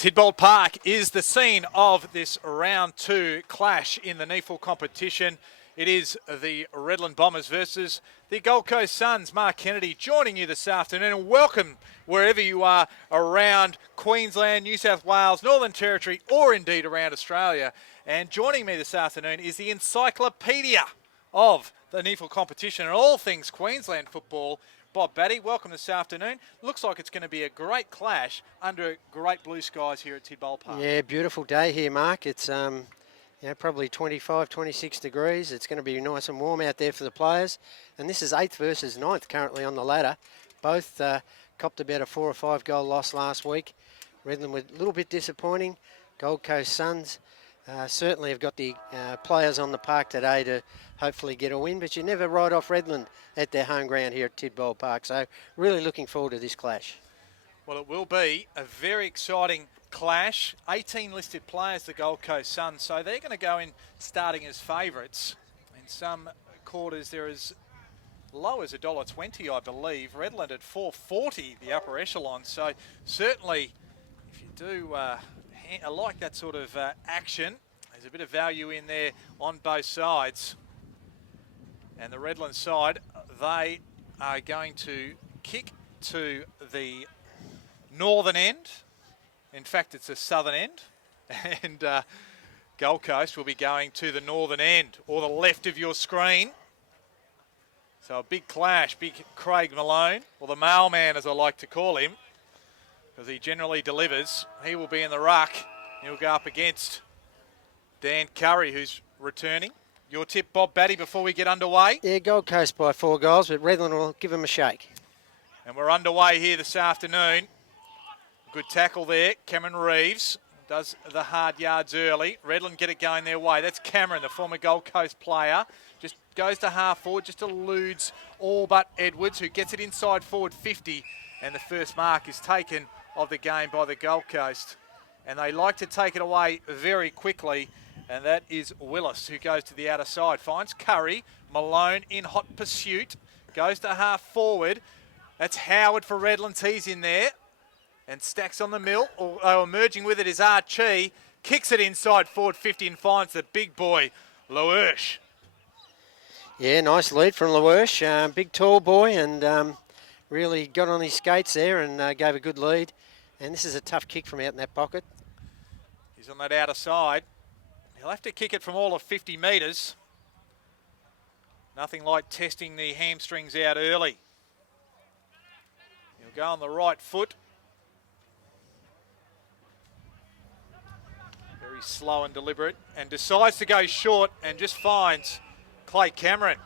Tidbold Park is the scene of this round 2 clash in the NEAFL competition. It is the Redland Bombers versus the Gold Coast Suns. Mark Kennedy joining you this afternoon, and welcome wherever you are around Queensland, New South Wales, Northern Territory, or indeed around Australia. And joining me this afternoon is the encyclopedia of the NEAFL competition and all things Queensland football, Bob Batty. Welcome this afternoon. Looks like it's going to be a great clash under great blue skies here at Tidbold Park. Yeah, beautiful day here, Mark. It's probably 25, 26 degrees. It's going to be nice and warm out there for the players. And this is 8th versus 9th currently on the ladder. Both copped about a 4 or 5 goal loss last week. Redland was a little bit disappointing. Gold Coast Suns certainly have got the players on the park today to hopefully get a win, but you never write off Redland at their home ground here at Tidbold Park. So really looking forward to this clash. Well, it will be a very exciting clash. 18 listed players, the Gold Coast Suns, so they're going to go in starting as favourites. In some quarters, they're as low as $1.20, I believe. Redland at $4.40, the upper echelon. So certainly, if you do like that sort of action, there's a bit of value in there on both sides. And the Redland side, they are going to kick to the northern end. In fact, it's the southern end. And Gold Coast will be going to the northern end, or the left of your screen. So a big clash, big Craig Malone, or the mailman as I like to call him, because he generally delivers. He will be in the ruck. He'll go up against Dan Curry, who's returning. Your tip, Bob Batty, before we get underway? Yeah, Gold Coast by 4 goals, but Redland will give them a shake. And we're underway here this afternoon. Good tackle there. Cameron Reeves does the hard yards early. Redland get it going their way. That's Cameron, the former Gold Coast player. Just goes to half forward, just eludes all but Edwards, who gets it inside forward 50. And the first mark is taken of the game by the Gold Coast. And they like to take it away very quickly. And that is Willis, who goes to the outer side. Finds Curry. Malone in hot pursuit. Goes to half forward. That's Howard for Redland. He's in there. And stacks on the mill. Emerging with it is Archie. Kicks it inside forward 50 and finds the big boy, Lawersh. Yeah, nice lead from Lawersh. Big tall boy, and really got on his skates there and gave a good lead. And this is a tough kick from out in that pocket. He's on that outer side. He'll have to kick it from all of 50 metres. Nothing like testing the hamstrings out early. He'll go on the right foot. Very slow and deliberate. And decides to go short and just finds Clay Cameron.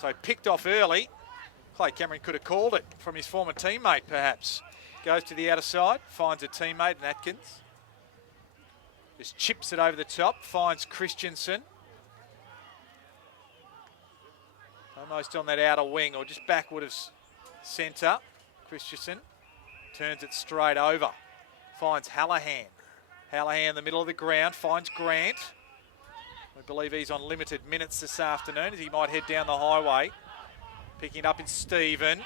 So picked off early. Clay Cameron could have called it from his former teammate, perhaps. Goes to the outer side. Finds a teammate in Atkins. Just chips it over the top, finds Christensen. Almost on that outer wing, or just backward of centre. Christensen turns it straight over. Finds Hallahan. Hallahan in the middle of the ground, finds Grant. I believe he's on limited minutes this afternoon, as he might head down the highway. Picking it up in Stephen.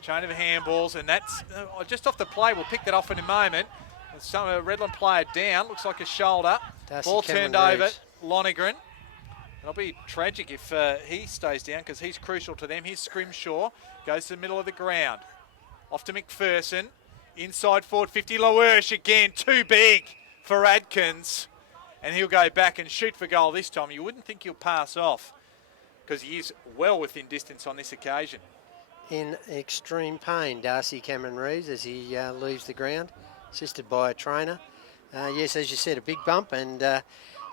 Chain of handballs, and that's just off the play. We'll pick that off in a moment. Some Redland player down, looks like a shoulder. Ball turned over, Lonergan. It'll be tragic if he stays down, because he's crucial to them. Here's Scrimshaw, goes to the middle of the ground. Off to McPherson, inside forward 50, Lawersh again, too big for Adkins. And he'll go back and shoot for goal this time. You wouldn't think he'll pass off, because he is well within distance on this occasion. In extreme pain, Darcy Cameron Reeves, as he leaves the ground, assisted by a trainer. Yes, as you said, a big bump, and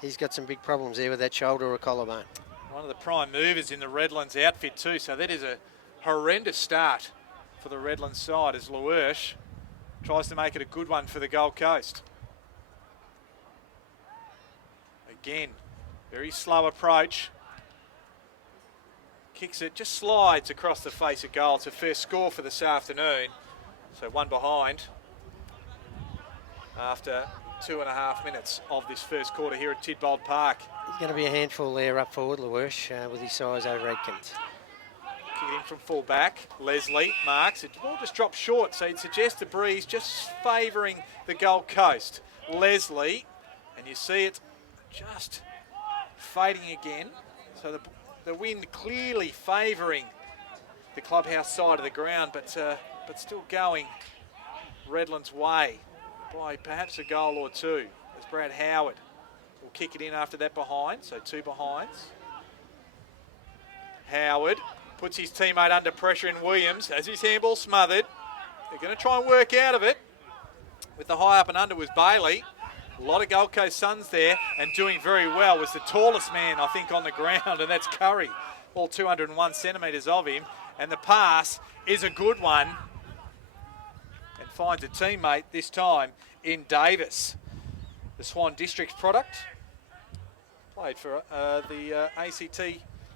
he's got some big problems there with that shoulder or collarbone. One of the prime movers in the Redlands outfit too, so that is a horrendous start for the Redlands side as Lawersh tries to make it a good one for the Gold Coast. Again, very slow approach. Kicks it, just slides across the face of goal. It's a first score for this afternoon, so one behind after 2.5 minutes of this first quarter here at Tidbold Park. He's going to be a handful there up forward, Lawersh, with his size over Adkins. Kicking in from full back. Leslie marks. It ball just dropped short, so you'd suggest the breeze just favouring the Gold Coast. Leslie, and you see it just fading again. So the wind clearly favouring the clubhouse side of the ground, but still going Redland's way by perhaps a goal or two, as Brad Howard will kick it in after that behind, so 2 behinds. Howard puts his teammate under pressure in Williams as his handball smothered. They're going to try and work out of it. With the high up and under was Bailey. A lot of Gold Coast Suns there, and doing very well was the tallest man, I think, on the ground, and that's Curry. All 201 centimetres of him. And the pass is a good one and finds a teammate, this time in Davis. The Swan Districts product. Played for the ACT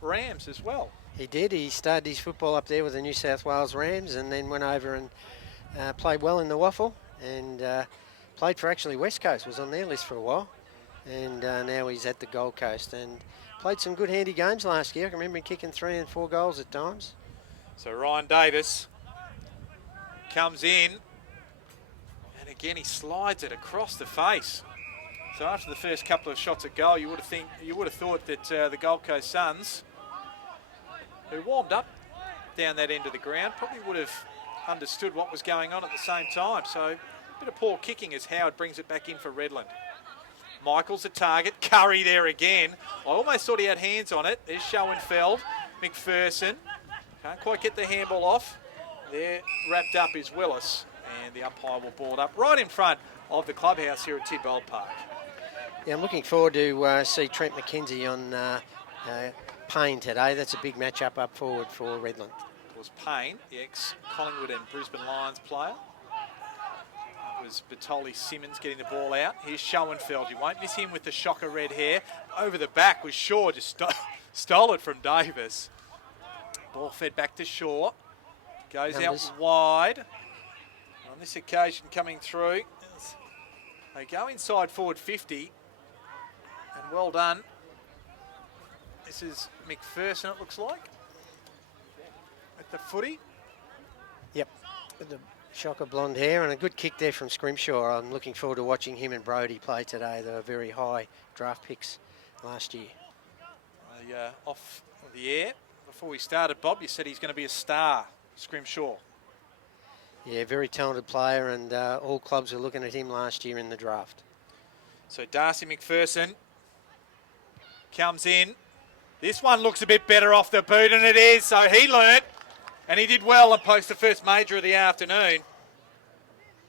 Rams as well. He did. He started his football up there with the New South Wales Rams and then went over and played well in the Waffle and played for actually West Coast, was on their list for a while. And now he's at the Gold Coast and played some good handy games last year. I can remember him kicking 3 and 4 goals at times. So Ryan Davis comes in and again he slides it across the face. So after the first couple of shots at goal, you would have thought that the Gold Coast Suns, who warmed up down that end of the ground, probably would have understood what was going on at the same time. So a bit of poor kicking as Howard brings it back in for Redland. Michael's the target. Curry there again. I almost thought he had hands on it. There's Schoenfeld. McPherson. Can't quite get the handball off. There, wrapped up is Willis. And the umpire will board up right in front of the clubhouse here at Tidbold Park. Yeah, I'm looking forward to see Trent McKenzie on Payne today. That's a big matchup up forward for Redland. It was Payne, the ex-Collingwood and Brisbane Lions player. It was Batoli Simmons getting the ball out. Here's Schoenfeld. You won't miss him with the shocker red hair. Over the back was Shaw, just stole it from Davis. Ball fed back to Shaw. Goes out wide. On this occasion coming through. They go inside forward 50. And well done. This is McPherson, it looks like, at the footy. Yep, with the shocker blonde hair and a good kick there from Scrimshaw. I'm looking forward to watching him and Brody play today. They were very high draft picks last year. Off the air, before we started, Bob, you said he's going to be a star, Scrimshaw. Yeah, very talented player, and all clubs were looking at him last year in the draft. So Darcy McPherson comes in. This one looks a bit better off the boot, and it is. So he learnt, and he did well and post the first major of the afternoon.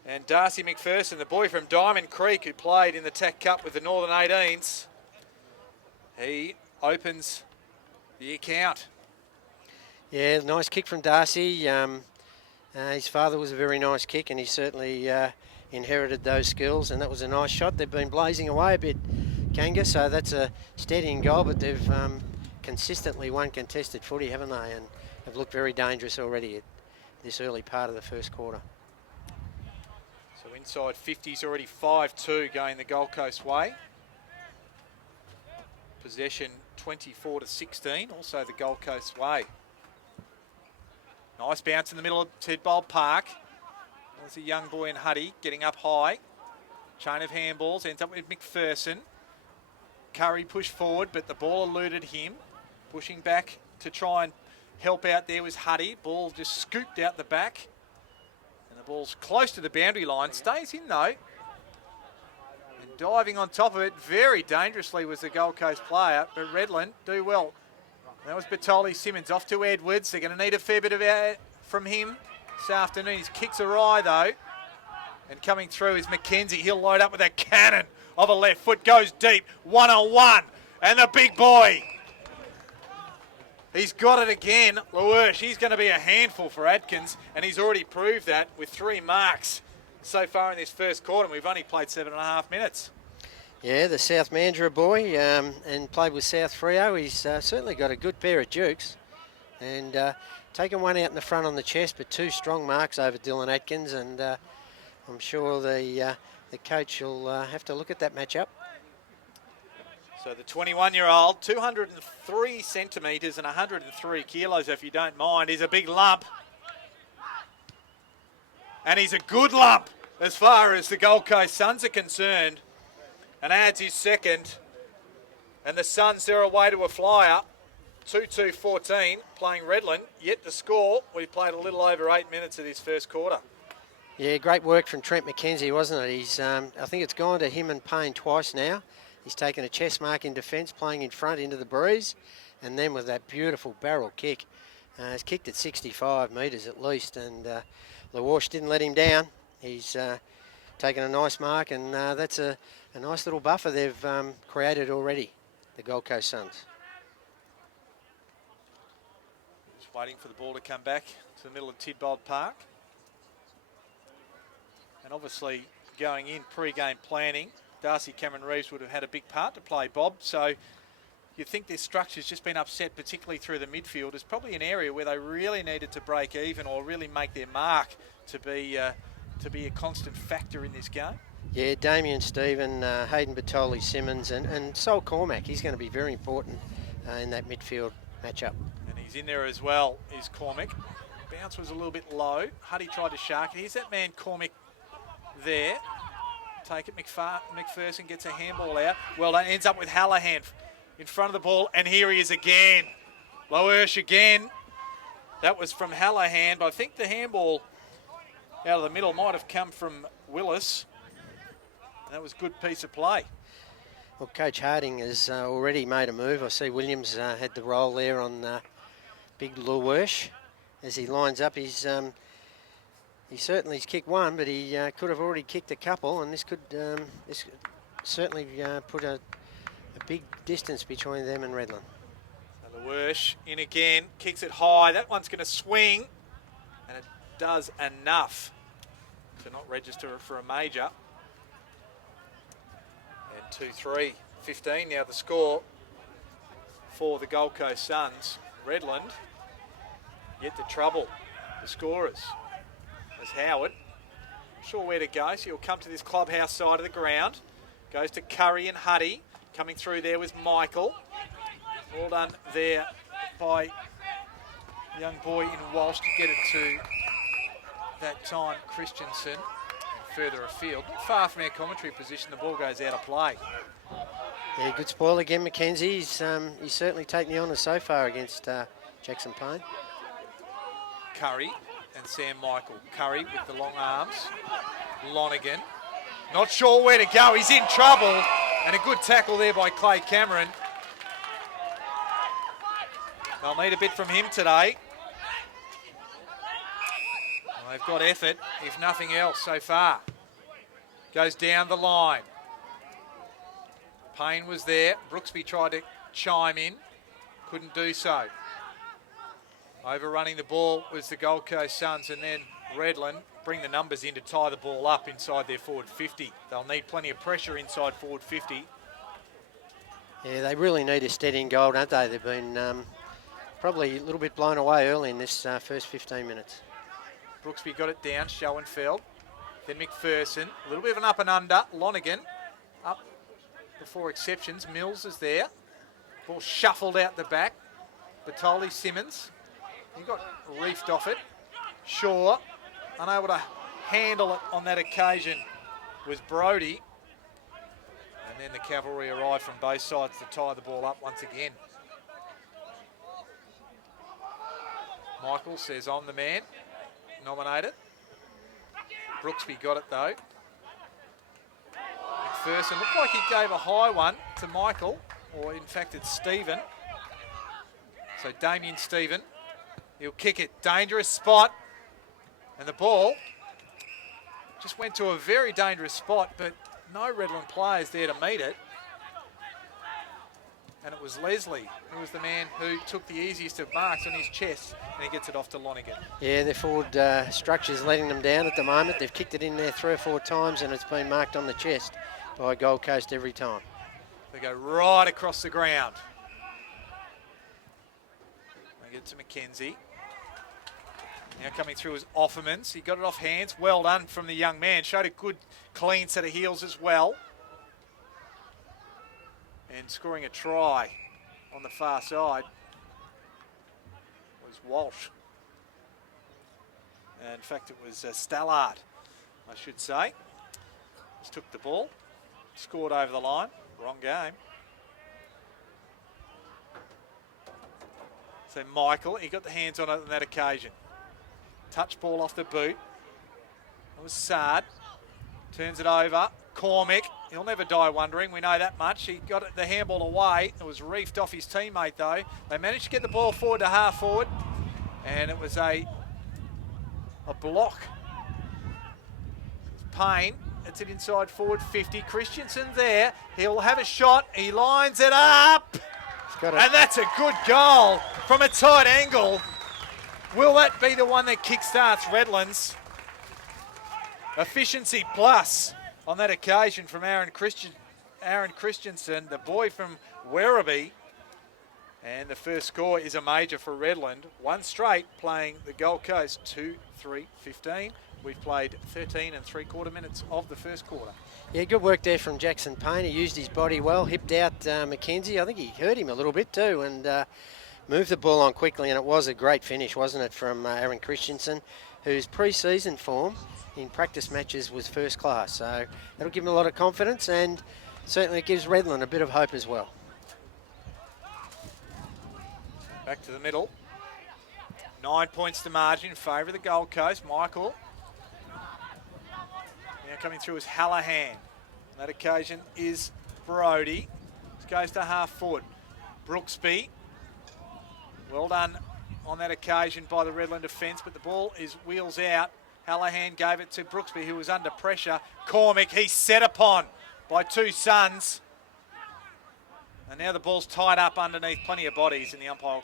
And Darcy McPherson, the boy from Diamond Creek who played in the TAC Cup with the Northern 18s, he opens the account. Yeah, nice kick from Darcy. His father was a very nice kick, and he certainly inherited those skills, and that was a nice shot. They've been blazing away a bit, Kanga, so that's a steadying goal, but they've consistently won contested footy, haven't they, and have looked very dangerous already at this early part of the first quarter. So inside 50's already 5-2 going the Gold Coast way. Possession 24-16, also the Gold Coast way. Nice bounce in the middle of Tidbold Park. There's a young boy in Huddy getting up high. Chain of handballs, ends up with McPherson. Curry pushed forward, but the ball eluded him. Pushing back to try and help out there was Huddy. Ball just scooped out the back. And the ball's close to the boundary line. Stays in though. And diving on top of it very dangerously was the Gold Coast player, but Redland do well. That was Batoli Simmons off to Edwards. They're going to need a fair bit of air from him this afternoon. His kicks are high though. And coming through is McKenzie. He'll load up with a cannon of a left foot. Goes deep. 1-on-1. And the big boy. He's got it again. Lewis, he's going to be a handful for Atkins. And he's already proved that with 3 marks so far in this first quarter. And we've only played 7.5 minutes. Yeah, the South Mandurah boy and played with South Freo. He's certainly got a good pair of jukes. And taken one out in the front on the chest, but 2 strong marks over Dylan Atkins. And I'm sure the coach will have to look at that matchup. So the 21-year-old, 203 centimetres and 103 kilos, if you don't mind. He's a big lump. And he's a good lump as far as the Gold Coast Suns are concerned. And adds his second. And the Suns, they're away to a flyer. 2-2-14, playing Redland. Yet to score. We've played a little over 8 minutes of this first quarter. Yeah, great work from Trent McKenzie, wasn't it? He's, I think it's gone to him and Payne twice now. He's taken a chest mark in defence, playing in front into the breeze, and then with that beautiful barrel kick. He's kicked at 65 metres at least, and LaWarsh didn't let him down. He's taken a nice mark, and that's a nice little buffer they've created already, the Gold Coast Suns. Just waiting for the ball to come back to the middle of Tidbold Park. And obviously going in pre-game planning, Darcy Cameron-Reeves would have had a big part to play, Bob. So you'd think this structure's just been upset, particularly through the midfield. It's probably an area where they really needed to break even or really make their mark to be a constant factor in this game. Yeah, Damien Stephen, Hayden Batoli Simmons and Sol Cormac. He's going to be very important in that midfield matchup. And he's in there as well, is Cormac. Bounce was a little bit low. Huddy tried to shark it. Here's that man Cormac there. Take it, McPherson gets a handball out. Well done, ends up with Hallahan in front of the ball, and here he is again. LaWarsh again. That was from Hallahan, but I think the handball out of the middle might have come from Willis. That was a good piece of play. Well, Coach Harding has already made a move. I see Williams had the roll there on big LaWarsh as he lines up. He certainly's kicked one, but he could have already kicked a couple, and this could certainly put a big distance between them and Redland. So LaWarsh in again, kicks it high. That one's going to swing, and it does enough to not register for a major. And 2-3, 15 now the score for the Gold Coast Suns. Redland yet to trouble the scorers. As Howard, not sure where to go, so he'll come to this clubhouse side of the ground. Goes to Curry and Huddy. Coming through there was Michael. Well done there by young boy in Walsh to get it to that time Christensen. And further afield, not far from our commentary position, the ball goes out of play. Yeah, good spoil again, McKenzie. He's certainly taken the honours so far against Jackson Payne. Curry and Sam Michael. Curry with the long arms. Lonigan. Not sure where to go. He's in trouble. And a good tackle there by Clay Cameron. They'll need a bit from him today. Well, they've got effort, if nothing else, so far. Goes down the line. Payne was there. Brooksby tried to chime in. Couldn't do so. Overrunning the ball was the Gold Coast Suns, and then Redland bring the numbers in to tie the ball up inside their forward 50. They'll need plenty of pressure inside forward 50. Yeah, they really need a steady in goal, don't they? They've been probably a little bit blown away early in this first 15 minutes. Brooksby got it down, Schoenfeld. Then McPherson, a little bit of an up and under. Lonigan up before exceptions. Mills is there. Ball shuffled out the back. Batoli Simmons. He got reefed off it. Shaw, unable to handle it on that occasion, was Brody. And then the cavalry arrived from both sides to tie the ball up once again. Michael says, I'm the man. Nominated. Brooksby got it though. McPherson looked like he gave a high one to Michael, or in fact it's Stephen. So Damien Stephen. He'll kick it. Dangerous spot. And the ball just went to a very dangerous spot, but no Redland players there to meet it. And it was Leslie, who was the man who took the easiest of marks on his chest, and he gets it off to Lonigan. Yeah, their forward structure's letting them down at the moment. They've kicked it in there 3 or 4 times, and it's been marked on the chest by Gold Coast every time. They go right across the ground. They get to McKenzie. Now coming through is Offermans. He got it off hands. Well done from the young man. Showed a good, clean set of heels as well. And scoring a try on the far side was Walsh. In fact, it was Stallard, I should say. Just took the ball, scored over the line. Wrong game. So Michael, he got the hands on it on that occasion. Touch ball off the boot. It was Sard. Turns it over. Cormick, he'll never die wondering. We know that much. He got the handball away. It was reefed off his teammate, though. They managed to get the ball forward to half forward. And it was a block. Payne, it's it inside forward 50. Christensen there. He'll have a shot. He lines it up. And that's a good goal from a tight angle. Will that be the one that kickstarts Redlands? Efficiency plus on that occasion from Aaron Christensen, the boy from Werribee. And the first score is a major for Redland. One straight playing the Gold Coast 2-3-15. We've played 13 3/4 minutes of the first quarter. Yeah, good work there from Jackson Payne. He used his body well, hipped out Mackenzie. I think he hurt him a little bit too, and moved the ball on quickly, and it was a great finish, wasn't it, from Aaron Christensen, whose pre-season form in practice matches was first class. So that'll give him a lot of confidence, and certainly it gives Redland a bit of hope as well. Back to the middle. 9 points to margin in favour of the Gold Coast. Michael. Now coming through is Hallahan. On that occasion is Brody. This goes to half forward. Brooksby. Well done on that occasion by the Redland defence, but the ball is wheels out. Hallahan gave it to Brooksby, who was under pressure. Cormick, he's set upon by two Suns. And now the ball's tied up underneath, plenty of bodies, and the umpire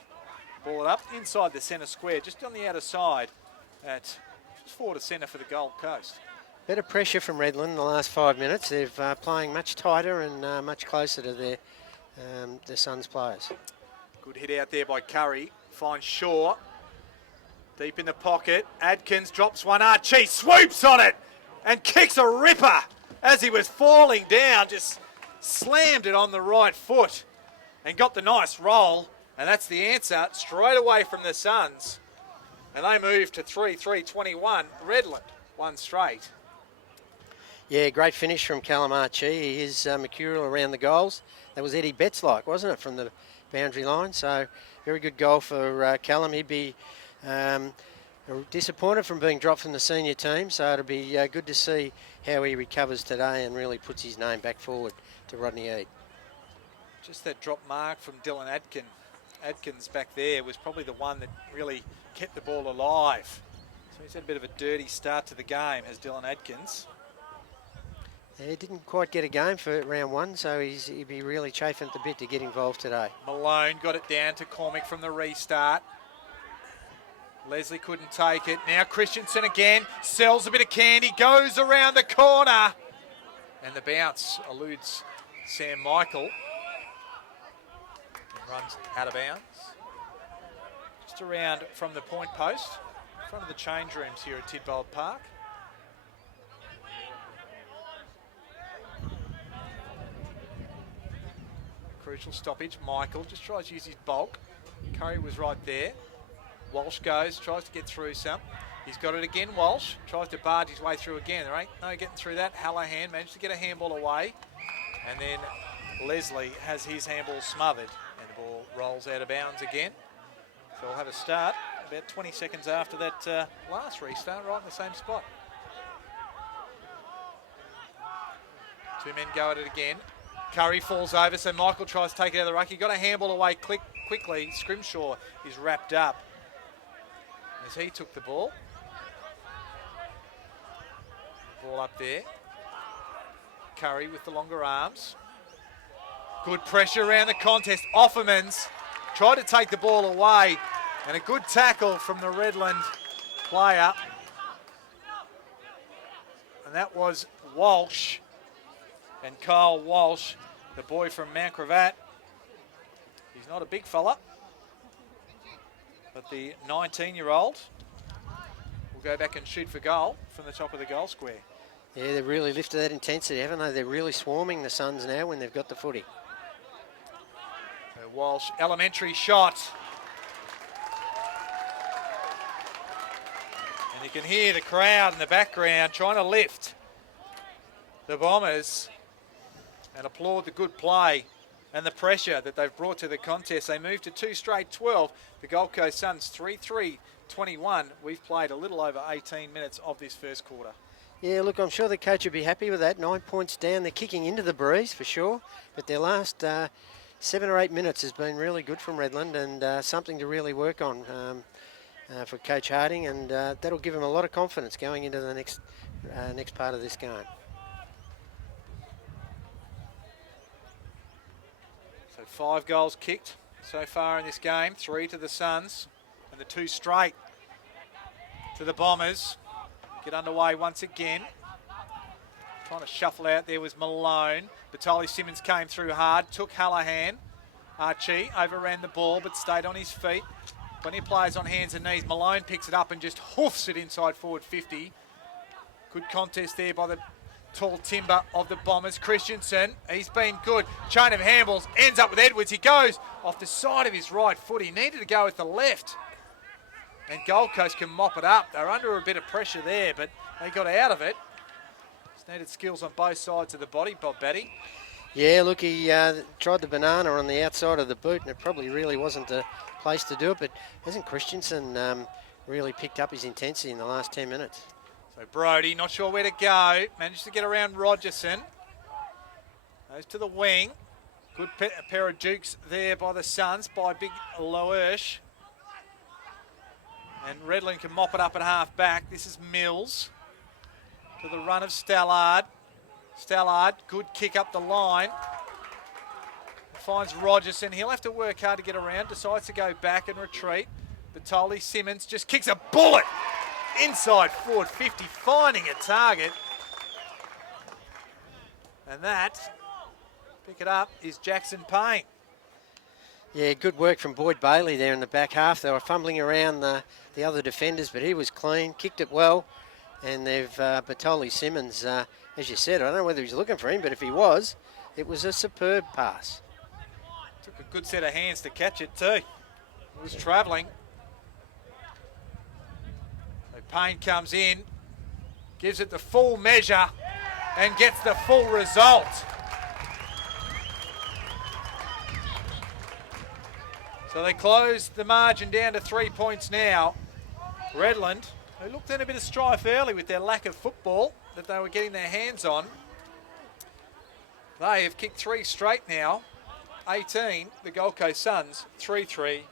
ball it up inside the centre square, just on the outer side, at just forward to centre for the Gold Coast. Better pressure from Redland in the last 5 minutes. They're playing much tighter and much closer to their Suns players. Good hit out there by Curry. Finds Shaw. Deep in the pocket. Adkins drops one. Archie swoops on it and kicks a ripper as he was falling down. Just slammed it on the right foot and got the nice roll. And that's the answer straight away from the Suns. And they move to 3-3-21. Redland, one straight. Yeah, great finish from Callum Archie. He is mercurial around the goals. That was Eddie Betts-like, wasn't it, from the boundary line? So very good goal for Callum. He'd be disappointed from being dropped from the senior team, so it'll be good to see how he recovers today and really puts his name back forward to Rodney Eade. Just that drop mark from Dylan Adkins back there was probably the one that really kept the ball alive. So he's had a bit of a dirty start to the game, has Dylan Adkins. He didn't quite get a game for round one, so he'd be really chafing at the bit to get involved today. Malone got it down to Cormick from the restart. Leslie couldn't take it. Now Christensen again, sells a bit of candy, goes around the corner. And the bounce eludes Sam Michael. Runs out of bounds. Just around from the point post, in front of the change rooms here at Tidbold Park. Crucial stoppage. Michael just tries to use his bulk. Curry was right there. Walsh goes, tries to get through some. He's got it again, Walsh. Tries to barge his way through again. There ain't no getting through that. Hallahan managed to get a handball away. And then Leslie has his handball smothered. And the ball rolls out of bounds again. So we'll have a start about 20 seconds after that last restart, right in the same spot. Two men go at it again. Curry falls over, so Michael tries to take it out of the ruck. He got a handball away quickly. Scrimshaw is wrapped up as he took the ball. Ball up there. Curry with the longer arms. Good pressure around the contest. Offermans tried to take the ball away, and a good tackle from the Redland player. And that was Walsh. And Kyle Walsh, the boy from Mount Cravat. He's not a big fella, but the 19-year-old will go back and shoot for goal from the top of the goal square. Yeah, they've really lifted that intensity, haven't they? They're really swarming the Suns now when they've got the footy. Walsh, elementary shot. And you can hear the crowd in the background trying to lift the Bombers and applaud the good play and the pressure that they've brought to the contest. They moved to 2 straight 12. The Gold Coast Suns 3-3-21. We've played a little over 18 minutes of this first quarter. Yeah, look, I'm sure the coach will be happy with that. 9 points down. They're kicking into the breeze for sure. But their last 7 or 8 minutes has been really good from Redland, and something to really work on for Coach Harding, and that'll give him a lot of confidence going into the next part of this game. So 5 goals kicked so far in this game, 3 to the Suns, and the 2 straight to the Bombers. Get underway once again. Trying to shuffle out there was Malone. Batoli Simmons came through hard, took Hallahan. Archie overran the ball but stayed on his feet. Plenty of players on hands and knees. Malone picks it up and just hoofs it inside forward 50. Good contest there by the tall timber of the Bombers. Christensen, he's been good. Chain of handballs, ends up with Edwards. He goes off the side of his right foot. He needed to go with the left. And Gold Coast can mop it up. They're under a bit of pressure there, but they got out of it. Just needed skills on both sides of the body, Bob Batty. Yeah, look, he tried the banana on the outside of the boot, and it probably really wasn't the place to do it, but hasn't Christensen really picked up his intensity in the last 10 minutes? So Brody, not sure where to go. Managed to get around Rogerson. Goes to the wing. Good pair of dukes there by the Suns, by big Loersch. And Redland can mop it up at half back. This is Mills. To the run of Stallard. Stallard, good kick up the line. Finds Rogerson. He'll have to work hard to get around. Decides to go back and retreat. Batoli Simmons just kicks a bullet inside forward 50, finding a target. And that, pick it up, is Jackson Payne. Yeah, good work from Boyd Bailey there in the back half. They were fumbling around the other defenders, but he was clean, kicked it well. And they've Batoli Simmons, as you said, I don't know whether he's looking for him, but if he was, it was a superb pass. Took a good set of hands to catch it too. It was travelling. So Payne comes in, gives it the full measure and gets the full result. So they close the margin down to 3 points now. Redland, who looked in a bit of strife early with their lack of football that they were getting their hands on. They have kicked 3 straight now. 18, the Gold Coast Suns, 3-3-21.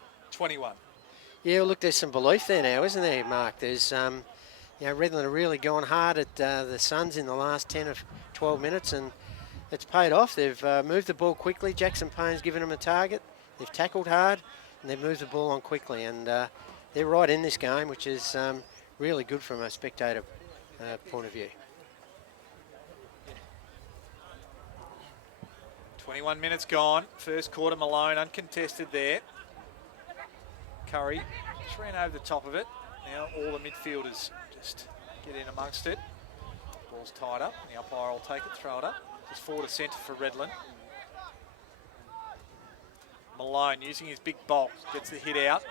Yeah, well, look, there's some belief there now, isn't there, Mark? There's, Redland are really gone hard at the Suns in the last 10 or 12 minutes, and it's paid off. They've moved the ball quickly. Jackson Payne's given them a target. They've tackled hard, and they've moved the ball on quickly, and they're right in this game, which is really good from a spectator point of view. 21 minutes gone. First quarter, Malone uncontested there. Curry just ran over the top of it. Now all the midfielders just get in amongst it. Ball's tied up. The umpire will take it, throw it up. Just forward to centre for Redland. Malone using his big bulk, gets the hit out.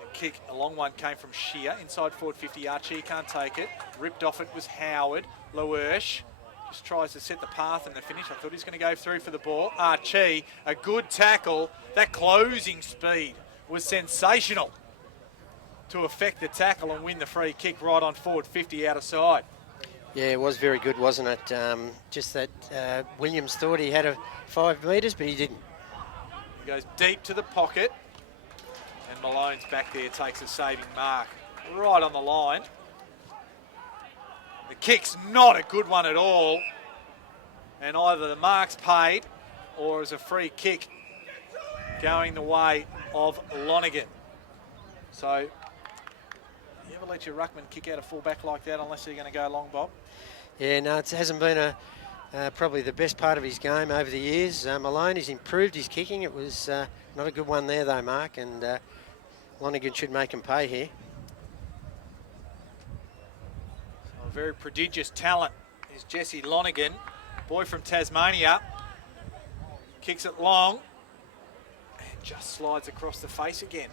The kick, a long one, came from Shear. Inside forward 50, Archie can't take it. Ripped off it was Howard. Loersch just tries to set the path and the finish. I thought he was going to go through for the ball. Archie, a good tackle. That closing speed was sensational to affect the tackle and win the free kick right on forward 50 out of side. Yeah, it was very good, wasn't it? Just that Williams thought he had a 5 metres, but he didn't. He goes deep to the pocket, and Malone's back there, takes a saving mark right on the line. The kick's not a good one at all, and either the mark's paid or as a free kick going the way of Lonergan. So, you ever let your ruckman kick out a fullback like that unless you're going to go long, Bob? Yeah, no, it hasn't been probably the best part of his game over the years. Malone has improved his kicking. It was not a good one there though, Mark, and Lonergan should make him pay here. So a very prodigious talent is Jesse Lonergan, boy from Tasmania. Kicks it long. And just slides across the face again.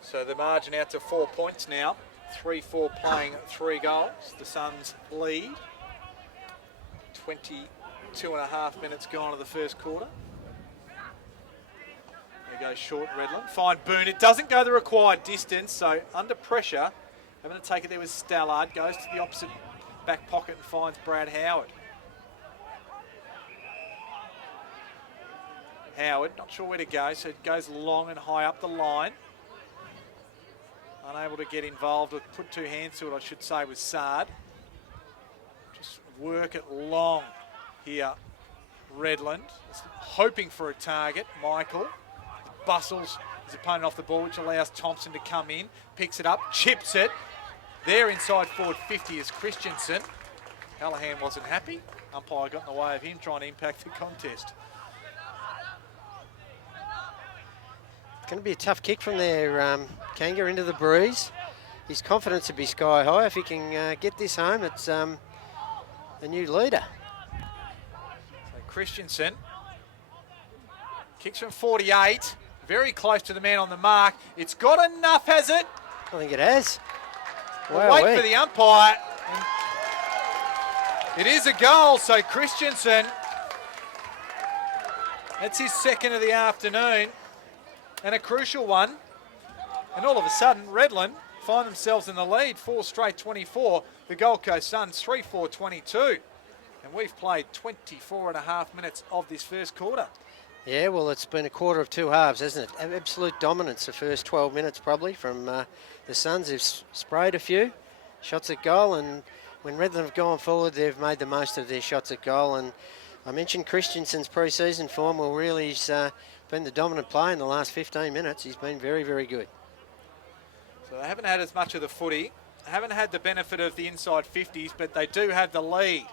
So the margin out to 4 points now. 3-4 playing 3 goals. The Suns lead. 22.5 minutes gone of the first quarter. There goes short Redland. Fine Boone. It doesn't go the required distance, so under pressure, having to take it there with Stallard. Goes to the opposite back pocket and finds Brad Howard. Howard, not sure where to go, so it goes long and high up the line. Unable to get involved or put 2 hands to it, I should say, with Sard. Just work it long here, Redland. Hoping for a target. Michael bustles his opponent off the ball, which allows Thompson to come in. Picks it up, chips it. There inside forward 50 is Christensen. Callahan wasn't happy. Umpire got in the way of him trying to impact the contest. It's going to be a tough kick from there, Kanga into the breeze. His confidence would be sky high if he can get this home. It's a new leader. So Christensen kicks from 48, very close to the man on the mark. It's got enough, has it? I think it has. We'll wait for the umpire. It is a goal, so Christensen, that's his second of the afternoon, and a crucial one. And all of a sudden, Redland find themselves in the lead, 4 straight 24. The Gold Coast Suns, 3-4 22. And we've played 24.5 minutes of this first quarter. Yeah, well, it's been a quarter of 2 halves, hasn't it? Absolute dominance the first 12 minutes probably from the Suns. They've sprayed a few shots at goal, and when Redland have gone forward, they've made the most of their shots at goal. And I mentioned Christensen's pre-season form. Well, really, he's been the dominant player in the last 15 minutes. He's been very, very good. So they haven't had as much of the footy. They haven't had the benefit of the inside 50s, but they do have the lead.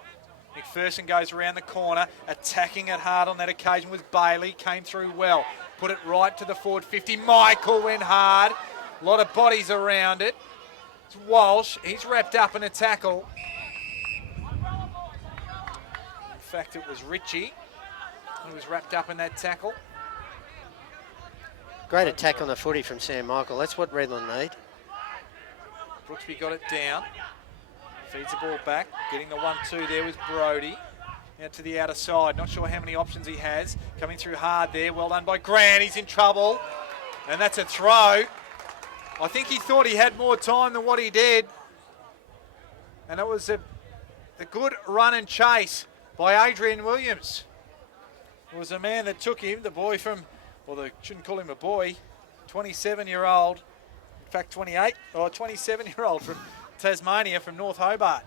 McPherson goes around the corner, attacking it hard on that occasion with Bailey. Came through well. Put it right to the forward 50. Michael went hard. A lot of bodies around it. It's Walsh. He's wrapped up in a tackle. In fact, it was Ritchie who was wrapped up in that tackle. Great attack on the footy from Sam Michael. That's what Redland need. Brooksby got it down. Feeds the ball back. Getting the 1-2 there was Brody. Out to the outer side. Not sure how many options he has. Coming through hard there. Well done by Grant. He's in trouble. And that's a throw. I think he thought he had more time than what he did. And it was a good run and chase by Adrian Williams. It was a man that took him, the boy from, well, they shouldn't call him a boy, 27-year-old. In fact, 28 or 27-year-old from Tasmania, from North Hobart.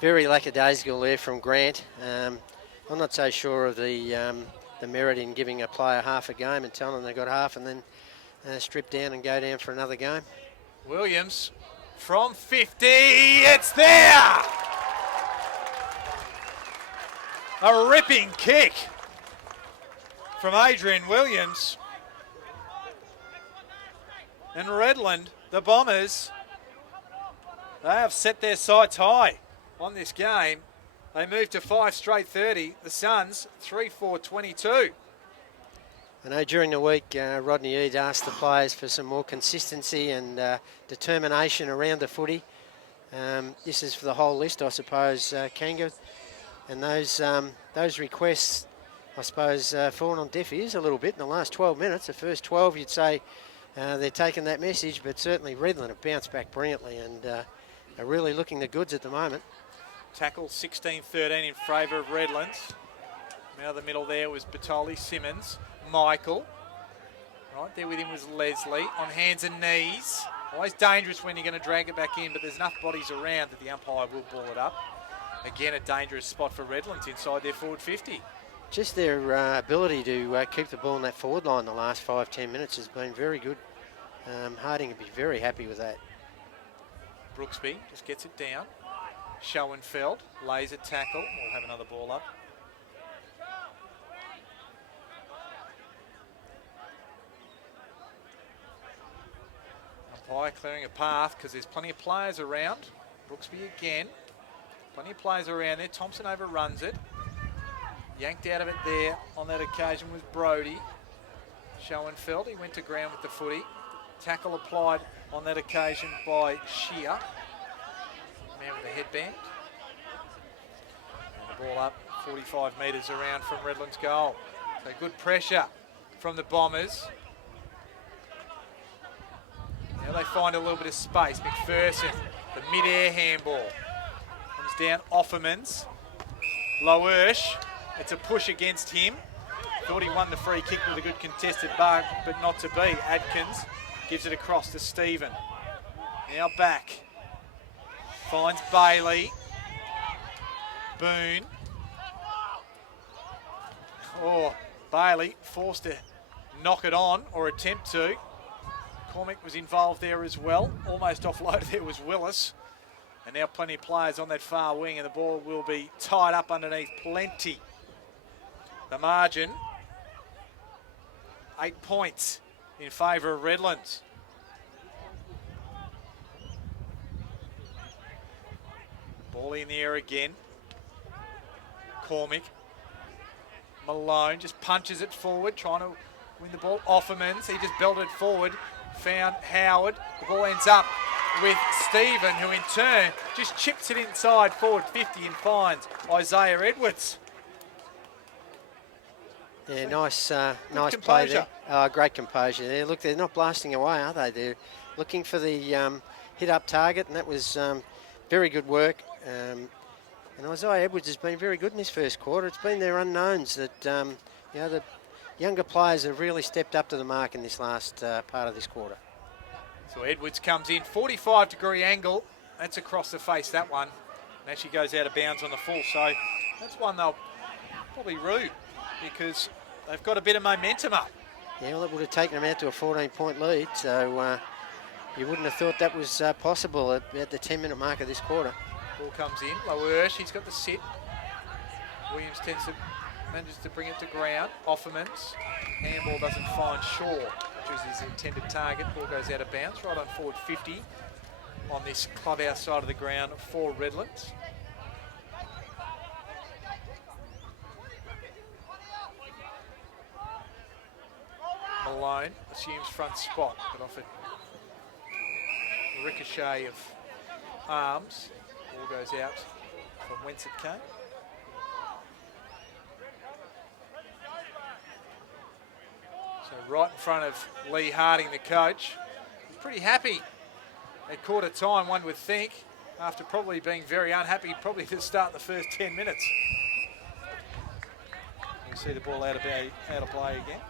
Very lackadaisical there from Grant. I'm not so sure of the merit in giving a player half a game and telling them they got half and then strip down and go down for another game. Williams from 50, it's there! A ripping kick from Adrian Williams. And Redland, the Bombers, they have set their sights high on this game. They move to 5 straight 30. The Suns, 3-4 22. I know during the week, Rodney Eade asked the players for some more consistency and determination around the footy. This is for the whole list, I suppose, Kanga. And those requests, I suppose, fallen on deaf ears a little bit in the last 12 minutes. The first 12, you'd say they're taking that message, but certainly Redland have bounced back brilliantly and are really looking the goods at the moment. Tackle 16-13 in favour of Redlands. Now the middle there was Batoli, Simmons, Michael. Right there with him was Leslie on hands and knees. Always dangerous when you're going to drag it back in, but there's enough bodies around that the umpire will ball it up. Again, a dangerous spot for Redlands inside their forward 50. Just their ability to keep the ball in that forward line the last 5-10 minutes has been very good. Harding would be very happy with that. Brooksby just gets it down. Schoenfeld lays a tackle. We'll have another ball up. Umpire clearing a path because there's plenty of players around. Brooksby again. Plenty of players around there. Thompson overruns it. Yanked out of it there on that occasion was Brody. Schoenfeld, he went to ground with the footy. Tackle applied on that occasion by Shear. Man with a headband. And the ball up 45 metres around from Redland's goal. So good pressure from the Bombers. Now they find a little bit of space. McPherson, the mid-air handball. Comes down Offermans. Loersch, it's a push against him. Thought he won the free kick with a good contested bug, but not to be. Adkins gives it across to Stephen. Now back. Finds Bailey. Boone. Oh, Bailey forced to knock it on, or attempt to. Cormick was involved there as well. Almost offloaded there was Willis. And now plenty of players on that far wing, and the ball will be tied up underneath plenty. The margin, 8 points in favour of Redlands. Ball in the air again. Cormick. Malone just punches it forward, trying to win the ball. Offermans, he just belted it forward. Found Howard. The ball ends up with Stephen, who in turn just chips it inside forward 50 and finds Isaiah Edwards. Yeah, nice play there. Great composure there. Look, they're not blasting away, are they? They're looking for the hit-up target, and that was very good work. And Isaiah Edwards has been very good in this first quarter. It's been their unknowns that, the younger players have really stepped up to the mark in this last part of this quarter. So Edwards comes in, 45-degree angle. That's across the face, that one. And actually goes out of bounds on the full. So that's one they'll probably rue, because they've got a bit of momentum up. Yeah, well, it would have taken them out to a 14-point lead. So you wouldn't have thought that was possible at the 10-minute mark of this quarter. Ball comes in. Loersch, he's got the sit. Williams manages to bring it to ground. Offermans. Handball doesn't find Shaw, which was his intended target. Ball goes out of bounds, right on forward 50 on this clubhouse side of the ground for Redlands. Malone assumes front spot, but offered a ricochet of arms. Ball goes out from whence it came. So right in front of Lee Harding, the coach. He's pretty happy at quarter time, one would think, after probably being very unhappy probably to start the first 10 minutes. You see the ball out of play again.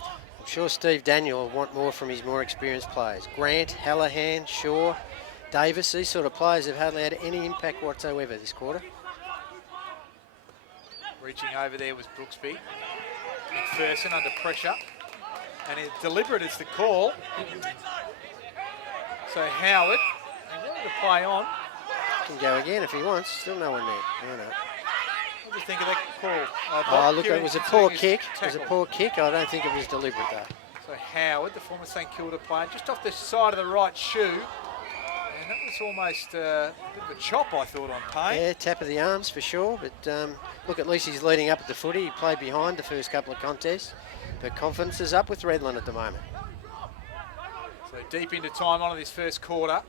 I'm sure Steve Daniel will want more from his more experienced players. Grant, Hallahan, Shaw, Davis, these sort of players have hardly had any impact whatsoever this quarter. Reaching over there was Brooksby. McPherson under pressure. And deliberate is the call. So Howard, he wanted to play on. Can go again if he wants. Still no one there. No. What do you think of that call? Oh, look, it was a poor kick. It was a poor kick. I don't think it was deliberate, though. So Howard, the former St Kilda player, just off the side of the right shoe. And that was almost a bit of a chop, I thought, on Payne. Yeah, tap of the arms for sure. But look, at least he's leading up at the footy. He played behind the first couple of contests. But confidence is up with Redland at the moment. So deep into time on this first quarter.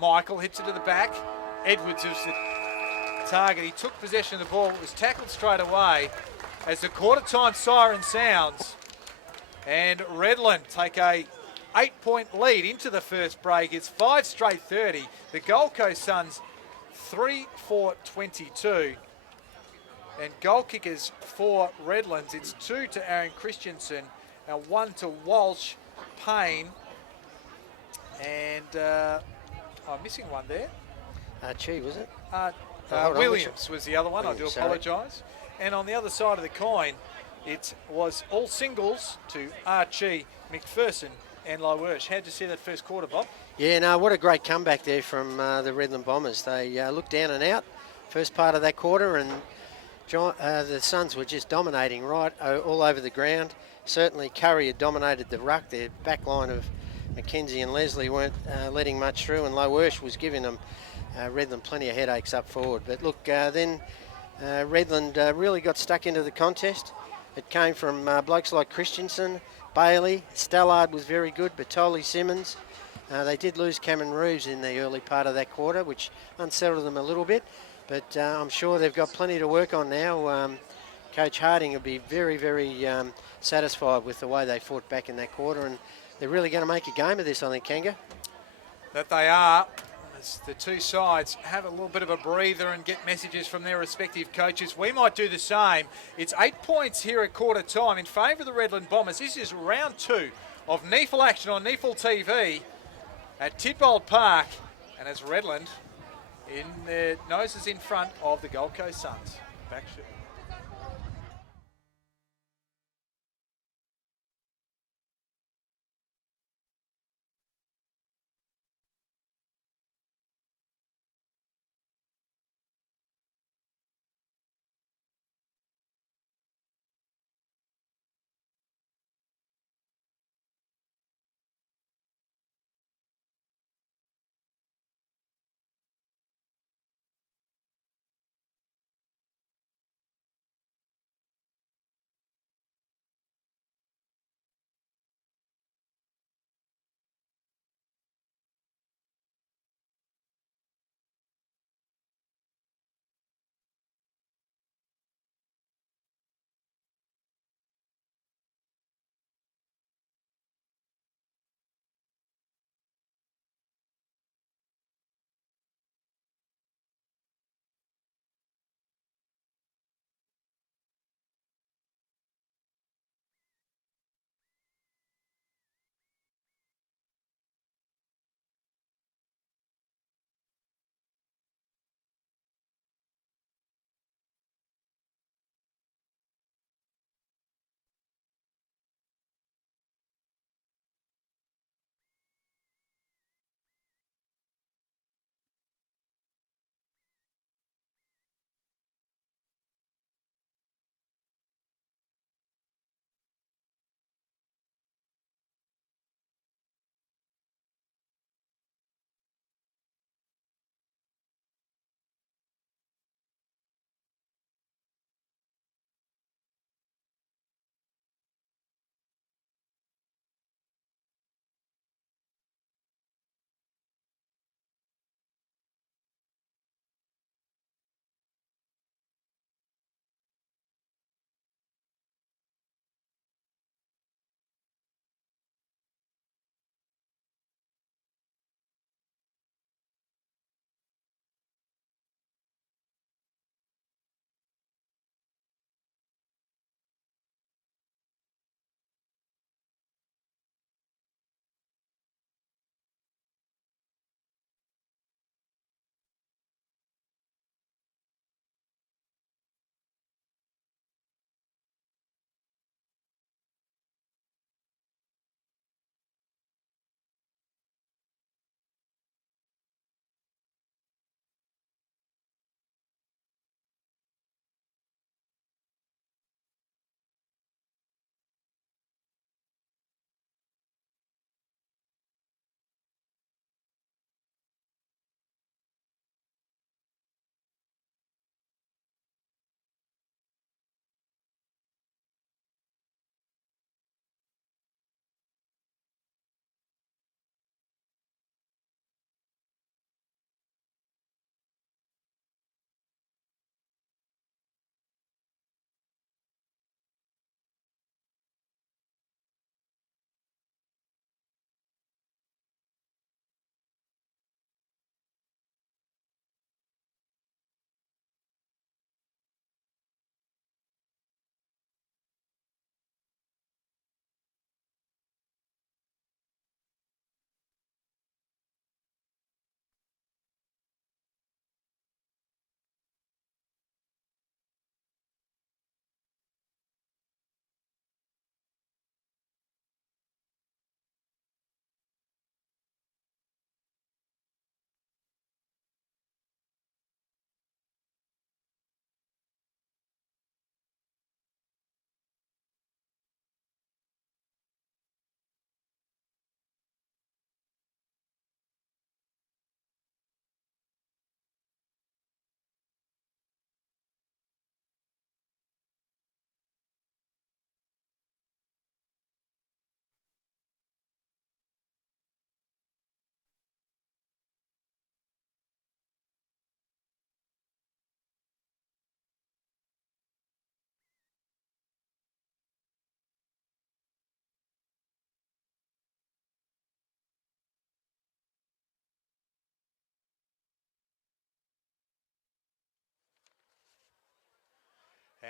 Michael hits it to the back. Edwards is the target. He took possession of the ball. It was tackled straight away as the quarter time siren sounds. And Redland take a 8-point lead into the first break. It's 5 straight 30. The Gold Coast Suns 3-4-22. And goal kickers for Redlands, it's 2 to Aaron Christensen and 1 to Walsh, Payne, and I'm missing one there. Chi, was it? Williams was the other one, Williams, I do apologise. And on the other side of the coin, it was all singles to Archie, McPherson and Loersch. How'd you see that first quarter, Bob? Yeah, no, what a great comeback there from the Redland Bombers. They looked down and out first part of that quarter, and the Suns were just dominating right all over the ground. Certainly Curry had dominated the ruck. Their back line of Mackenzie and Leslie weren't letting much through, and Loersch was giving them Redland plenty of headaches up forward. But look, then Redland really got stuck into the contest. It came from blokes like Christensen, Bailey, Stallard was very good, Bertoli, Simmons. They did lose Cameron Reeves in the early part of that quarter, which unsettled them a little bit, but I'm sure they've got plenty to work on now. Coach Harding will be very, very satisfied with the way they fought back in that quarter, and they're really going to make a game of this, I think, Kanga. That they are. As the two sides have a little bit of a breather and get messages from their respective coaches. We might do the same. It's 8 points here at quarter time in favour of the Redland Bombers. This is round 2 of NEAFL action on NEAFL TV at Tidbold Park. And as Redland in their noses in front of the Gold Coast Suns. Back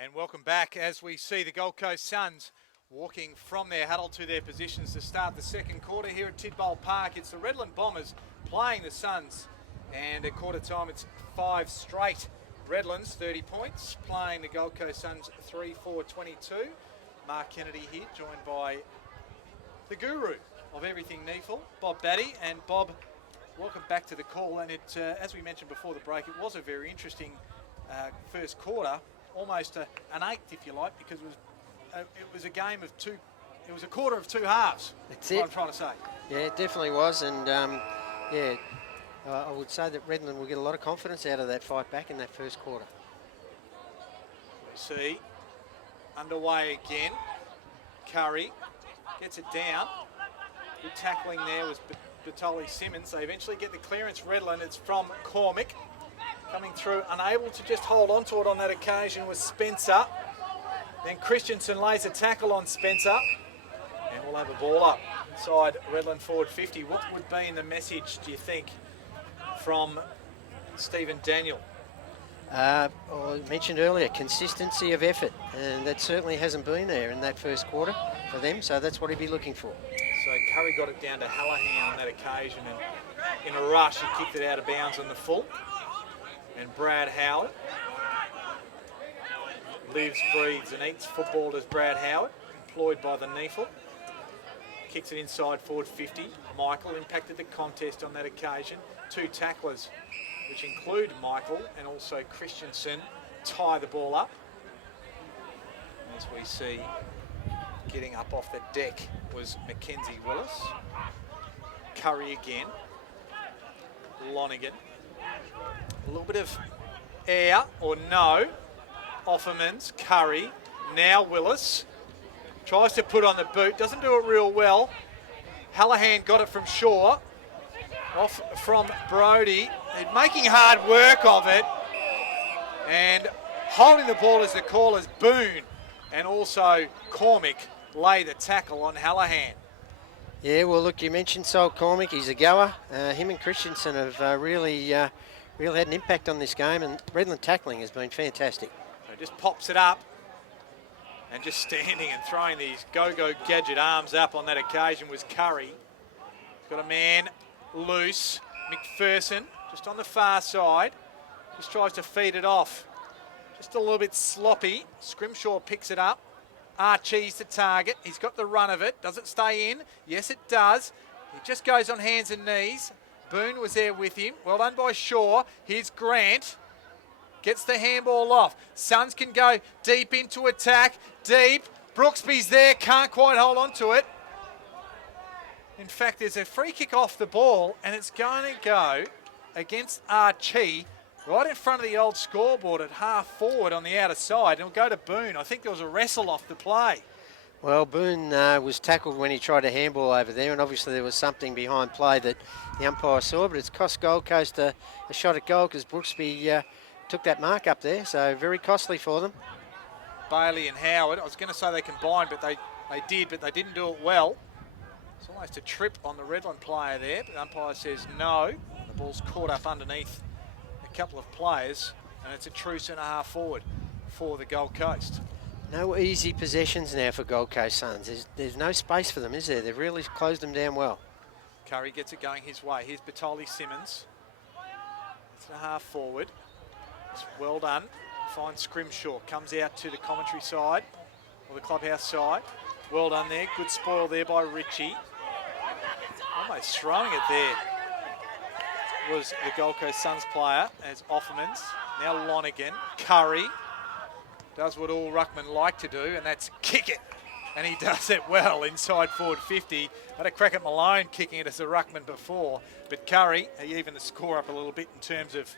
And welcome back as we see the Gold Coast Suns walking from their huddle to their positions to start the second quarter here at Tidbold Park. It's the Redland Bombers playing the Suns, and at quarter time it's 5 straight. Redlands 30 points, playing the Gold Coast Suns 3-4-22. Mark Kennedy here, joined by the guru of everything NEAFL, Bob Batty. And Bob, welcome back to the call. And it, as we mentioned before the break, it was a very interesting first quarter, almost an eighth, if you like, because it was a game of two. It was a quarter of two halves. That's what it. I'm trying to say. Yeah, it definitely was, and I would say that Redland will get a lot of confidence out of that fight back in that first quarter. We see underway again. Curry gets it down. Good tackling there was Batoli Simmons. They eventually get the clearance. Redland, it's from Cormick. Coming through, unable to just hold on to it on that occasion was Spencer. Then Christensen lays a tackle on Spencer. And we'll have a ball up inside Redland forward 50. What would be in the message, do you think, from Stephen Daniel? I mentioned earlier, consistency of effort, and that certainly hasn't been there in that first quarter for them, so that's what he'd be looking for. So Curry got it down to Hallahan on that occasion, and in a rush he kicked it out of bounds on the full. And Brad Howard lives, breathes and eats football as Brad Howard, employed by the NEAFL. Kicks it inside forward 50. Michael impacted the contest on that occasion. 2 tacklers, which include Michael and also Christensen, tie the ball up. As we see, getting up off the deck was Mackenzie Willis. Curry again. Lonigan. A little bit of air or no. Offermans, Curry, now Willis. Tries to put on the boot, doesn't do it real well. Hallahan got it from Shaw. Off from Brody. They're making hard work of it. And holding the ball as the call is Boone. And also Cormick lay the tackle on Hallahan. Yeah, well, look, you mentioned Sol Cormick. He's a goer. Him and Christensen have really had an impact on this game, and Redland tackling has been fantastic. So just pops it up and just standing and throwing these go-go gadget arms up on that occasion was Curry. Got a man loose. McPherson just on the far side. Just tries to feed it off. Just a little bit sloppy. Scrimshaw picks it up. Archie's the target. He's got the run of it. Does it stay in? Yes, it does. He just goes on hands and knees. Boone was there with him. Well done by Shaw. Here's Grant. Gets the handball off. Suns can go deep into attack. Deep. Brooksby's there. Can't quite hold on to it. In fact, there's a free kick off the ball, and it's going to go against Archie right in front of the old scoreboard at half forward on the outer side. And it'll go to Boone. I think there was a wrestle off the play. Well, Boone was tackled when he tried a handball over there, and obviously there was something behind play that the umpire saw, but it's cost Gold Coast a shot at goal because Brooksby took that mark up there, so very costly for them. Bailey and Howard, I was going to say they combined, but they did, but they didn't do it well. It's almost a trip on the Redland player there, but the umpire says no. The ball's caught up underneath a couple of players, and it's a true centre-half forward for the Gold Coast. No easy possessions now for Gold Coast Suns. There's no space for them, is there? They've really closed them down well. Curry gets it going his way. Here's Batoli Simmons. It's a half forward. It's well done. Finds Scrimshaw. Comes out to the commentary side, or the clubhouse side. Well done there. Good spoil there by Ritchie. Almost throwing it there was the Gold Coast Suns player as Offermans. Now Lonigan. Curry does what all ruckmen like to do, and that's kick it. And he does it well inside forward 50. Had a crack at Malone kicking it as a ruckman before. But Curry, he evened the score up a little bit in terms of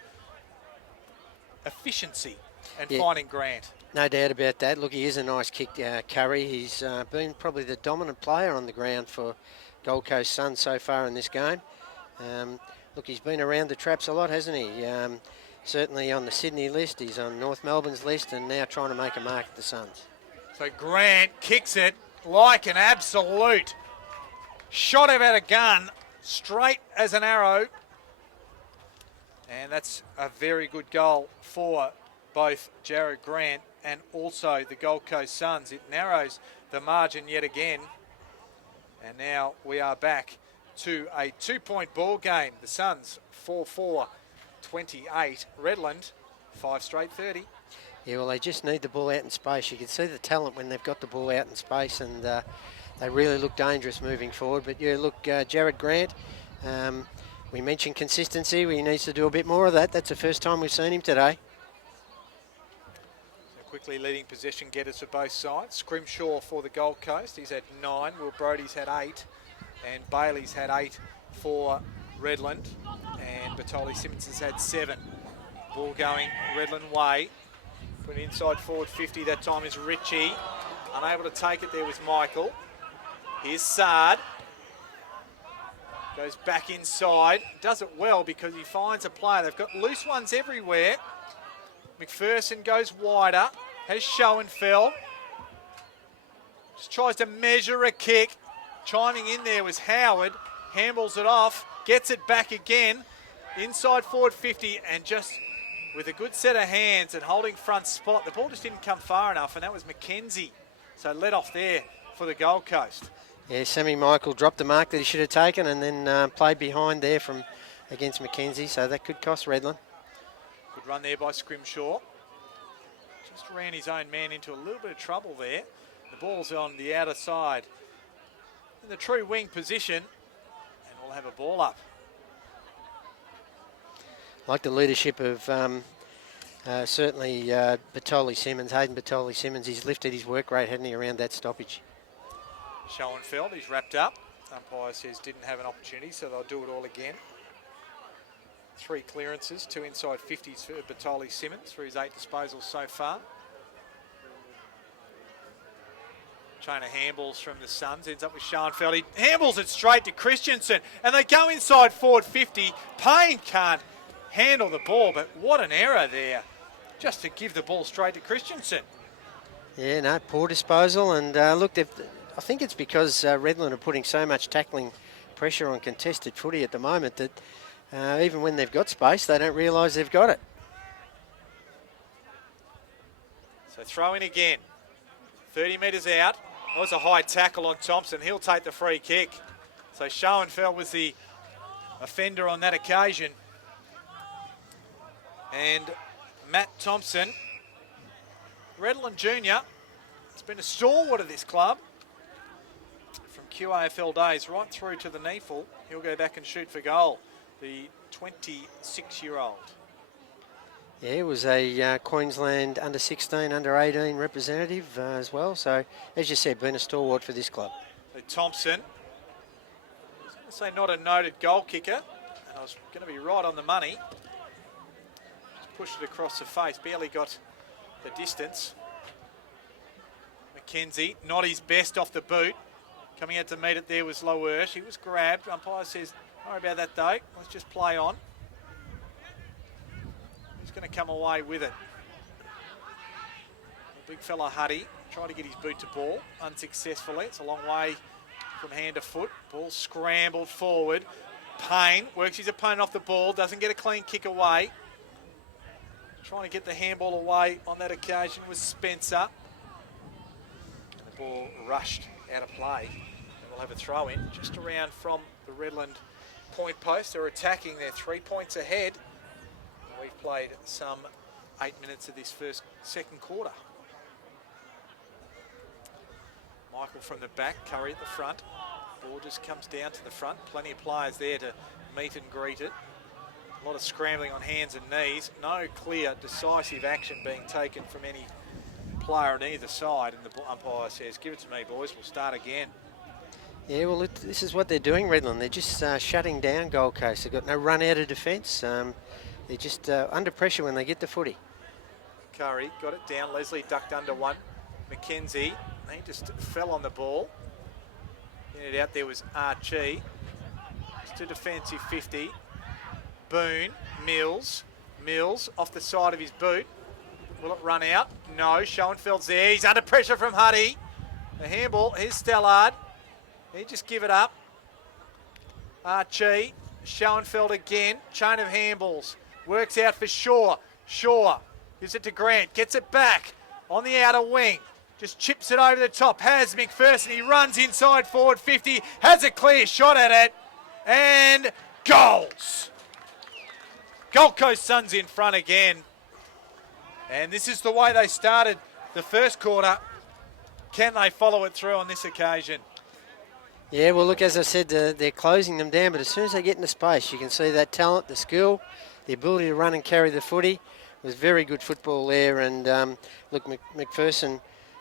efficiency and finding Grant. No doubt about that. Look, he is a nice kick, Curry. He's been probably the dominant player on the ground for Gold Coast Suns so far in this game. Look, he's been around the traps a lot, hasn't he? Certainly on the Sydney list, he's on North Melbourne's list, and now trying to make a mark at the Suns. So Grant kicks it like an absolute shot out of a gun, straight as an arrow. And that's a very good goal for both Jared Grant and also the Gold Coast Suns. It narrows the margin yet again. And now we are back to a 2-point ball game. The Suns 4-4, 28. Redland 5 straight 30. Yeah, well, they just need the ball out in space. You can see the talent when they've got the ball out in space, and they really look dangerous moving forward. But yeah, look, Jared Grant, we mentioned consistency. He needs to do a bit more of that. That's the first time we've seen him today. So quickly leading possession getters for both sides. Scrimshaw for the Gold Coast. He's had 9. Will Brody's had 8. And Bailey's had 8 for Redland. And Bertoli Simmons has had 7. Ball going Redland way. Put inside forward 50. That time is Ritchie. Unable to take it there was Michael. Here's Sard. Goes back inside. Does it well because he finds a player. They've got loose ones everywhere. McPherson goes wider. Has Schoenfeld. Just tries to measure a kick. Chiming in there was Howard. Handballs it off. Gets it back again. Inside forward 50 and just with a good set of hands and holding front spot. The ball just didn't come far enough, and that was Mackenzie. So let off there for the Gold Coast. Yeah, Sammy Michael dropped the mark that he should have taken and then played behind there from against Mackenzie, so that could cost Redland. Good run there by Scrimshaw. Just ran his own man into a little bit of trouble there. The ball's on the outer side in the true wing position, and we'll have a ball up. Like the leadership of certainly Bertoli Simmons, Hayden Bertoli Simmons. He's lifted his work rate, hadn't he, around that stoppage. Schoenfeld, he's wrapped up. Umpire says didn't have an opportunity, so they'll do it all again. 3 clearances, 2 inside 50s for Bertoli Simmons for his 8 disposals so far. Chain of handballs from the Suns, ends up with Schoenfeld. He handballs it straight to Christensen, and they go inside forward 50. Payne can't handle the ball, but what an error there, just to give the ball straight to Christensen. Yeah, no, poor disposal, and look, I think it's because Redland are putting so much tackling pressure on contested footy at the moment that even when they've got space, they don't realise they've got it. So throw in again, 30 metres out. That was a high tackle on Thompson. He'll take the free kick. So Schoenfeld was the offender on that occasion. And Matt Thompson, Redland Jr., has been a stalwart of this club from QAFL days right through to the NEAFL. He'll go back and shoot for goal, the 26-year-old. Yeah, he was a Queensland under-16, under-18 representative as well. So, as you said, been a stalwart for this club. So Thompson, I was going to say not a noted goal kicker, and I was going to be right on the money. Pushed it across the face, barely got the distance. Mackenzie, not his best off the boot. Coming out to meet it there was Loersch. He was grabbed. Umpire says, don't worry about that though. Let's just play on. He's going to come away with it. The big fella Huddy tried to get his boot to ball unsuccessfully. It's a long way from hand to foot. Ball scrambled forward. Payne works his opponent off the ball. Doesn't get a clean kick away. Trying to get the handball away on that occasion was Spencer. And the ball rushed out of play. And we'll have a throw in just around from the Redland point post. They're attacking. They're 3 points ahead. And we've played some 8 minutes of this second quarter. Michael from the back, Curry at the front. Ball just comes down to the front. Plenty of players there to meet and greet it. A lot of scrambling on hands and knees. No clear, decisive action being taken from any player on either side. And the umpire says, give it to me, boys. We'll start again. Yeah, well, this is what they're doing, Redland. They're just shutting down Gold Coast. They've got no run out of defence. They're just under pressure when they get the footy. Curry got it down. Leslie ducked under one. Mackenzie, he just fell on the ball. In it out there was Archie. Just a defensive 50. Boone, Mills off the side of his boot. Will it run out? No, Schoenfeld's there. He's under pressure from Huddy. The handball, here's Stellard. He just give it up. Archie, Schoenfeld again. Chain of handballs. Works out for Shaw. Shaw gives it to Grant. Gets it back. on the outer wing. Just chips it over the top. Has McPherson. He runs inside forward 50. Has a clear shot at it. And goals. Gold Coast Suns in front again. And this is the way they started the first quarter. Can they follow it through on this occasion? Yeah, well, look, as I said, they're closing them down, but as soon as they get into space, you can see that talent, the skill, the ability to run and carry the footy. It was very good football there, and look, McPherson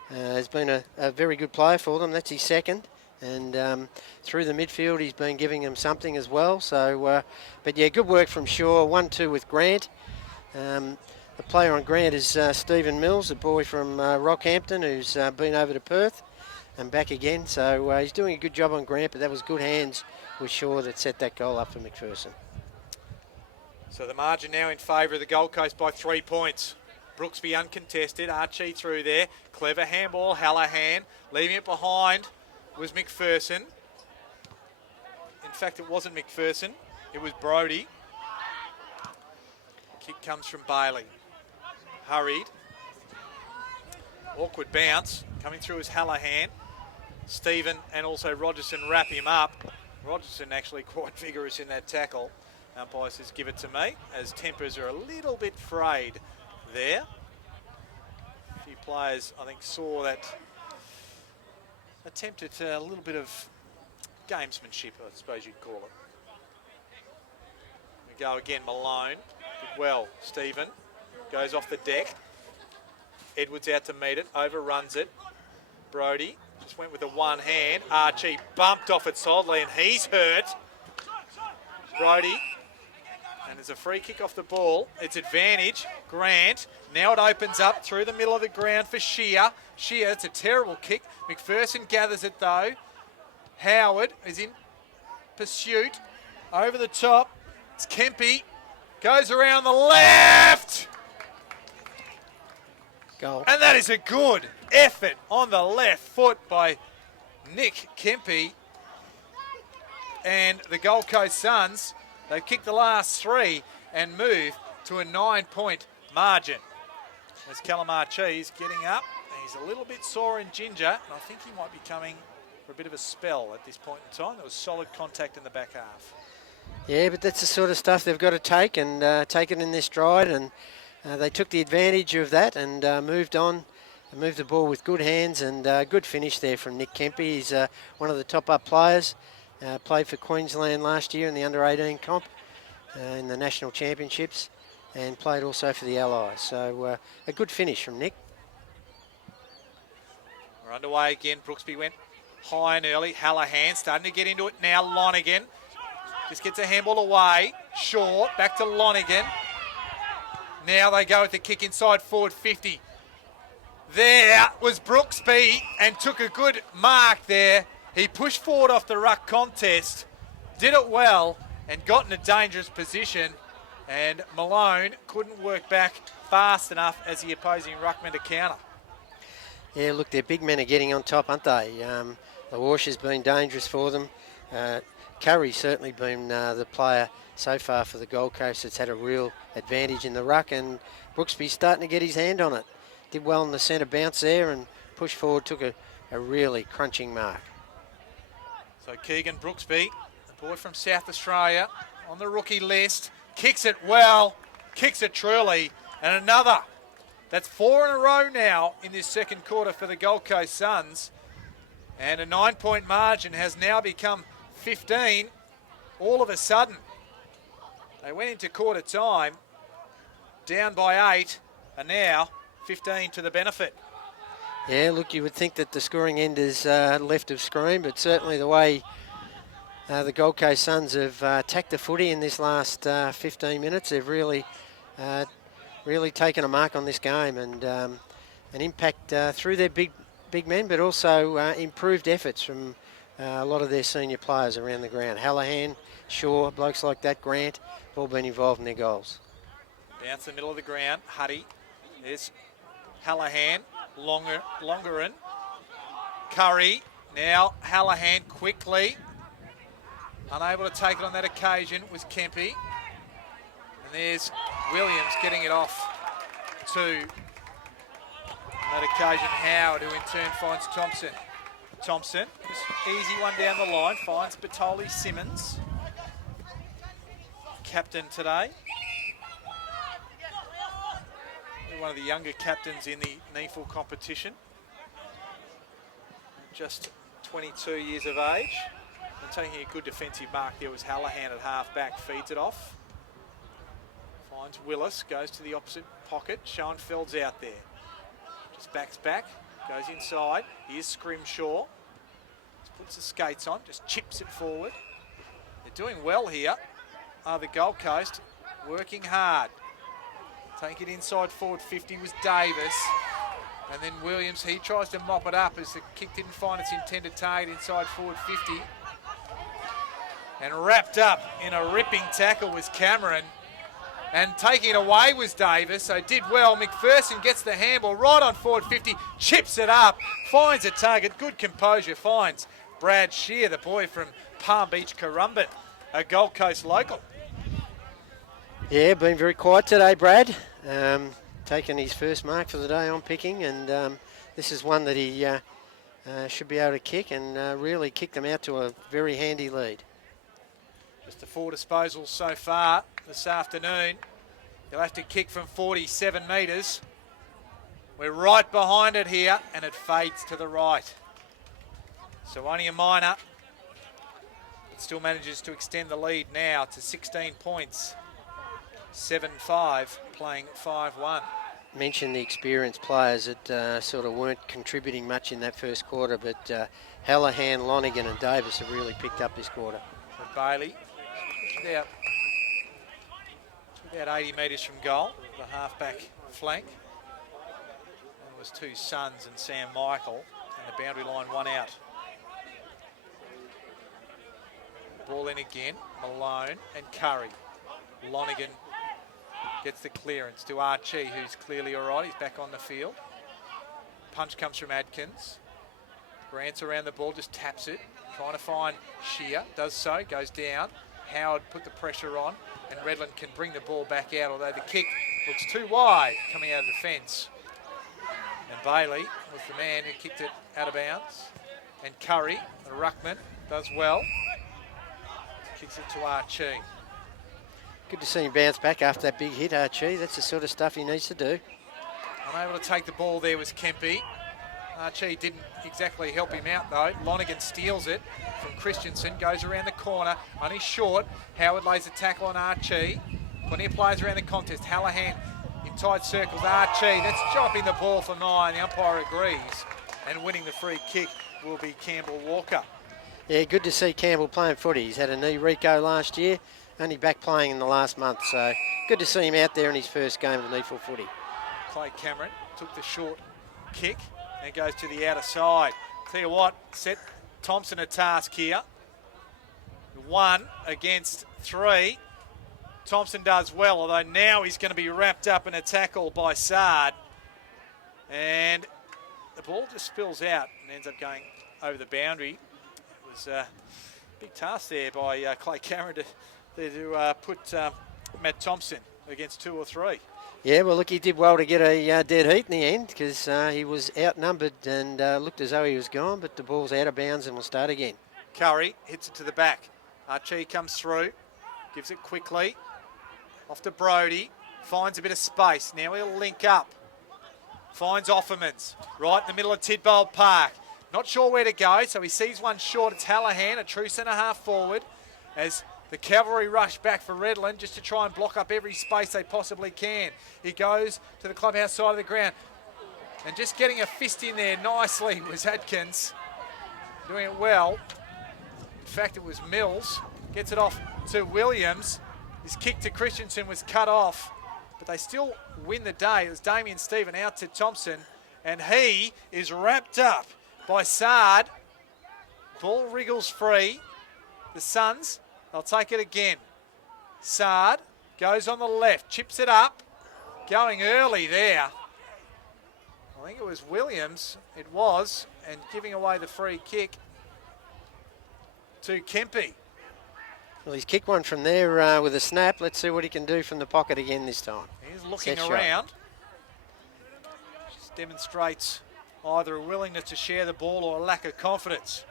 has been a very good player for them. That's his second, and through the midfield, he's been giving them something as well. So, but yeah, good work from Shaw. 1-2 with Grant. The player on Grant is Stephen Mills, a boy from Rockhampton who's been over to Perth and back again. So he's doing a good job on Grant, but that was good hands with Shaw that set that goal up for McPherson. So the margin now in favour of the Gold Coast by 3 points. Brooksby uncontested, Archie through there. Clever handball, Hallahan. Leaving it behind was McPherson. In fact, it wasn't McPherson, it was Brody. Kick comes from Bailey. Hurried. Awkward bounce. Coming through is Hallahan. Stephen and also Rogerson wrap him up. Rogerson actually quite vigorous in that tackle. Umpire says give it to me, as tempers are a little bit frayed there. A few players, I think, saw that attempt at a little bit of gamesmanship, I suppose you'd call it. We go again, Malone. Did well, Stephen. Goes off the deck. Edwards out to meet it, overruns it. Brody just went with the one hand. Archie bumped off it solidly and he's hurt. Brody. And there's a free kick off the ball. It's advantage. Grant. Now it opens up through the middle of the ground for Shear. Shear, it's a terrible kick. McPherson gathers it though. Howard is in pursuit. Over the top. It's Kempy. Goes around the left. Goal. And that is a good effort on the left foot by Nick Kempy. And the Gold Coast Suns, they've kicked the last three and moved to a 9-point margin. As Calamar Cheese getting up. He's a little bit sore and ginger, and I think he might be coming for a bit of a spell at this point in time. There was solid contact in the back half. Yeah, but that's the sort of stuff they've got to take and take it in their stride, and they took the advantage of that and moved on and moved the ball with good hands and good finish there from Nick Kempy. He's one of the top-up players, played for Queensland last year in the under-18 comp in the national championships and played also for the Allies. So a good finish from Nick. We're underway again. Brooksby went high and early. Hallahan starting to get into it now. Lonigan just gets a handball away. Short, back to Lonigan. Now they go with the kick inside forward 50. There was Brooksby and took a good mark there. He pushed forward off the ruck contest, did it well and got in a dangerous position, and Malone couldn't work back fast enough as the opposing ruckman to counter. Yeah, look, their big men are getting on top, aren't they? The Wash has been dangerous for them. Curry's certainly been the player so far for the Gold Coast that's had a real advantage in the ruck, and Brooksby's starting to get his hand on it. Did well in the centre bounce there and pushed forward, took a really crunching mark. So Keegan Brooksby, the boy from South Australia, on the rookie list, kicks it well, kicks it truly, and another. That's 4 in a row now in this second quarter for the Gold Coast Suns, and a 9-point margin has now become 15 all of a sudden. They went into quarter time down by 8 and now 15 to the benefit. Yeah, look, you would think that the scoring end is left of screen, but certainly the way the Gold Coast Suns have attacked the footy in this last 15 minutes, they've really taken a mark on this game and an impact through their big men, but also improved efforts from a lot of their senior players around the ground. Hallahan, Shaw, blokes like that, Grant, have all been involved in their goals. Bounce the middle of the ground, Huddy. There's Hallahan, Longerin, Curry. Now Hallahan quickly. Unable to take it on that occasion was Kempy. And there's Williams getting it off to On that occasion, Howard, who in turn finds Thompson. Thompson, easy one down the line, finds Batoli Simmons. Captain today. One of the younger captains in the NEAFL competition. Just 22 years of age. And taking a good defensive mark there was Hallahan at half-back, feeds it off. Finds Willis, goes to the opposite pocket. Schoenfeld's out there. Just backs back, goes inside. Here's Scrimshaw. Just puts the skates on, just chips it forward. They're doing well here. The Gold Coast, working hard. Take it inside forward 50 was Davis. And then Williams, he tries to mop it up as the kick didn't find its intended target inside forward 50. And wrapped up in a ripping tackle was Cameron. And taking it away was Davis, so did well. McPherson gets the handball right on forward 50, chips it up, finds a target, good composure, finds Brad Shear, the boy from Palm Beach, Currumbin, a Gold Coast local. Yeah, been very quiet today, Brad. Taking his first mark for the day on picking, and this is one that he should be able to kick, and really kick them out to a very handy lead. Just the 4 disposals so far this afternoon. He'll have to kick from 47 metres. We're right behind it here, and it fades to the right. So only a minor. It still manages to extend the lead now to 16 points. 7-5, playing 5-1. Mentioned the experienced players that sort of weren't contributing much in that first quarter, but Hallahan, Lonigan and Davis have really picked up this quarter. And Bailey, about 80 metres from goal, the half-back flank. And it was 2 Suns and Sam Michael, and the boundary line 1 out. Ball in again, Malone and Curry. Lonigan gets the clearance to Archie, who's clearly all right. He's back on the field. Punch comes from Adkins. Grant's around the ball, just taps it. Trying to find Shear, does so, goes down. Howard put the pressure on, and Redland can bring the ball back out, although the kick looks too wide coming out of the fence. And Bailey was the man who kicked it out of bounds. And Curry, the ruckman, does well. Kicks it to Archie. Good to see him bounce back after that big hit, Archie. That's the sort of stuff he needs to do. Unable to take the ball there was Kempe. Archie didn't exactly help him out though. Lonigan steals it from Christensen, goes around the corner, only short. Howard lays a tackle on Archie. Plenty of players around the contest. Hallahan in tight circles. Archie, that's chopping the ball for 9. The umpire agrees. And winning the free kick will be Campbell Walker. Yeah, good to see Campbell playing footy. He's had a knee reco last year, only back playing in the last month. So good to see him out there in his first game of NEAFL footy. Clay Cameron took the short kick and goes to the outer side. Tell you what, set Thompson a task here. 1 against 3. Thompson does well, although now he's going to be wrapped up in a tackle by Sard. And the ball just spills out and ends up going over the boundary. It was a big task there by Clay Cameron to put Matt Thompson against 2 or 3. Yeah, well, look, he did well to get a dead heat in the end because he was outnumbered and looked as though he was gone, but the ball's out of bounds and will start again. Curry hits it to the back. Archie comes through, gives it quickly. Off to Brody, finds a bit of space. Now he'll link up. Finds Offermans, right in the middle of Tidbold Park. Not sure where to go, so he sees one short. It's Hallahan, a true centre-half forward, as the cavalry rush back for Redland just to try and block up every space they possibly can. He goes to the clubhouse side of the ground. And just getting a fist in there nicely was Adkins. Doing it well. In fact, it was Mills. Gets it off to Williams. His kick to Christensen was cut off. But they still win the day. It was Damien Stephen out to Thompson. And he is wrapped up by Sard. Ball wriggles free. The Suns, they'll take it again. Sard goes on the left, chips it up, going early there. I think it was Williams, it was, and giving away the free kick to Kempe. Well, he's kicked one from there with a snap. Let's see what he can do from the pocket again this time. He's looking Set around. Shot. Just demonstrates either a willingness to share the ball or a lack of confidence.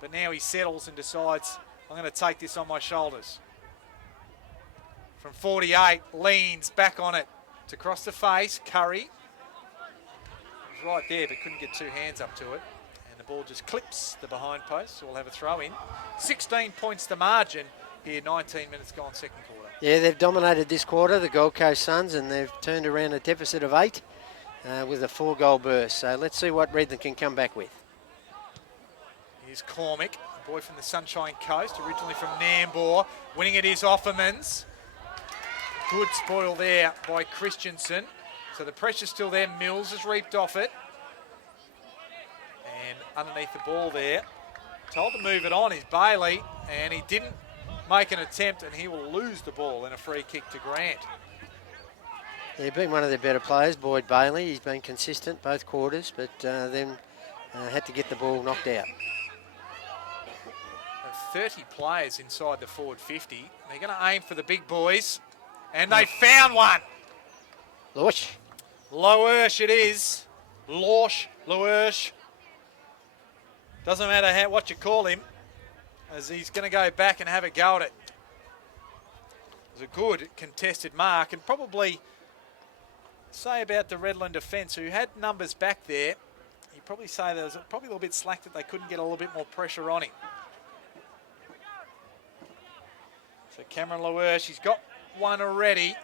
But now he settles and decides, I'm going to take this on my shoulders. From 48, leans back on it to cross the face. Curry was right there, but couldn't get two hands up to it. And the ball just clips the behind post, so we'll have a throw in. 16 points the margin here, 19 minutes gone second quarter. Yeah, they've dominated this quarter, the Gold Coast Suns, and they've turned around a deficit of 8 with a 4-goal burst. So let's see what Redland can come back with. Here's Cormick, a boy from the Sunshine Coast, originally from Nambour. Winning it is Offermans. Good spoil there by Christensen. So the pressure's still there. Mills has reaped off it. And underneath the ball there, told to move it on is Bailey, and he didn't make an attempt, and he will lose the ball in a free kick to Grant. Yeah, been one of their better players, Boyd Bailey. He's been consistent both quarters, but then had to get the ball knocked out. 30 players inside the forward 50. They're going to aim for the big boys, and they found one. Lorsch. Loersch it is. Loersch. Doesn't matter what you call him, as he's going to go back and have a go at it. It was a good contested mark, and probably say about the Redland defence, who had numbers back there, you'd probably say there was probably a little bit slack that they couldn't get a little bit more pressure on him. So Cameron Loersch, he's got one already.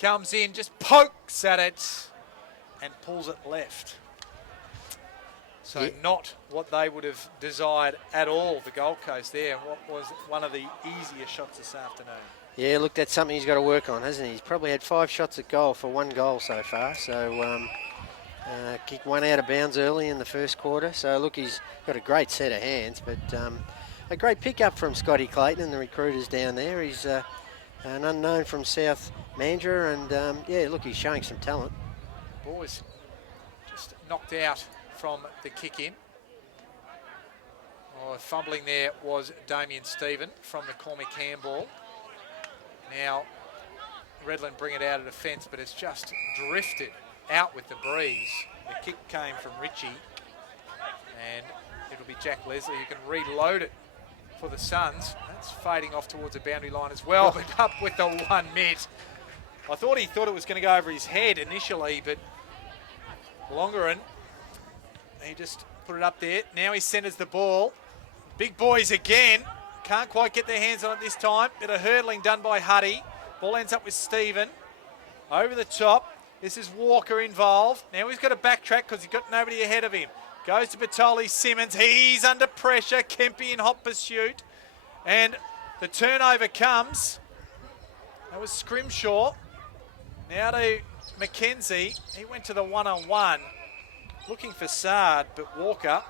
Comes in, just pokes at it and pulls it left. So not what they would have desired at all, the Gold Coast there, and what was one of the easier shots this afternoon. Yeah, look, that's something he's got to work on, hasn't he? He's probably had 5 shots at goal for 1 goal so far. So kicked one out of bounds early in the first quarter. So look, he's got a great set of hands, but a great pickup from Scotty Clayton and the recruiters down there. He's an unknown from South Mandurah, and yeah, look, he's showing some talent. Boys just knocked out from the kick in. Oh, fumbling there was Damien Stephen from the Cormick handball. Now Redland bring it out of defence, but it's just drifted out with the breeze. The kick came from Ritchie, and it'll be Jack Leslie who can reload it for the Suns. That's fading off towards the boundary line as well, but up with the 1 mitt. I thought he thought it was going to go over his head initially, but Longerin, he just put it up there. Now he centres the ball. Big boys again. Can't quite get their hands on it this time. Bit of hurdling done by Huddy. Ball ends up with Stephen. Over the top. This is Walker involved. Now he's got to backtrack because he's got nobody ahead of him. Goes to Batoli Simmons. He's under pressure. Kempy in hot pursuit. And the turnover comes. That was Scrimshaw. Now to McKenzie. He went to the one-on-one. Looking for Sard, but Walker,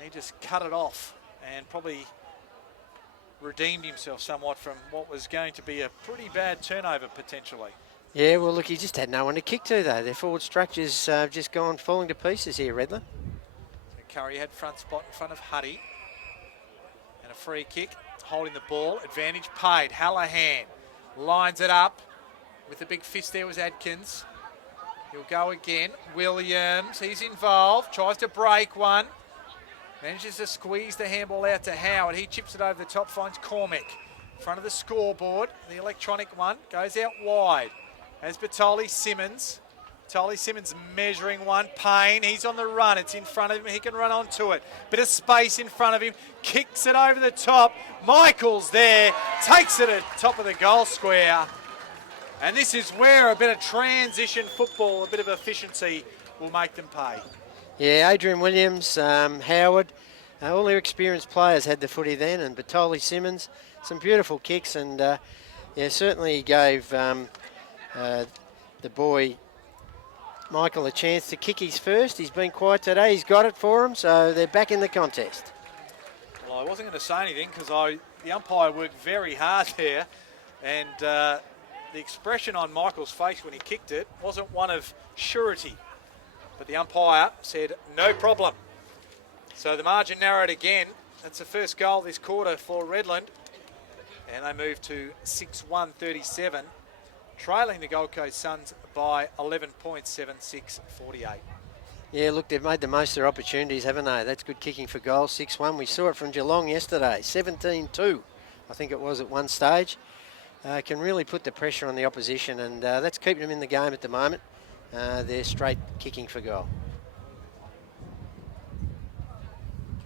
he just cut it off and probably redeemed himself somewhat from what was going to be a pretty bad turnover potentially. Yeah, well, look, he just had no one to kick to, though. Their forward structure's just gone falling to pieces here, Redland. So Curry had front spot in front of Huddy. And a free kick, holding the ball. Advantage paid. Hallahan lines it up. With the big fist there was Adkins. He'll go again. Williams, he's involved. Tries to break one. Manages to squeeze the handball out to Howard. He chips it over the top, finds Cormick. In front of the scoreboard, the electronic one. Goes out wide. As Batoli Simmons. Batoli Simmons measuring one. Payne, he's on the run. It's in front of him. He can run onto it. Bit of space in front of him. Kicks it over the top. Michael's there. Takes it at top of the goal square. And this is where a bit of transition football, a bit of efficiency will make them pay. Yeah, Adrian Williams, Howard, all their experienced players had the footy then, and Batoli Simmons, some beautiful kicks, and yeah, certainly gave the boy Michael a chance to kick his first. He's been quiet today. He's got it for him, so they're back in the contest. Well, I wasn't going to say anything because the umpire worked very hard there, and the expression on Michael's face when he kicked it wasn't one of surety. But the umpire said, no problem. So the margin narrowed again. That's the first goal this quarter for Redland. And they move to 6-1-37, trailing the Gold Coast Suns by 11 points, 7-6-48. Yeah, look, they've made the most of their opportunities, haven't they? That's good kicking for goal, 6-1. We saw it from Geelong yesterday, 17-2, I think it was at one stage. Can really put the pressure on the opposition, and that's keeping them in the game at the moment. They're straight kicking for goal.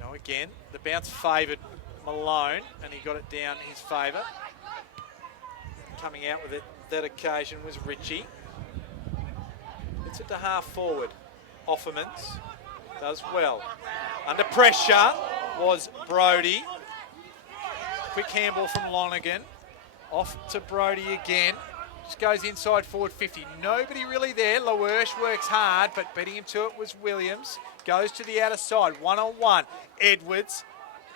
Go again. The bounce favoured Malone, and he got it down in his favour. Coming out with it that occasion was Ritchie. It's it to half forward. Offermans does well. Under pressure was Brody. Quick handball from Lonergan. Off to Brody again. Just goes inside forward 50. Nobody really there. LaWersh works hard, but beating him to it was Williams. Goes to the outer side. 1-on-1. Edwards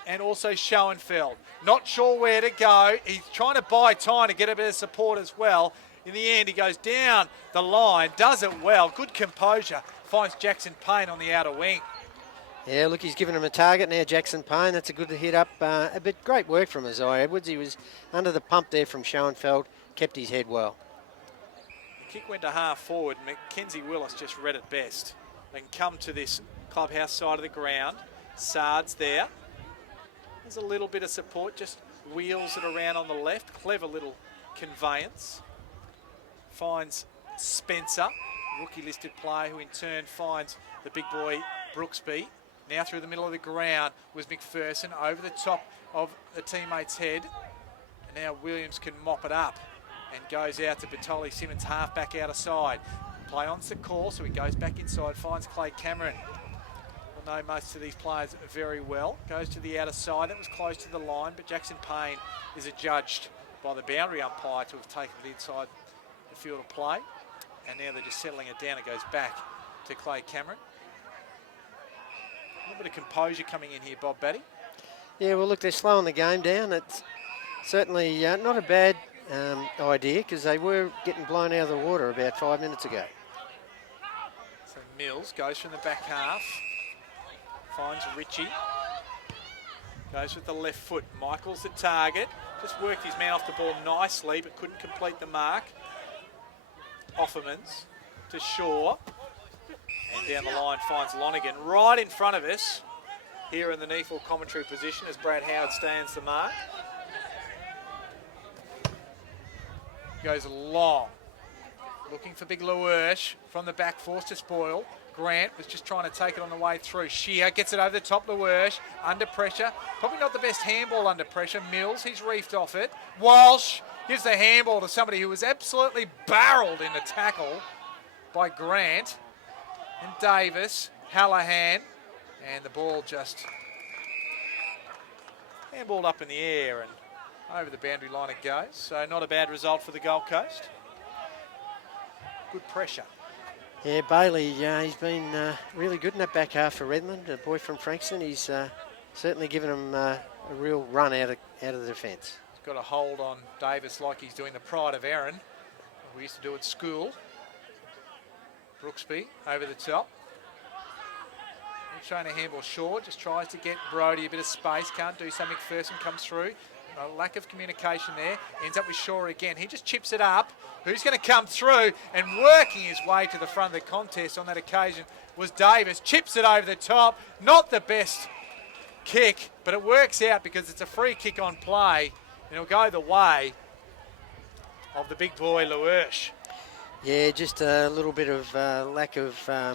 and also Schoenfeld. Not sure where to go. He's trying to buy time to get a bit of support as well. In the end, he goes down the line, does it well. Good composure. Finds Jackson Payne on the outer wing. Yeah, look, he's given him a target now, Jackson Payne. That's a good hit up. A bit great work from Isaiah Edwards. He was under the pump there from Schoenfeld, kept his head well. The kick went to half forward. Mackenzie Willis just read it best. They can come to this clubhouse side of the ground. Sard's there. There's a little bit of support, just wheels it around on the left. Clever little conveyance. Finds Spencer, rookie listed player, who in turn finds the big boy Brooksby. Now through the middle of the ground was McPherson over the top of the teammate's head. And now Williams can mop it up and goes out to Batoli Simmons, half back out of side. Play on's the call, so he goes back inside, finds Clay Cameron. I know most of these players very well. Goes to the outer side. It was close to the line, but Jackson Payne is adjudged by the boundary umpire to have taken it inside the field of play. And now they're just settling it down. It goes back to Clay Cameron. A little bit of composure coming in here, Bob Batty. Yeah, well, look, they're slowing the game down. It's certainly not a bad idea, because they were getting blown out of the water about 5 minutes ago. So Mills goes from the back half. Finds Ritchie. Goes with the left foot. Michael's the target. Just worked his man off the ball nicely, but couldn't complete the mark. Offermans to Shaw. And down the line finds Lonergan right in front of us here in the NEAFL commentary position as Brad Howard stands the mark. Goes long. Looking for big LaWersh from the back, forced to spoil. Grant was just trying to take it on the way through. Shear gets it over the top. LaWersh under pressure. Probably not the best handball under pressure. Mills, he's reefed off it. Walsh gives the handball to somebody who was absolutely barreled in the tackle by Grant. And Davis, Hallahan, and the ball just handballed up in the air and over the boundary line it goes. So not a bad result for the Gold Coast. Good pressure. Yeah, Bailey, he's been really good in that back half for Redland. A boy from Frankston. He's certainly given him a real run out of the defence. He's got a hold on Davis like he's doing the pride of Aaron. We used to do at school. Brooksby over the top. Trying to handball short, just tries to get Brody a bit of space, can't do so. McPherson comes through. A lack of communication there. Ends up with Shaw again. He just chips it up. Who's going to come through and working his way to the front of the contest on that occasion was Davis. Chips it over the top. Not the best kick, but it works out because it's a free kick on play and it'll go the way of the big boy LaWersh. Yeah, just a little bit of lack of, I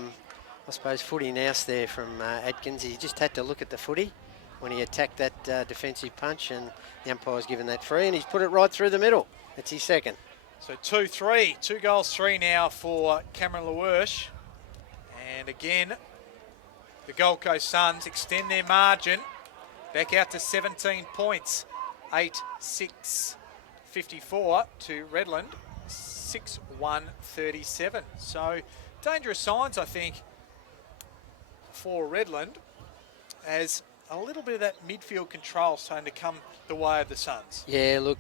suppose, footy nous there from Atkins. He just had to look at the footy when he attacked that defensive punch, and the umpire's given that free, and he's put it right through the middle. That's his second. So 2-3, 2 goals, 3 now for Cameron LaWersh. And again, the Gold Coast Suns extend their margin back out to 17 points. 8-6-54 to Redland, 6-1-37. So dangerous signs, I think, for Redland, as a little bit of that midfield control starting to come the way of the Suns. Yeah, look,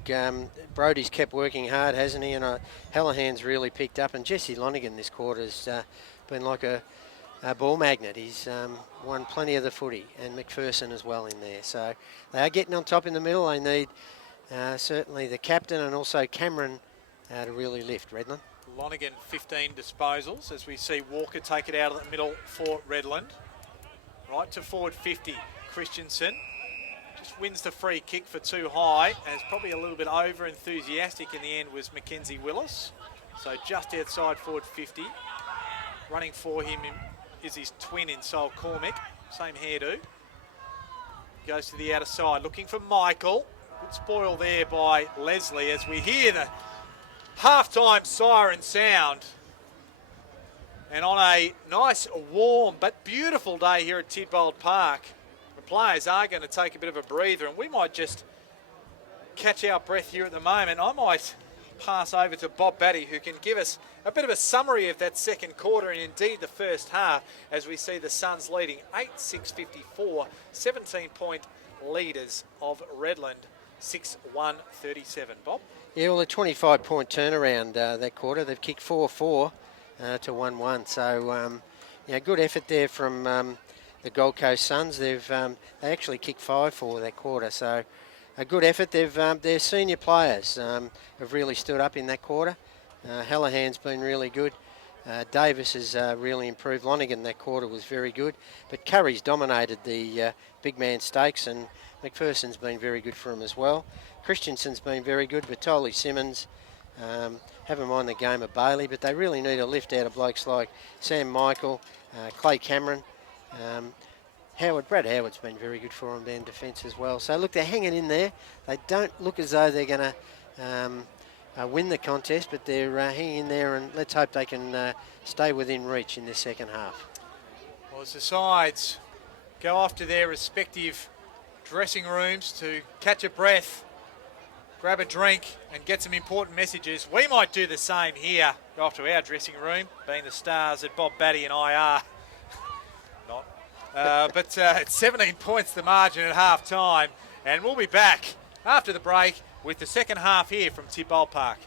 Brody's kept working hard, hasn't he? And Hallahan's really picked up, and Jesse Lonergan this quarter's been like a ball magnet. He's won plenty of the footy, and McPherson as well in there. So they are getting on top in the middle. They need certainly the captain and also Cameron to really lift Redland. Lonigan 15 disposals as we see Walker take it out of the middle for Redland. Right to forward 50, Christensen. Just wins the free kick for too high, and it's probably a little bit over enthusiastic in the end was Mackenzie Willis. So just outside forward 50. Running for him is his twin in Sol Cormick, same hairdo. Goes to the outer side, looking for Michael. Good spoil there by Leslie as we hear the half-time siren sound. And on a nice, warm but beautiful day here at Tidbold Park, the players are going to take a bit of a breather, and we might just catch our breath here at the moment. I might pass over to Bob Batty, who can give us a bit of a summary of that second quarter and indeed the first half, as we see the Suns leading 8-6-54, 17-point leaders of Redland, 6-1-37. Bob? Yeah, well, a 25-point turnaround that quarter. They've kicked 4-4 to 1-1. So, yeah, good effort there from the Gold Coast Suns. They actually kicked 5-4 that quarter. So, a good effort. Their senior players have really stood up in that quarter. Hallahan's been really good. Davis has really improved. Lonigan that quarter was very good. But Curry's dominated the big man stakes, and McPherson's been very good for him as well. Christensen's been very good. Vitoli Simmons, haven't mind the game of Bailey, but they really need a lift out of blokes like Sam Michael, Clay Cameron. Brad Howard's been very good for them in defence as well. So, look, they're hanging in there. They don't look as though they're going to win the contest, but they're hanging in there, and let's hope they can stay within reach in this second half. Well, as the sides go off to their respective dressing rooms to catch a breath, grab a drink and get some important messages, we might do the same here. Go off to our dressing room, being the stars that Bob Batty and I are. Not. But it's 17 points the margin at half time, and we'll be back after the break with the second half here from Tidbold Park.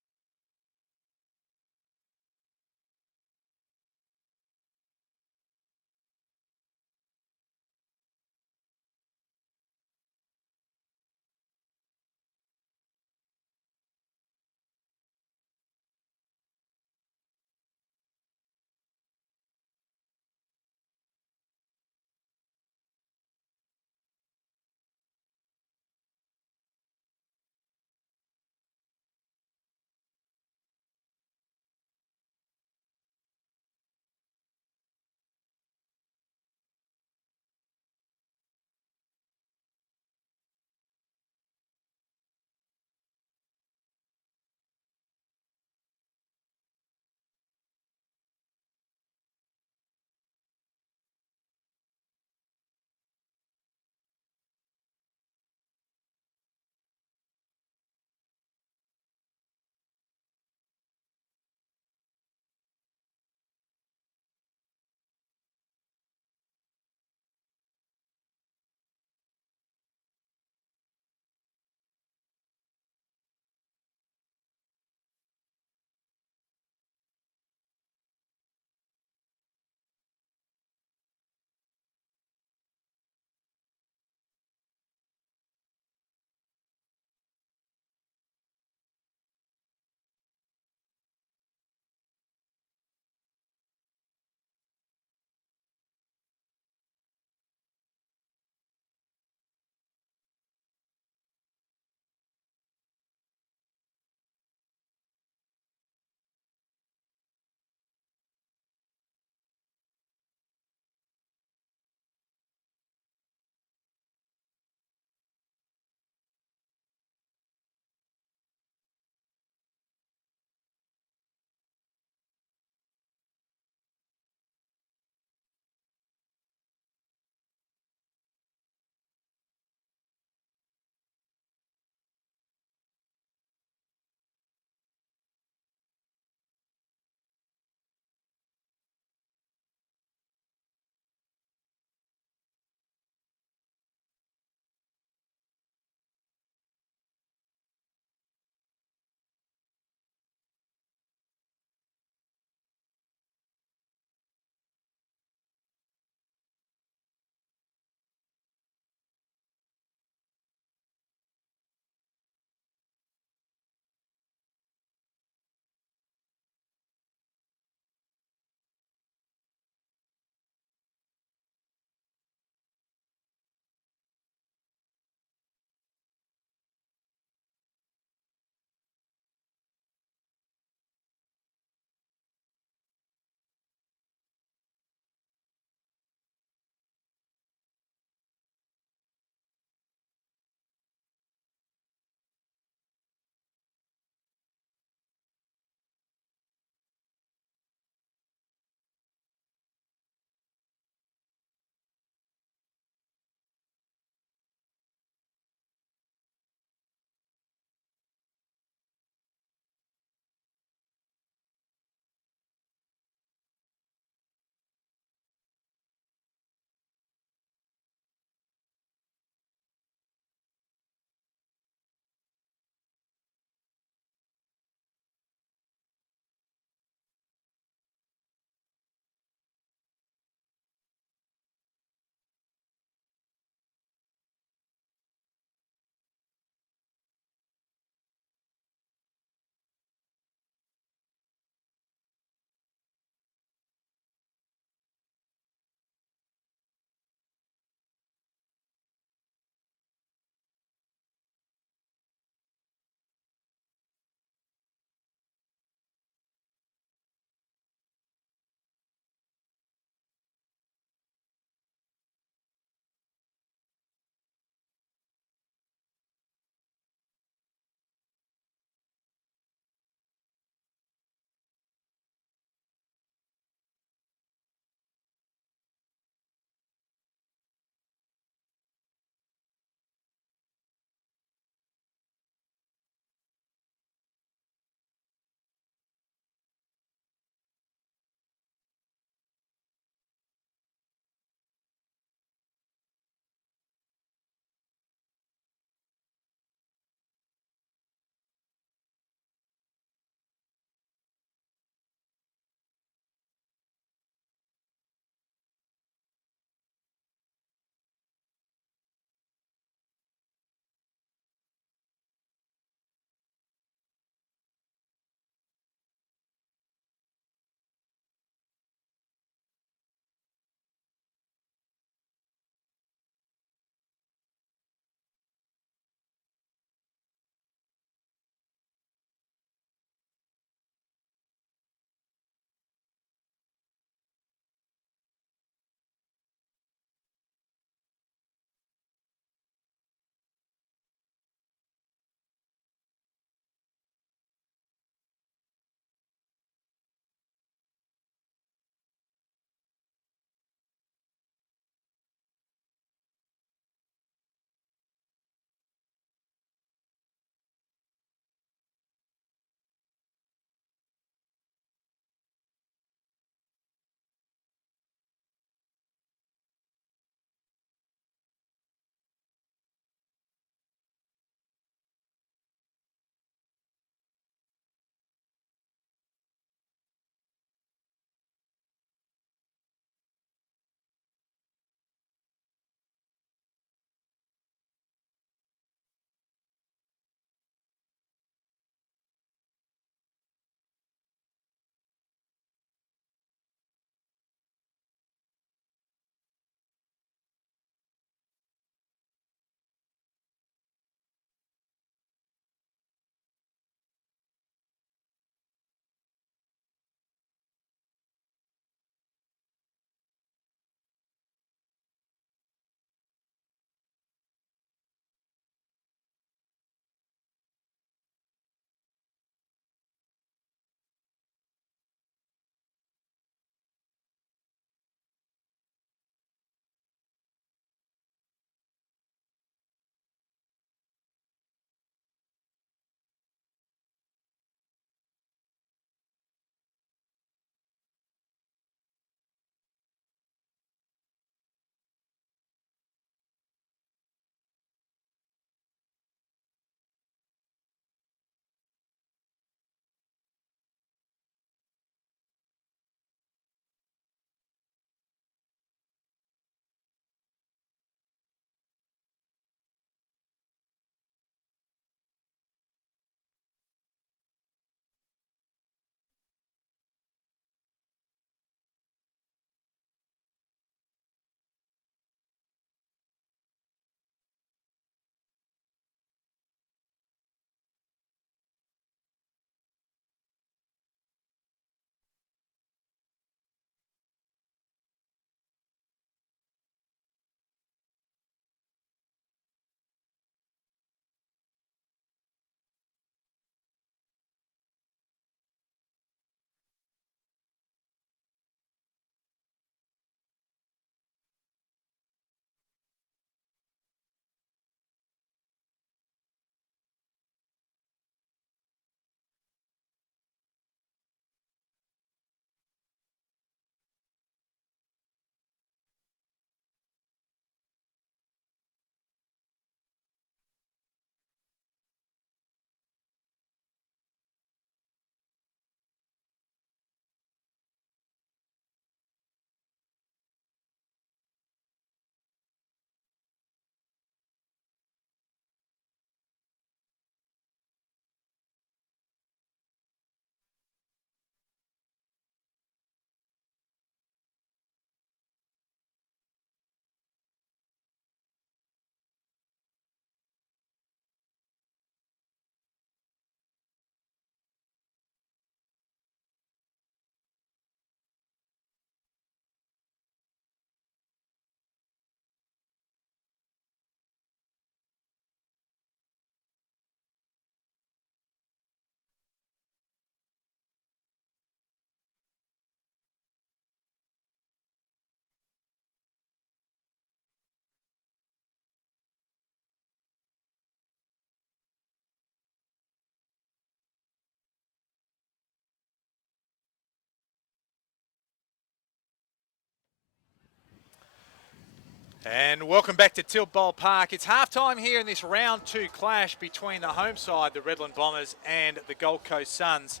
And welcome back to Tidbold Park. It's halftime here in this round 2 clash between the home side, the Redland Bombers, and the Gold Coast Suns.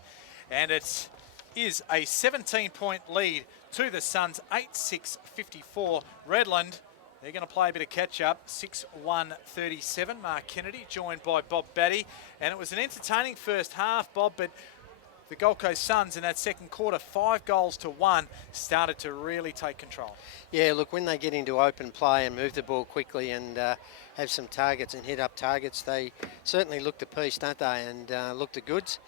And it is a 17-point lead to the Suns, 8-6-54. Redland, they're going to play a bit of catch-up, 6-1-37. Mark Kennedy joined by Bob Batty. And it was an entertaining first half, Bob, but the Gold Coast Suns in that second quarter, 5-1, started to really take control. Yeah, look, when they get into open play and move the ball quickly and have some targets and hit up targets, they certainly look the piece, don't they, and look the goods.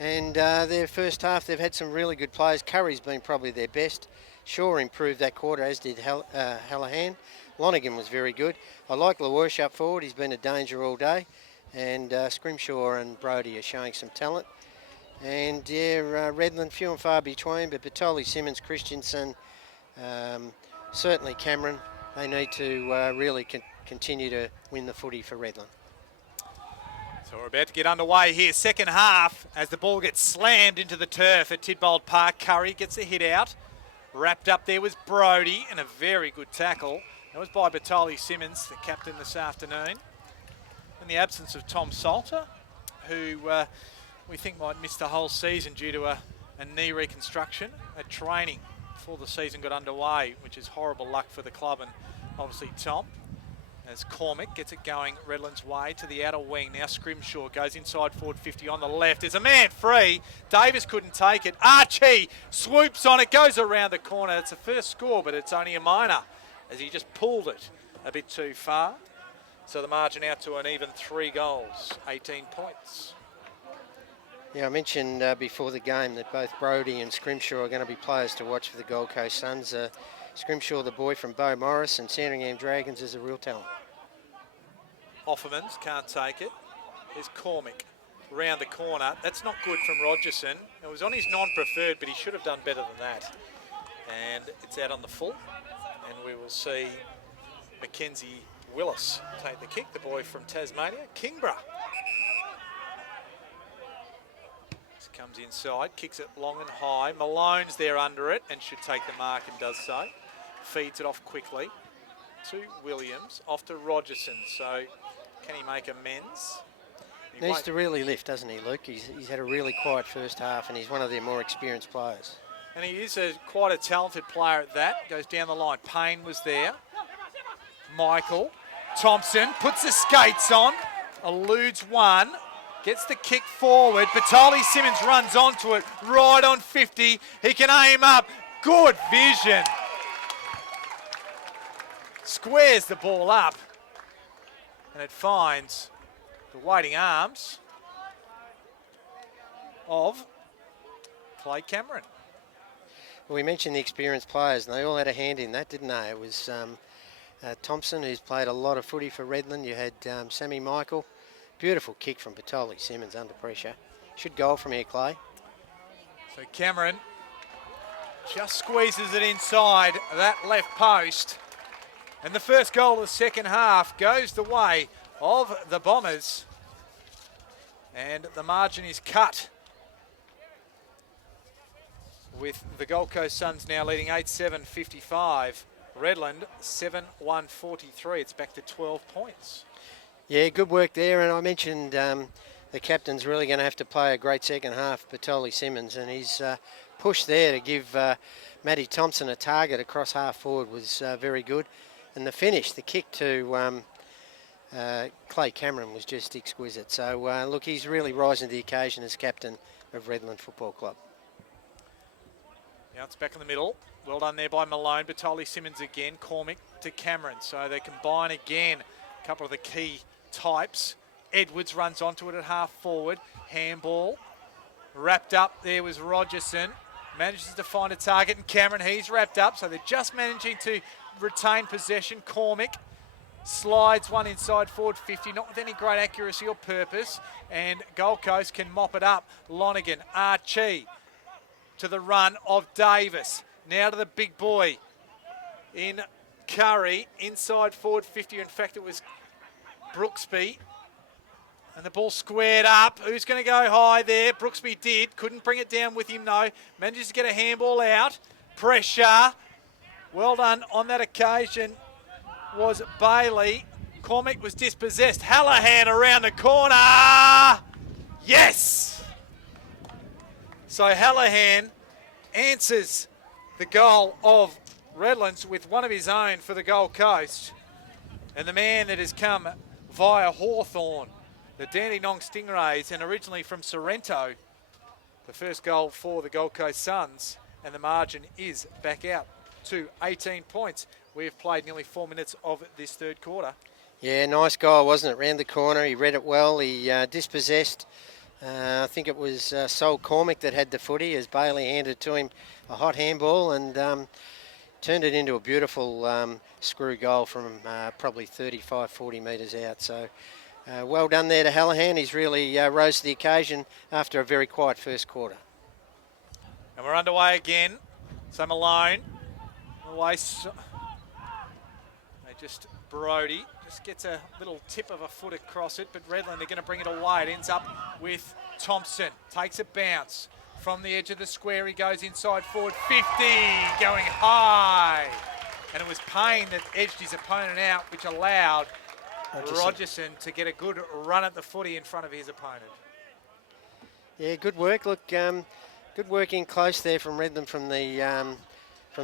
And their first half, they've had some really good players. Curry's been probably their best. Shaw improved that quarter, as did Hallahan. Lonergan was very good. I like LaWersh up forward. He's been a danger all day. And Scrimshaw and Brodie are showing some talent. And yeah, Redland, few and far between, but Bertoli, Simmons, Christensen, certainly Cameron, they need to really continue to win the footy for Redland. So we're about to get underway here. Second half, as the ball gets slammed into the turf at Tidbold Park. Curry gets a hit out. Wrapped up there was Brodie, and a very good tackle. That was by Bertoli Simmons, the captain this afternoon. In the absence of Tom Salter, who we think might miss the whole season due to a knee reconstruction at training before the season got underway, which is horrible luck for the club and obviously Tom. As Cormick gets it going Redland's way to the outer wing. Now Scrimshaw goes inside forward 50 on the left. There's a man free. Davis couldn't take it. Archie swoops on it, goes around the corner. It's a first score, but it's only a minor as he just pulled it a bit too far. So the margin out to an even 3 goals, 18 points. Yeah, I mentioned before the game that both Brodie and Scrimshaw are going to be players to watch for the Gold Coast Suns. Scrimshaw, the boy from Beau Morris, and Sandringham Dragons is a real talent. Offermans can't take it. There's Cormick round the corner. That's not good from Rogerson. It was on his non-preferred, but he should have done better than that. And it's out on the full. And we will see Mackenzie Willis take the kick, the boy from Tasmania, Kingborough. Comes inside, kicks it long and high. Malone's there under it and should take the mark and does so. Feeds it off quickly to Williams, off to Rogerson. So can he make amends? He needs to really lift, doesn't he, Luke? He's had a really quiet first half and he's one of their more experienced players. And he is quite a talented player at that. Goes down the line. Payne was there. Michael Thompson puts the skates on, eludes one. Gets the kick forward. Bertoli Simmons runs onto it right on 50. He can aim up. Good vision. Squares the ball up. And it finds the waiting arms of Clay Cameron. Well, we mentioned the experienced players, and they all had a hand in that, didn't they? It was Thompson, who's played a lot of footy for Redland. You had Sammy Michael. Beautiful kick from Bertoli Simmons under pressure. Should goal from here, Clay. So Cameron just squeezes it inside that left post. And the first goal of the second half goes the way of the Bombers. And the margin is cut, with the Gold Coast Suns now leading 8-7-55. Redland 7-1-43. It's back to 12 points. Yeah, good work there, and I mentioned the captain's really going to have to play a great second half, Bertoli Simmons, and his push there to give Matty Thompson a target across half forward was very good. And the finish, the kick to Clay Cameron was just exquisite. So, look, he's really rising to the occasion as captain of Redland Football Club. Now it's back in the middle. Well done there by Malone. Bertoli Simmons again. Cormick to Cameron. So they combine again. A couple of the key types. Edwards runs onto it at half forward. Handball. Wrapped up there was Rogerson. Manages to find a target, and Cameron, he's wrapped up. So they're just managing to retain possession. Cormick slides one inside forward 50, not with any great accuracy or purpose. And Gold Coast can mop it up. Lonergan, Archie to the run of Davis. Now to the big boy in Curry, inside forward 50. In fact, it was Brooksby. And the ball squared up. Who's going to go high there? Brooksby did. Couldn't bring it down with him, though. Manages to get a handball out. Pressure. Well done on that occasion was Bailey. Cormick was dispossessed. Hallahan around the corner. Yes! So Hallahan answers the goal of Redlands with one of his own for the Gold Coast. And the man that has come via Hawthorn, the Dandenong Stingrays, and originally from Sorrento, the first goal for the Gold Coast Suns, and the margin is back out to 18 points. We've played nearly 4 minutes of this third quarter. Yeah, nice goal, wasn't it? Round the corner, he read it well, he dispossessed. I think it was Sol Cormick that had the footy as Bailey handed to him a hot handball and turned it into a beautiful screw goal from probably 35, 40 metres out. So well done there to Hallahan. He's really rose to the occasion after a very quiet first quarter. And we're underway again. So Malone away. Brody just gets a little tip of a foot across it, but Redland are going to bring it away. It ends up with Thompson. Takes a bounce from the edge of the square. He goes inside forward 50, going high. And it was Payne that edged his opponent out, which allowed Rogerson to get a good run at the footy in front of his opponent. Yeah, good work. Look, good work in close there from Redland from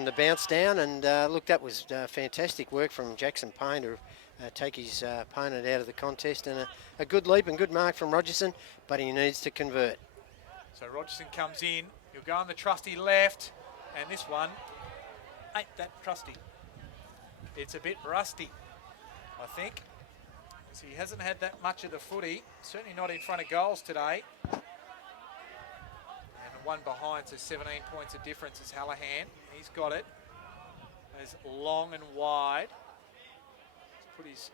the bounce down, and look, that was fantastic work from Jackson Payne to take his opponent out of the contest, and a good leap and good mark from Rogerson, but he needs to convert. So Rogerson comes in, he'll go on the trusty left, and this one ain't that trusty. It's a bit rusty, I think. So he hasn't had that much of the footy, certainly not in front of goals today. One behind, so 17 points of difference is Hallahan. He's got it. As long and wide. He's put his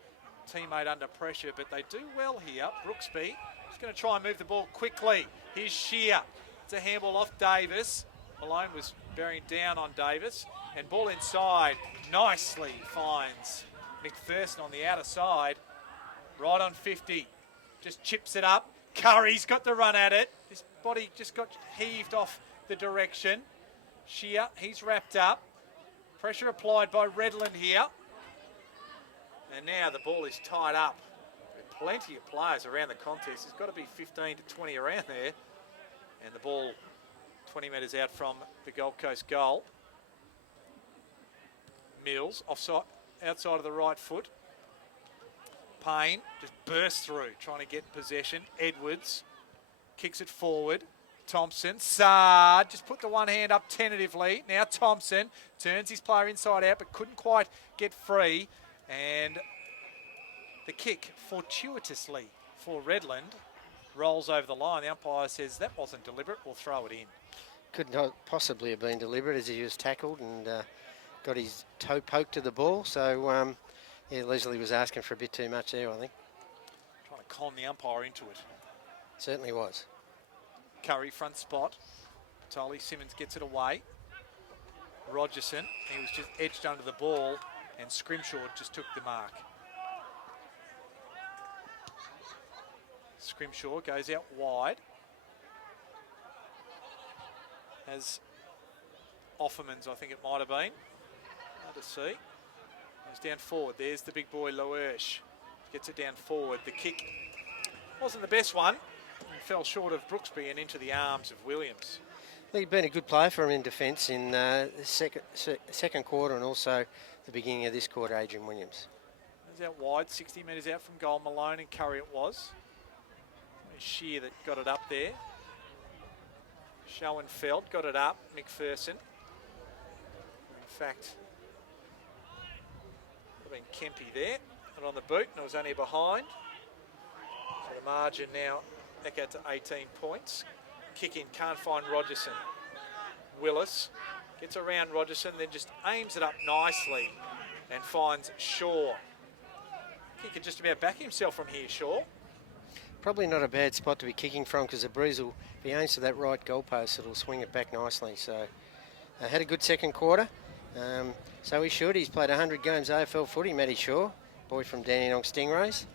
teammate under pressure, but they do well here. Brooksby is going to try and move the ball quickly. Here's Shear. It's a handball off Davis. Malone was bearing down on Davis. And ball inside nicely finds McPherson on the outer side. Right on 50. Just chips it up. Curry's got the run at it. His body just got heaved off the direction. Shear, he's wrapped up. Pressure applied by Redland here. And now the ball is tied up. Plenty of players around the contest. There's got to be 15 to 20 around there. And the ball 20 metres out from the Gold Coast goal. Mills, offside, outside of the right foot. Payne just bursts through, trying to get possession. Edwards kicks it forward. Thompson, Saad just put the one hand up tentatively. Now Thompson turns his player inside out, but couldn't quite get free. And the kick, fortuitously for Redland, rolls over the line. The umpire says that wasn't deliberate, we'll throw it in. Could not possibly have been deliberate as he was tackled and got his toe poked to the ball. So, yeah, Leslie was asking for a bit too much there, I think. Trying to con the umpire into it. Certainly was. Curry, front spot. Tolly Simmons gets it away. Rogerson, he was just edged under the ball, and Scrimshaw just took the mark. Scrimshaw goes out wide. As Offerman's, I think it might have been. Hard to see. Goes down forward. There's the big boy, Loersch. Gets it down forward. The kick wasn't the best one. He fell short of Brooksby and into the arms of Williams. Well, he'd been a good player for him in defence in the second quarter and also the beginning of this quarter, Adrian Williams. Goes out wide, 60 metres out from goal. Malone and Curry it was. Shear that got it up there. Schoenfeld got it up. McPherson. In fact, been Kempy there, and on the boot, and it was only behind. So the margin now back out to 18 points. Kick in, can't find Rogerson. Willis gets around Rogerson, then just aims it up nicely and finds Shaw. He could just about back himself from here, Shaw. Probably not a bad spot to be kicking from because the breeze will, if he aims to that right goalpost, it'll swing it back nicely. So had a good second quarter. So he should. He's played 100 games AFL footy, Matty Shaw, boy from Dandenong Stingrays.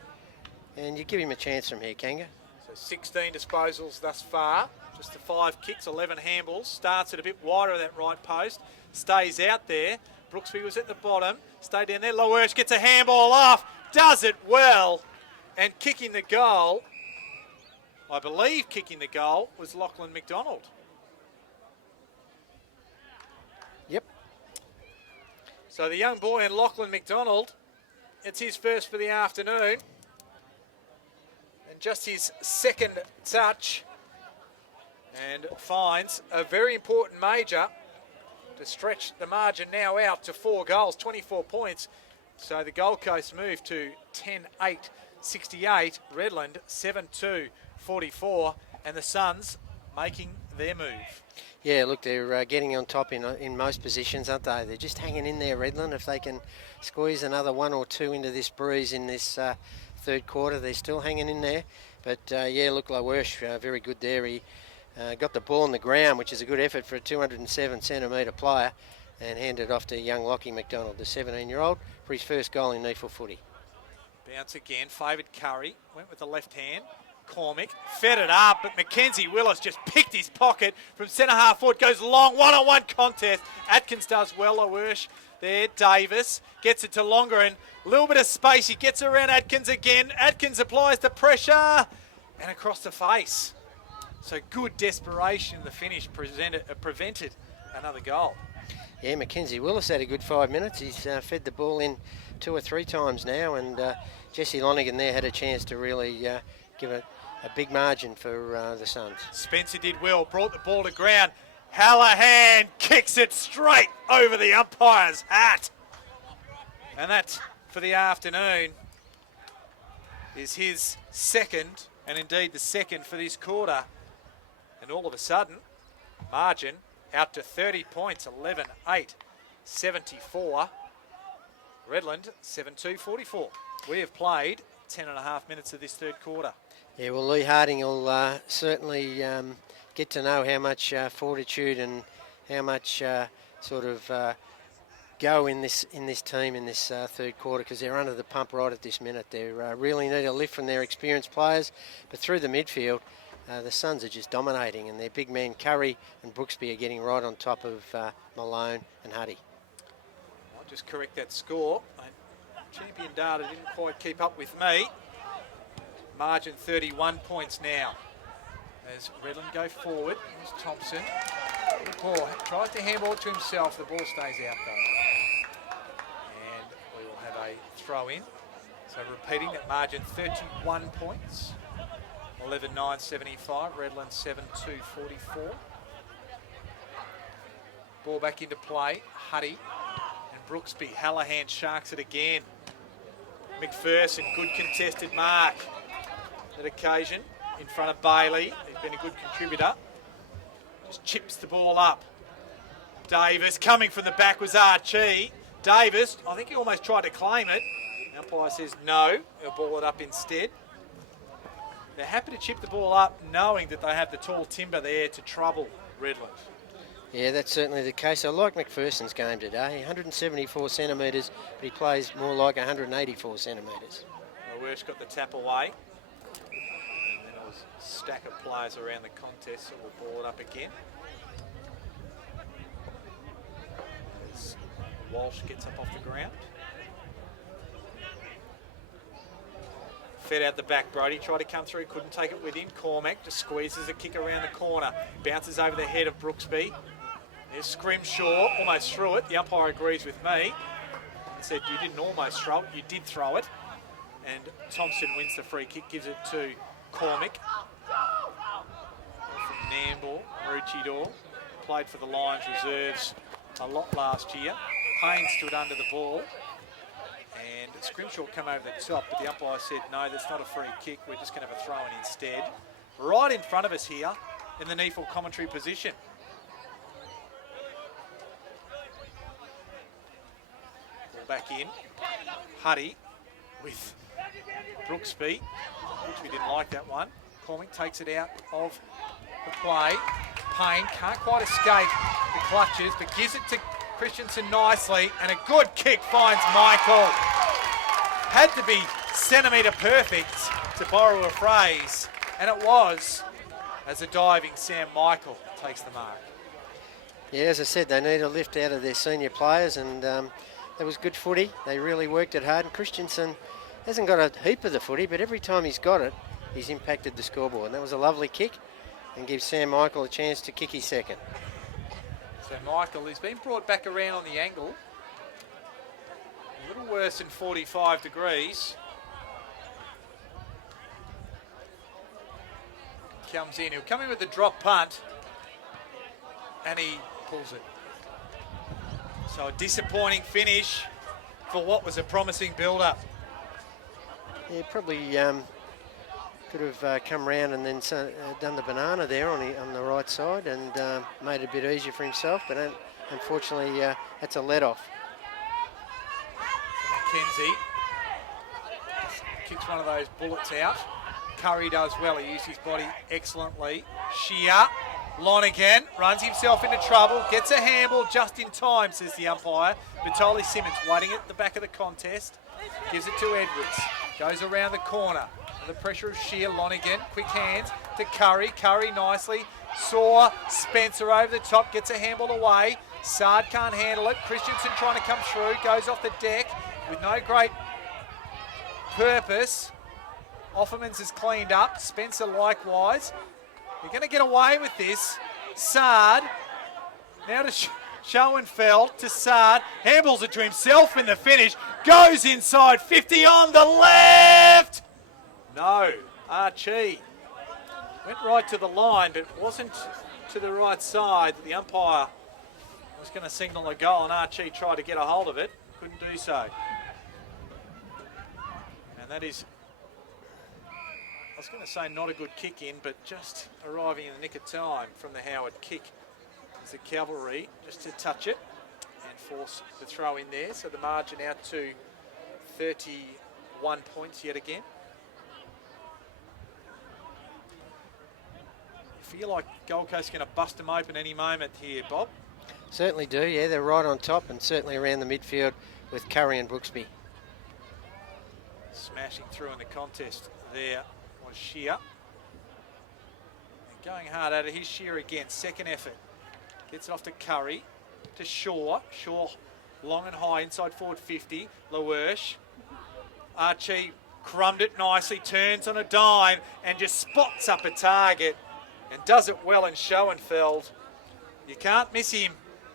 And you give him a chance from here, Kanga. So 16 disposals thus far. Just the 5 kicks, 11 handballs. Starts it a bit wider of that right post. Stays out there. Brooksby was at the bottom, stayed down there. Lowersh gets a handball off, does it well, and kicking the goal, I believe kicking the goal, was Lachlan McDonald. Yep. So the young boy and Lachlan McDonald, it's his first for the afternoon. And just his second touch, and finds a very important major to stretch the margin now out to 4 goals, 24 points. So the Gold Coast move to 10-8-68, Redland 7-2-44, and the Suns making their move. Yeah, look, they're getting on top in most positions, aren't they? They're just hanging in there, Redland. If they can squeeze another 1 or 2 into this breeze in this third quarter, they're still hanging in there. But yeah, look, Lowersh, very good there. He got the ball on the ground, which is a good effort for a 207 centimetre player, and handed off to young Lockie McDonald, the 17-year-old, for his first goal in NEAFL footy. Bounce again, favoured Curry, went with the left hand. Cormick fed it up, but Mackenzie Willis just picked his pocket from centre half forward, goes long, one-on-one contest. Atkins does well, Lowersh there. Davis gets it to Longer, a little bit of space. He gets around Atkins again. Atkins applies the pressure and across the face. So good desperation in the finish prevented another goal. Yeah, Mackenzie Willis had a good 5 minutes. He's fed the ball in 2 or 3 times now, and Jesse Lonergan there had a chance to really give it a big margin for the Suns. Spencer did well, brought the ball to ground. Hallahan kicks it straight over the umpire's hat. And that, for the afternoon, is his second, and indeed the second for this quarter. And all of a sudden, margin out to 30 points, 11-8-74. Redland, 7-2-44. We have played 10.5 minutes of this third quarter. Yeah, well, Lee Harding will certainly get to know how much fortitude and how much sort of go in this team in this third quarter, because they're under the pump right at this minute. They really need a lift from their experienced players, but through the midfield, the Suns are just dominating, and their big men Curry and Brooksby are getting right on top of Malone and Huddy. I'll just correct that score. Champion data didn't quite keep up with me. Margin 31 points now. As Redland go forward, here's Thompson. The ball tries to handball it to himself. The ball stays out though. And we will have a throw in. So repeating that margin, 31 points. 11-9-75. Redland 7-2-44. Ball back into play. Huddy and Brooksby. Hallahan sharks it again. McPherson, good contested mark. That occasion in front of Bailey. He's been a good contributor. Just chips the ball up. Davis coming from the back was Archie. Davis, I think he almost tried to claim it. The umpire says no. He'll ball it up instead. They're happy to chip the ball up, knowing that they have the tall timber there to trouble Redland. Yeah, that's certainly the case. I like McPherson's game today. 174 centimetres, but he plays more like 184 centimetres. Lowersh got the tap away. Stack of players around the contest, so we'll ball it up again. As Walsh gets up off the ground. Fed out the back, Brody tried to come through, couldn't take it with him. Cormac just squeezes a kick around the corner, bounces over the head of Brooksby. There's Scrimshaw, almost threw it. The umpire agrees with me and said you didn't almost throw it, you did throw it. And Thompson wins the free kick, gives it to Cormac. From Nambour, Maroochydore, played for the Lions reserves a lot last year. Payne stood under the ball, and Scrimshaw come over the top, but the umpire said, no, that's not a free kick, we're just going to have a throw-in instead. Right in front of us here in the NEAFL commentary position. Ball back in. Huddy with Brooksby. Brooksby didn't like that one. Cormick takes it out of the play. Payne can't quite escape the clutches, but gives it to Christensen nicely, and a good kick finds Michael. Had to be centimetre perfect, to borrow a phrase, and it was, as a diving Sam Michael takes the mark. Yeah, as I said, they need a lift out of their senior players, and that was good footy. They really worked it hard. And Christensen hasn't got a heap of the footy, but every time he's got it, he's impacted the scoreboard. And that was a lovely kick, and gives Sam Michael a chance to kick his second. So Michael has been brought back around on the angle. A little worse than 45 degrees. Comes in. He'll come in with the drop punt. And he pulls it. So a disappointing finish for what was a promising build-up. Yeah, probably could have come round and then done the banana there on the right side and made it a bit easier for himself, but unfortunately that's a let-off. Mackenzie kicks one of those bullets out. Curry does well. He used his body excellently. Shear. Lonigan runs himself into trouble, gets a handball just in time, says the umpire. Vitali Simmons waiting at the back of the contest, gives it to Edwards, goes around the corner. Under the pressure of Shear, Lonigan, quick hands to Curry. Curry nicely saw Spencer over the top, gets a handball away. Sard can't handle it. Christensen trying to come through, goes off the deck with no great purpose. Offermans has cleaned up, Spencer likewise. They're going to get away with this. Sard, now to Schoenfeld, to Sard. Handballs it to himself in the finish. Goes inside 50 on the left. No, Archie. Went right to the line, but wasn't to the right side. The umpire was going to signal a goal, and Archie tried to get a hold of it. Couldn't do so. And that is, I was going to say not a good kick in, but just arriving in the nick of time from the Howard kick as the Cavalry just to touch it and force the throw in there. So the margin out to 31 points yet again. You feel like Gold Coast going to bust them open any moment here, Bob? Certainly do, yeah. They're right on top and certainly around the midfield with Curry and Brooksby. Smashing through in the contest there was Shear. And going hard at it, here's Shear again, second effort. Gets it off to Curry, to Shaw. Shaw long and high, inside forward 50. Lawersh. Archie crumbed it nicely, turns on a dime and just spots up a target and does it well in Schoenfeld. You can't miss him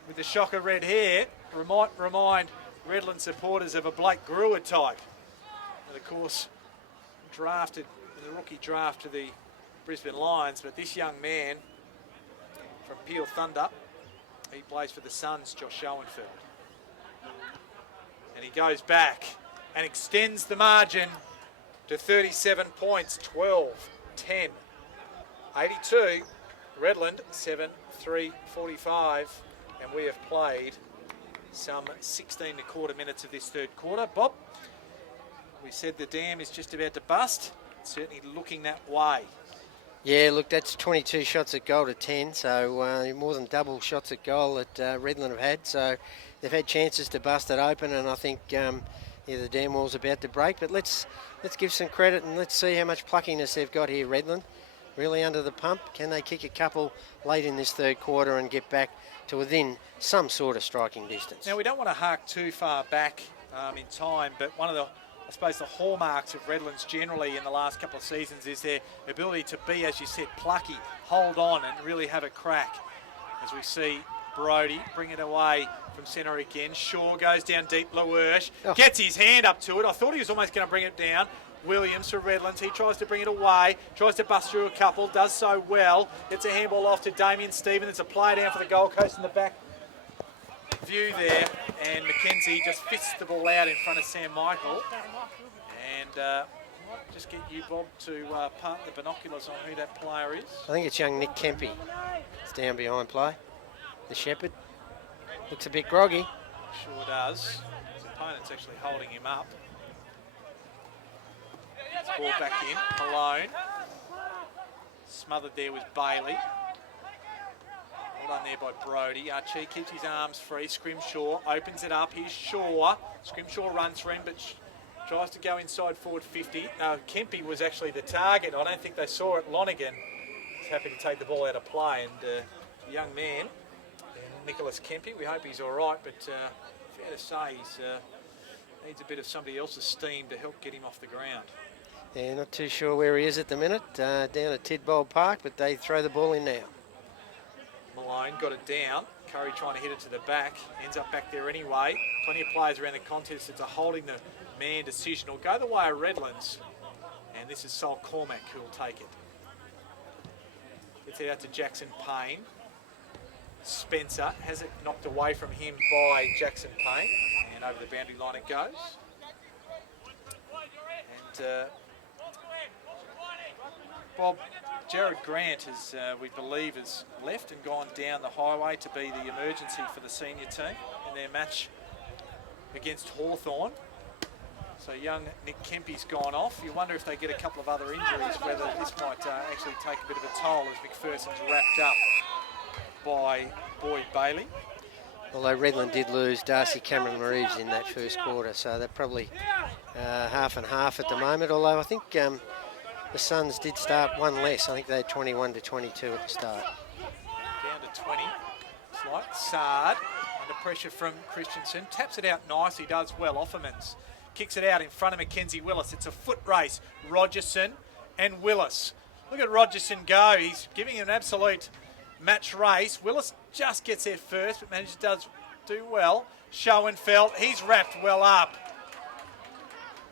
with the shocker red hair. Remind Redland supporters of a Blake Brewer type. And of course, drafted in the rookie draft to the Brisbane Lions, but this young man from Peel Thunder, he plays for the Suns, Josh Schoenfeld. And he goes back and extends the margin to 37 points, 12-10. 82, Redland 7-3-45, and we have played some 16 and a quarter minutes of this third quarter. Bob, we said the dam is just about to bust. It's certainly looking that way. Yeah, look, that's 22 shots at goal to 10, so more than double shots at goal that Redland have had. So they've had chances to bust it open, and I think the dam wall's about to break. But let's give some credit and let's see how much pluckiness they've got here, Redland. Really under the pump. Can they kick a couple late in this third quarter and get back to within some sort of striking distance? Now, we don't want to hark too far back in time, but one of the, I suppose, the hallmarks of Redlands generally in the last couple of seasons is their ability to be, as you said, plucky, hold on and really have a crack. As we see Brodie bring it away from centre again. Shaw goes down deep, Lawersh gets his hand up to it. I thought he was almost going to bring it down. Williams for Redlands, he tries to bring it away, tries to bust through a couple, does so well. Gets a handball off to Damien Stevens. It's a play down for the Gold Coast in the back view there, and Mackenzie just fists the ball out in front of Sam Michael. And might just get you, Bob, to part the binoculars on who that player is. I think it's young Nick Kempy. It's down behind play. The Shepherd looks a bit groggy. Sure does. His opponent's actually holding him up. Ball back in, Malone. Smothered there was Bailey. Well done there by Brodie. Archie keeps his arms free. Scrimshaw opens it up. Here's Shaw. Scrimshaw runs for him, but tries to go inside forward 50. Kempy was actually the target. I don't think they saw it. Lonigan is happy to take the ball out of play, and the young man, Nicholas Kempy. We hope he's all right, but fair to say he's needs a bit of somebody else's steam to help get him off the ground. Yeah, not too sure where he is at the minute, down at Tidbold Park, but they throw the ball in now. Malone got it down. Curry trying to hit it to the back. Ends up back there anyway. Plenty of players around the contest. It's a holding the man decision. It'll go the way of Redlands. And this is Sol Cormack who will take it. Gets it out to Jackson Payne. Spencer has it knocked away from him by Jackson Payne. And over the boundary line it goes. And Bob, Jared Grant has, we believe, has left and gone down the highway to be the emergency for the senior team in their match against Hawthorn. So young Nick Kempy's gone off. You wonder if they get a couple of other injuries, whether this might actually take a bit of a toll as McPherson's wrapped up by Boyd Bailey. Although Redland did lose Darcy Cameron Reeves in that first quarter, so they're probably half and half at the moment. Although I think the Suns did start one less. I think they had 21 to 22 at the start. Down to 20. Slight Sard under pressure from Christensen. Taps it out nicely, does well. Offermans kicks it out in front of Mackenzie Willis. It's a foot race. Rogerson and Willis. Look at Rogerson go. He's giving an absolute match race. Willis just gets there first, but manages does do well. Schoenfeld, he's wrapped well up.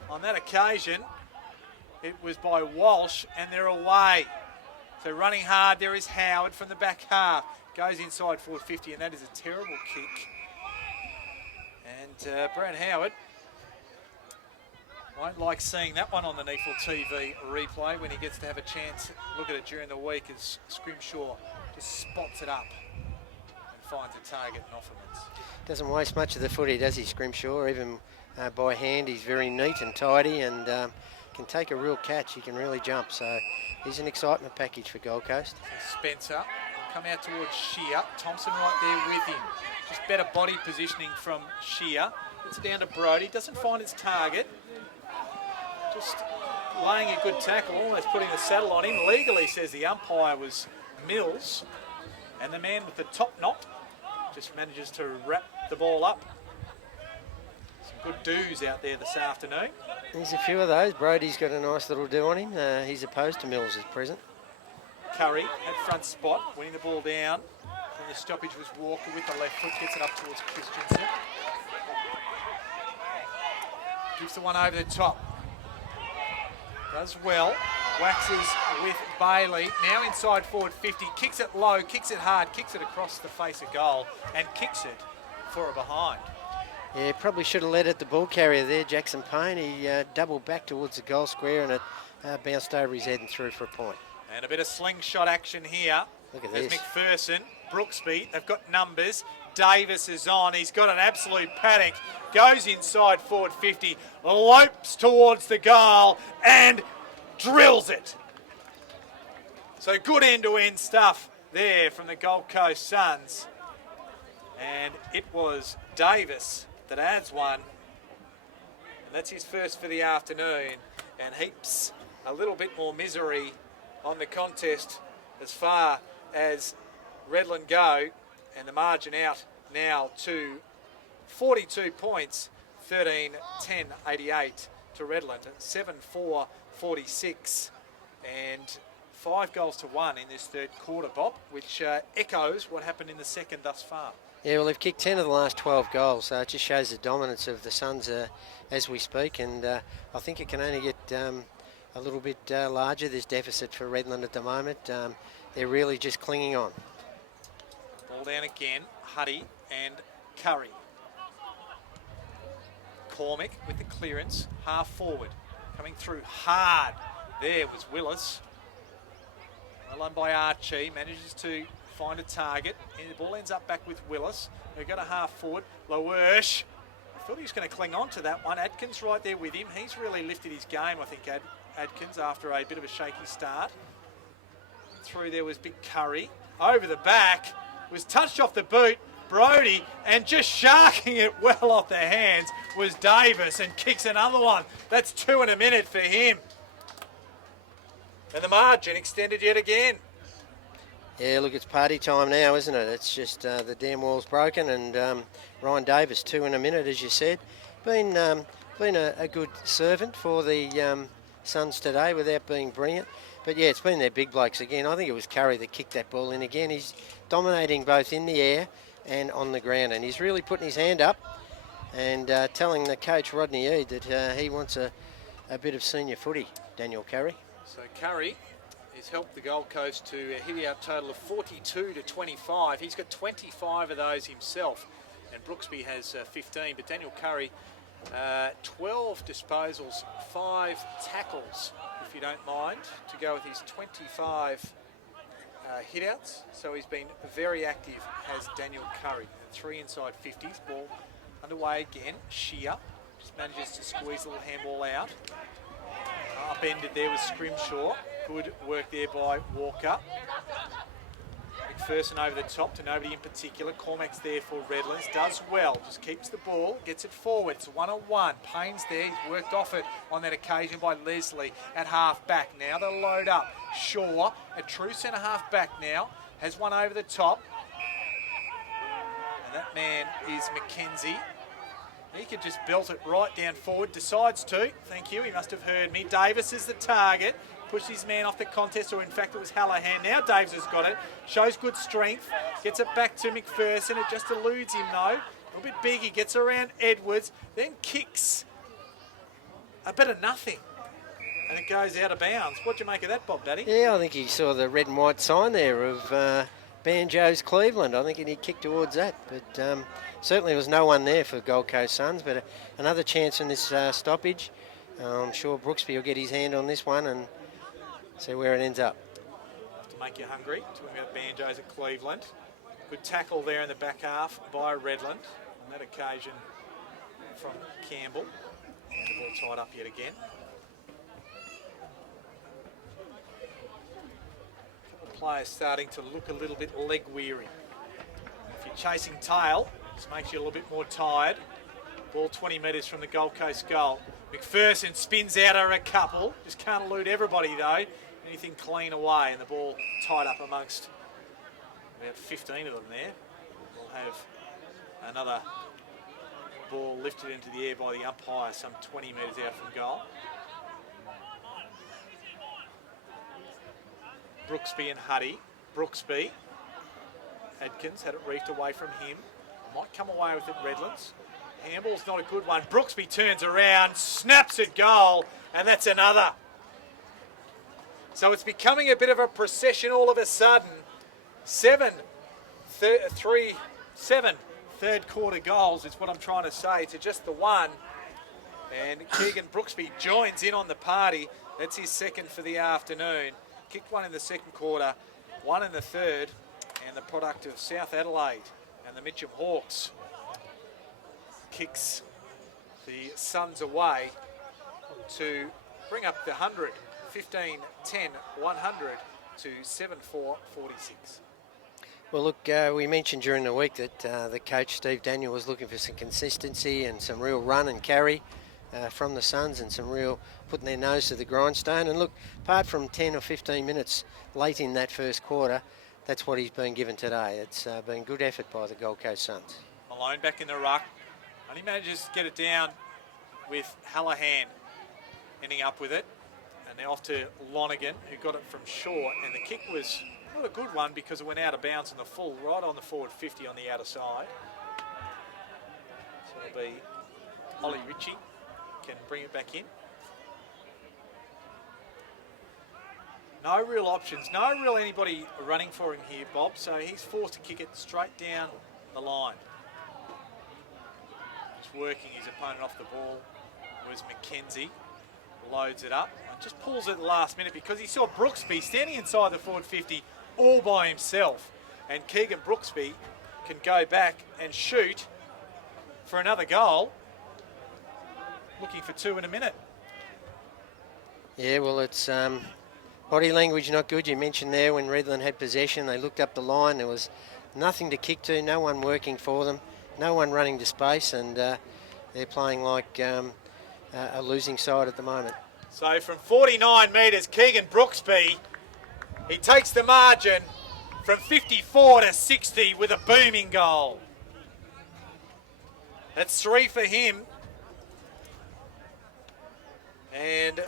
On that occasion, it was by Walsh, and they're away. So running hard, there is Howard from the back half. Goes inside forward 50, and that is a terrible kick. And Brad Howard won't like seeing that one on the NEAFL TV replay when he gets to have a chance. Look at it during the week as Scrimshaw just spots it up and finds a target in Offermans. Doesn't waste much of the footy, does he, Scrimshaw? Even by hand, he's very neat and tidy, and can take a real catch. He can really jump, so he's an excitement package for Gold Coast. So Spencer will come out towards Shear. Thompson right there with him. Just better body positioning from Shear. It's down to Brody. Doesn't find his target. Just laying a good tackle, almost putting the saddle on him. Legally, says the umpire, was Mills. And the man with the top knot just manages to wrap the ball up. Some good do's out there this afternoon. There's a few of those. Brody's got a nice little do on him. He's opposed to Mills at present. Curry at front spot, winning the ball down. And the stoppage was Walker with the left foot, gets it up towards Christensen. Gives the one over the top. Does well. Waxes with Bailey. Now inside forward 50. Kicks it low, kicks it hard, kicks it across the face of goal, and kicks it for a behind. Yeah, probably should have led at the ball carrier there, Jackson Payne. He doubled back towards the goal square, and it bounced over his head and through for a point. And a bit of slingshot action here. Look at There's this. McPherson, Brooksby, they've got numbers. Davis is on. He's got an absolute panic. Goes inside forward 50, lopes towards the goal, and drills it. So good end-to-end stuff there from the Gold Coast Suns. And it was Davis that adds one. And that's his first for the afternoon. And heaps a little bit more misery on the contest as far as Redland go. And the margin out now to 42 points, 13-10-88 to Redland, 7-4-46, and 5 goals to 1 in this third quarter, Bob, which echoes what happened in the second thus far. Yeah, well, they've kicked 10 of the last 12 goals, so it just shows the dominance of the Suns as we speak, and I think it can only get a little bit larger, this deficit for Redland at the moment. They're really just clinging on. Ball down again, Huddy and Curry. Cormack with the clearance, half forward, coming through hard. There was Willis. Well done by Archie, manages to find a target, and the ball ends up back with Willis. They've got a half forward. Loersch, I thought he was going to cling on to that one. Adkins right there with him. He's really lifted his game, I think, Adkins, after a bit of a shaky start. Through there was Big Curry. Over the back, was touched off the boot. Brody, and just sharking it well off their hands was Davis, and kicks another one. That's 2 in a minute for him. And the margin extended yet again. Yeah, look, it's party time now, isn't it? It's just the dam wall's broken, and Ryan Davis, 2 in a minute, as you said. Been a good servant for the Suns today without being brilliant. But yeah, it's been their big blokes again. I think it was Curry that kicked that ball in again. He's dominating both in the air and on the ground, and he's really putting his hand up and telling the coach, Rodney Eade, that he wants a bit of senior footy, Daniel Curry. So Curry has helped the Gold Coast to hit out total of 42 to 25. He's got 25 of those himself, and Brooksby has 15. But Daniel Curry, 12 disposals, 5 tackles, if you don't mind, to go with his 25 hit-outs. So he's been very active, has Daniel Curry. 3 inside 50s, ball underway again. Shear just manages to squeeze a little handball out. Upended there with Scrimshaw. Good work there by Walker. McPherson over the top to nobody in particular. Cormac's there for Redlands. Does well. Just keeps the ball. Gets it forward. It's 1-on-1. Payne's there. He's worked off it on that occasion by Leslie at half back. Now they'll load up. Shaw, a true centre half back now, has one over the top. And that man is Mackenzie. He could just belt it right down forward. Decides to. Thank you. He must have heard me. Davis is the target. Pushed his man off the contest, or in fact it was Hallahan. Now Davis has got it. Shows good strength. Gets it back to McPherson. It just eludes him though. A little bit big. He gets around Edwards. Then kicks a bit of nothing. And it goes out of bounds. What do you make of that, Bob Daddy? Yeah, I think he saw the red and white sign there of Banjo's Cleveland. I think he kicked towards that. But certainly there was no one there for Gold Coast Suns. But another chance in this stoppage. I'm sure Brooksby will get his hand on this one and see where it ends up. To make you hungry, talking about Banjos at Cleveland. Good tackle there in the back half by Redland. On that occasion from Campbell. And the ball tied up yet again. Players starting to look a little bit leg weary. If you're chasing tail, this makes you a little bit more tired. Ball 20 metres from the Gold Coast goal. McPherson spins out of a couple. Just can't elude everybody though. Anything clean away, and the ball tied up amongst about 15 of them there. We'll have another ball lifted into the air by the umpire some 20 metres out from goal. Brooksby and Huddy. Brooksby. Adkins had it reefed away from him. Might come away with it, Redlands. Handball's not a good one. Brooksby turns around, snaps it goal, and that's another. So it's becoming a bit of a procession all of a sudden. 7 third quarter goals is what I'm trying to say to just the one. And Keegan Brooksby joins in on the party. That's his second for the afternoon. Kicked one in the second quarter, one in the third, and the product of South Adelaide and the Mitcham Hawks kicks the Suns away to bring up the 100, 15, 10, 100 to 7-4, 46. Well, look, we mentioned during the week that the coach, Steve Daniel, was looking for some consistency and some real run and carry from the Suns and some real putting their nose to the grindstone. And look, apart from 10 or 15 minutes late in that first quarter, that's what he's been given today. It's been good effort by the Gold Coast Suns. Malone back in the ruck. Only manages to get it down with Hallahan ending up with it. And they're off to Lonergan, who got it from Shaw. And the kick was not a good one because it went out of bounds in the full, right on the forward 50 on the outer side. So it'll be Ollie Ritchie can bring it back in. No real options, no real anybody running for him here, Bob. So he's forced to kick it straight down the line. Just working his opponent off the ball was Mackenzie. Loads it up and just pulls it at the last minute because he saw Brooksby standing inside the forward 50 all by himself. And Keegan Brooksby can go back and shoot for another goal. Looking for 2 in a minute. Yeah, well, it's body language not good. You mentioned there when Redland had possession, they looked up the line. There was nothing to kick to, no one working for them, no one running to space, and they're playing like a losing side at the moment. So from 49 metres, Keegan Brooksby, he takes the margin, from 54 to 60 with a booming goal. That's 3 for him. And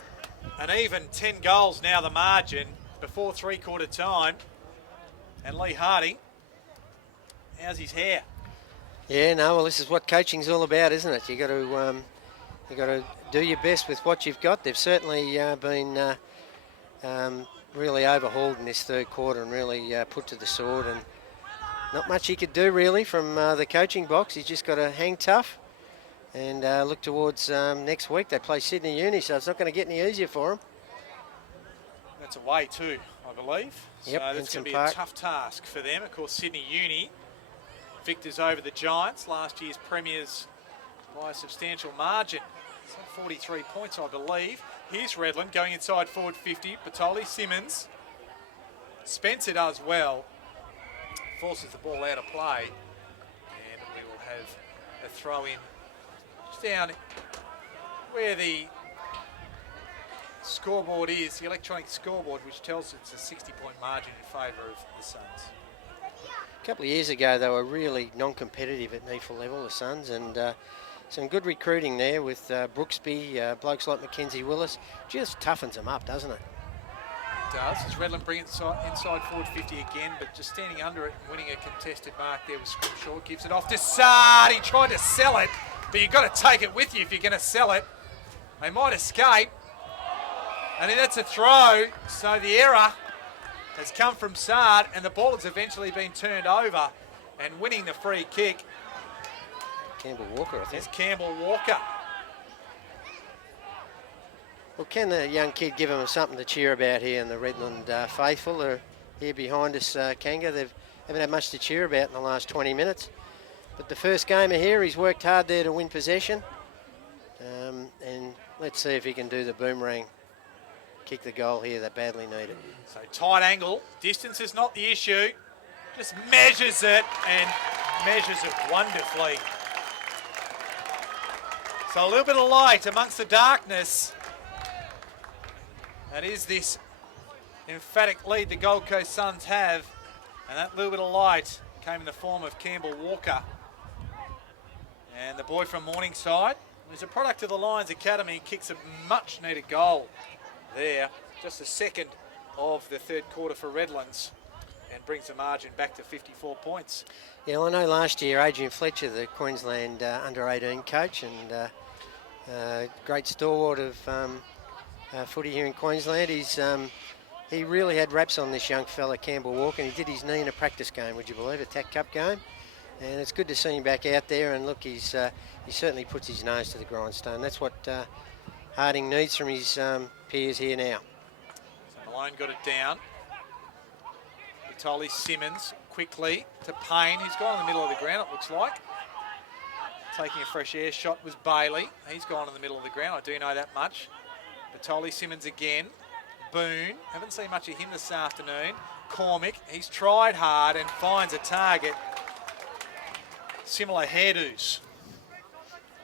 an even 10 goals now the margin before three-quarter time. And Lee Harding, how's his hair? Yeah, no, well, this is what coaching's all about, isn't it? You got to do your best with what you've got. They've certainly been really overhauled in this third quarter and really put to the sword. And not much he could do really from the coaching box. He's just got to hang tough and look towards next week. They play Sydney Uni, so it's not going to get any easier for them. That's away too, I believe. Yep, so that's going to be a tough task for them. Of course, Sydney Uni, victors over the Giants, last year's premiers by a substantial margin. So 43 points, I believe. Here's Redland going inside forward 50. Patoli, Simmons. Spencer does well. Forces the ball out of play. And we will have a throw in just down where the scoreboard is, the electronic scoreboard, which tells it's a 60-point margin in favour of the Suns. A couple of years ago, they were really non-competitive at NEAFL level, the Suns, and some good recruiting there with Brooksby, blokes like Mackenzie Willis. Just toughens them up, doesn't it? It does. As Redland bring it inside forward 50 again, but just standing under it and winning a contested mark there with Scrimshaw. Gives it off to Sard. He tried to sell it, but you've got to take it with you if you're going to sell it. They might escape. And then that's a throw, so the error has come from Sard, and the ball has eventually been turned over, and winning the free kick. Campbell Walker, I think. Is Campbell Walker. Well, can the young kid give him something to cheer about here in the Redland faithful? Are here behind us, Kanga. They haven't had much to cheer about in the last 20 minutes. But the first game of here, he's worked hard there to win possession. And let's see if he can do the boomerang. Kick the goal here, that badly needed. So tight angle, distance is not the issue. Just measures it and measures it wonderfully. So a little bit of light amongst the darkness. That is this emphatic lead the Gold Coast Suns have. And that little bit of light came in the form of Campbell Walker. And the boy from Morningside, who's a product of the Lions Academy, kicks a much needed goal there. Just the second of the third quarter for Redlands, and brings the margin back to 54 points. Yeah, well, I know last year Adrian Fletcher, the Queensland under-18 coach and great stalwart of footy here in Queensland, he really had raps on this young fella, Campbell Walker, and he did his knee in a practice game, would you believe, a TAC Cup game. And it's good to see him back out there, and look, he certainly puts his nose to the grindstone. That's what Harding needs from his peers here now. So Malone got it down. Patoli, Simmons quickly to Payne. He's gone in the middle of the ground, it looks like. Taking a fresh air shot was Bailey. He's gone in the middle of the ground, I do know that much. Patoli, Simmons again. Boone, haven't seen much of him this afternoon. Cormick, he's tried hard and finds a target. Similar hairdos.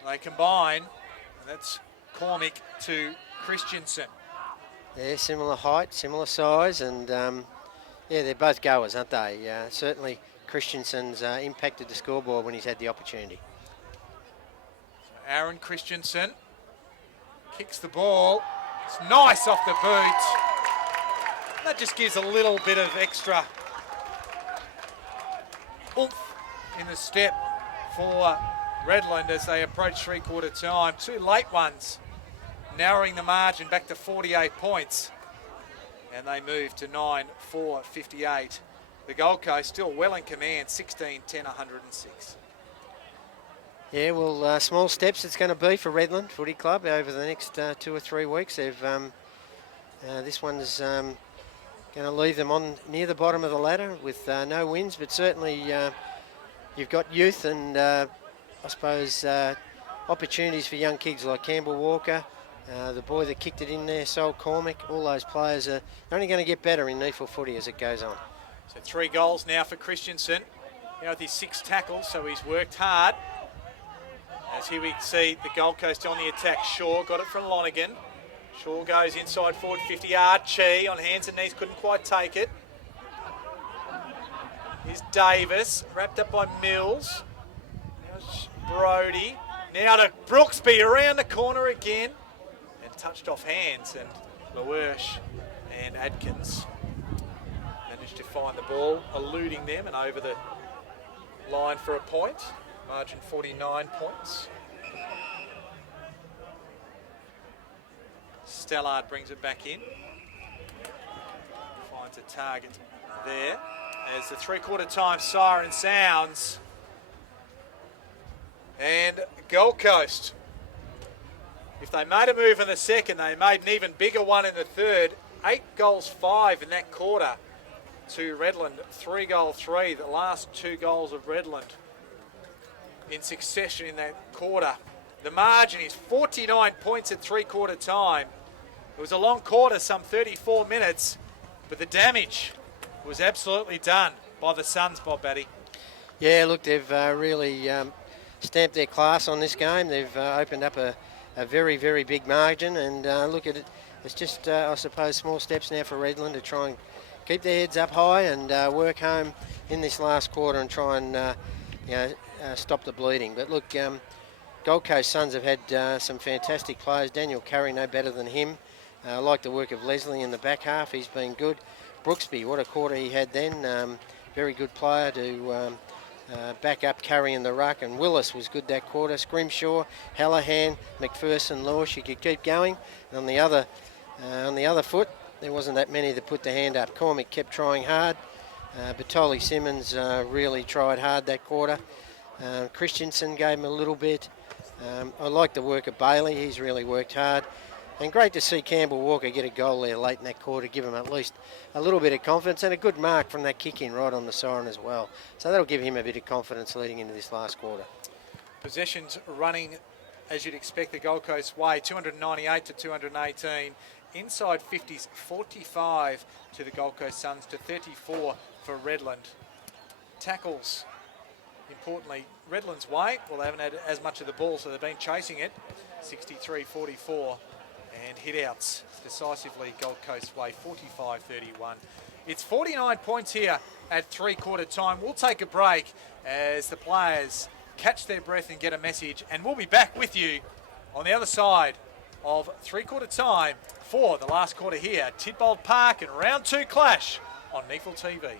They combine, and that's Cormick to Christensen. Yeah, similar height, similar size, and yeah, they're both goers, aren't they? Certainly Christensen's impacted the scoreboard when he's had the opportunity. So Aaron Christensen kicks the ball. It's nice off the boot. That just gives a little bit of extra oomph in the step for Redland as they approach three-quarter time. Two late ones, narrowing the margin back to 48 points. And they move to 9-4-58. The Gold Coast still well in command, 16-10-106. Yeah, well, small steps it's going to be for Redland Footy Club over the next 2 or 3 weeks. They've this one's going to leave them on near the bottom of the ladder with no wins, but certainly you've got youth and I suppose opportunities for young kids like Campbell Walker, the boy that kicked it in there, Sol Cormick. All those players are only going to get better in NEAFL footy as it goes on. So 3 goals now for Christensen. You know, with his 6 tackles, so he's worked hard. As here we see the Gold Coast on the attack. Shaw got it from Lonergan. Shaw goes inside forward 50. Archie on hands and knees, couldn't quite take it. is Davis, wrapped up by Mills. Now Brody. Now to Brooksby around the corner again. And touched off hands, and LaWersh and Adkins managed to find the ball, eluding them and over the line for a point. Margin 49 points. Stellard brings it back in. Finds a target there. As the three-quarter time siren sounds. And Gold Coast, if they made a move in the second, they made an even bigger one in the third. 8 goals, 5 in that quarter to Redland. 3-3. The last 2 goals of Redland in succession in that quarter. The margin is 49 points at three-quarter time. It was a long quarter, some 34 minutes, but the damage was absolutely done by the Suns, Bob Batty. Yeah, look, they've really stamped their class on this game. They've opened up a very, very big margin, and look at it. It's just, I suppose, small steps now for Redland to try and keep their heads up high and work home in this last quarter and try and stop the bleeding. But look, Gold Coast Suns have had some fantastic players. Daniel Curry, no better than him. I like the work of Leslie in the back half. He's been good. Brooksby, what a quarter he had then. Very good player to back up Curry in the ruck. And Willis was good that quarter. Scrimshaw, Hallahan, McPherson, Lorsch. You could keep going. And on the other foot, there wasn't that many that put the hand up. Cormick kept trying hard. Batoli Simmons really tried hard that quarter. Christensen gave him a little bit. I like the work of Bailey. He's really worked hard. And great to see Campbell Walker get a goal there late in that quarter, give him at least a little bit of confidence, and a good mark from that kick in right on the siren as well. So that'll give him a bit of confidence leading into this last quarter. Possessions running, as you'd expect, the Gold Coast way, 298 to 218. Inside 50s, 45 to the Gold Coast Suns to 34 for Redland. Tackles, importantly, Redland's way. Well, they haven't had as much of the ball, so they've been chasing it. 63-44. And hit-outs decisively Gold Coast way, 45-31. It's 49 points here at three-quarter time. We'll take a break as the players catch their breath and get a message. And we'll be back with you on the other side of three-quarter time for the last quarter here at Tidbold Park and round 2 clash on NEAFL TV.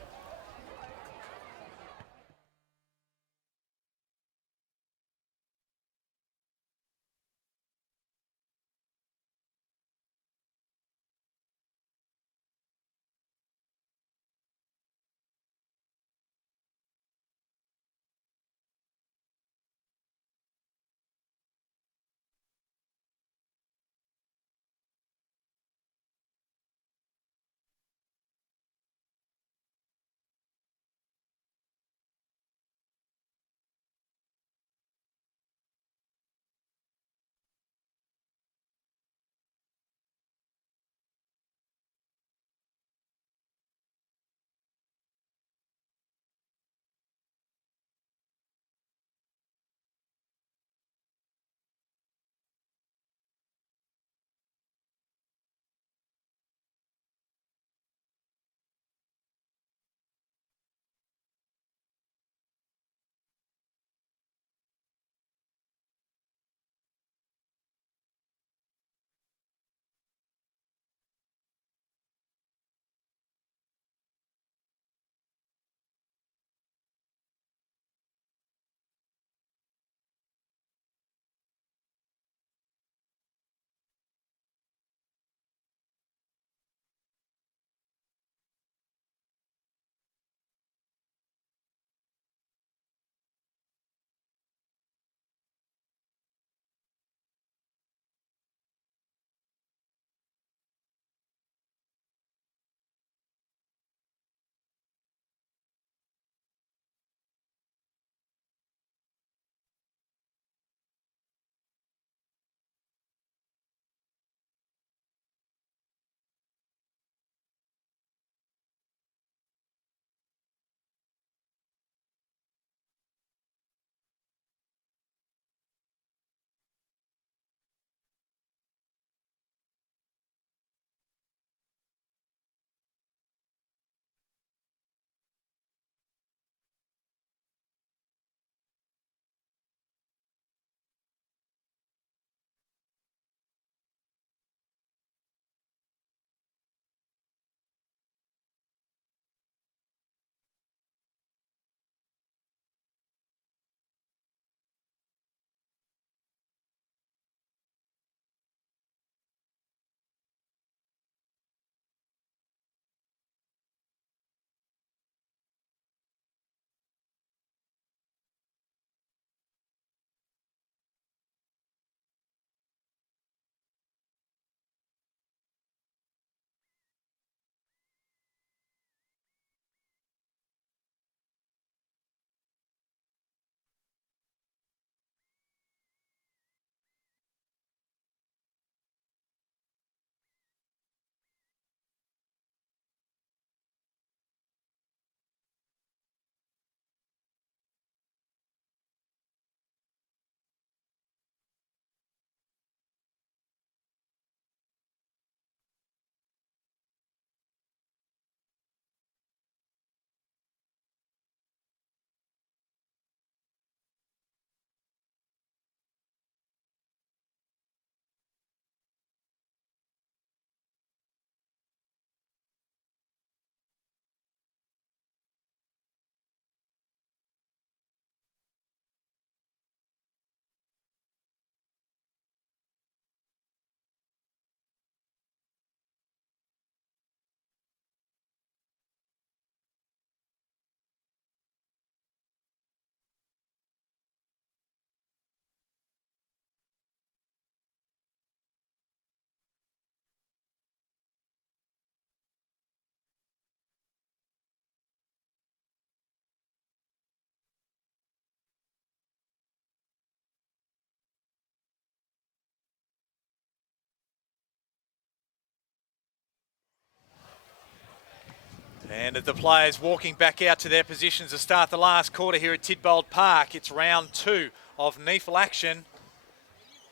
And the players walking back out to their positions to start the last quarter here at Tidbold Park. It's round 2 of NEAFL action.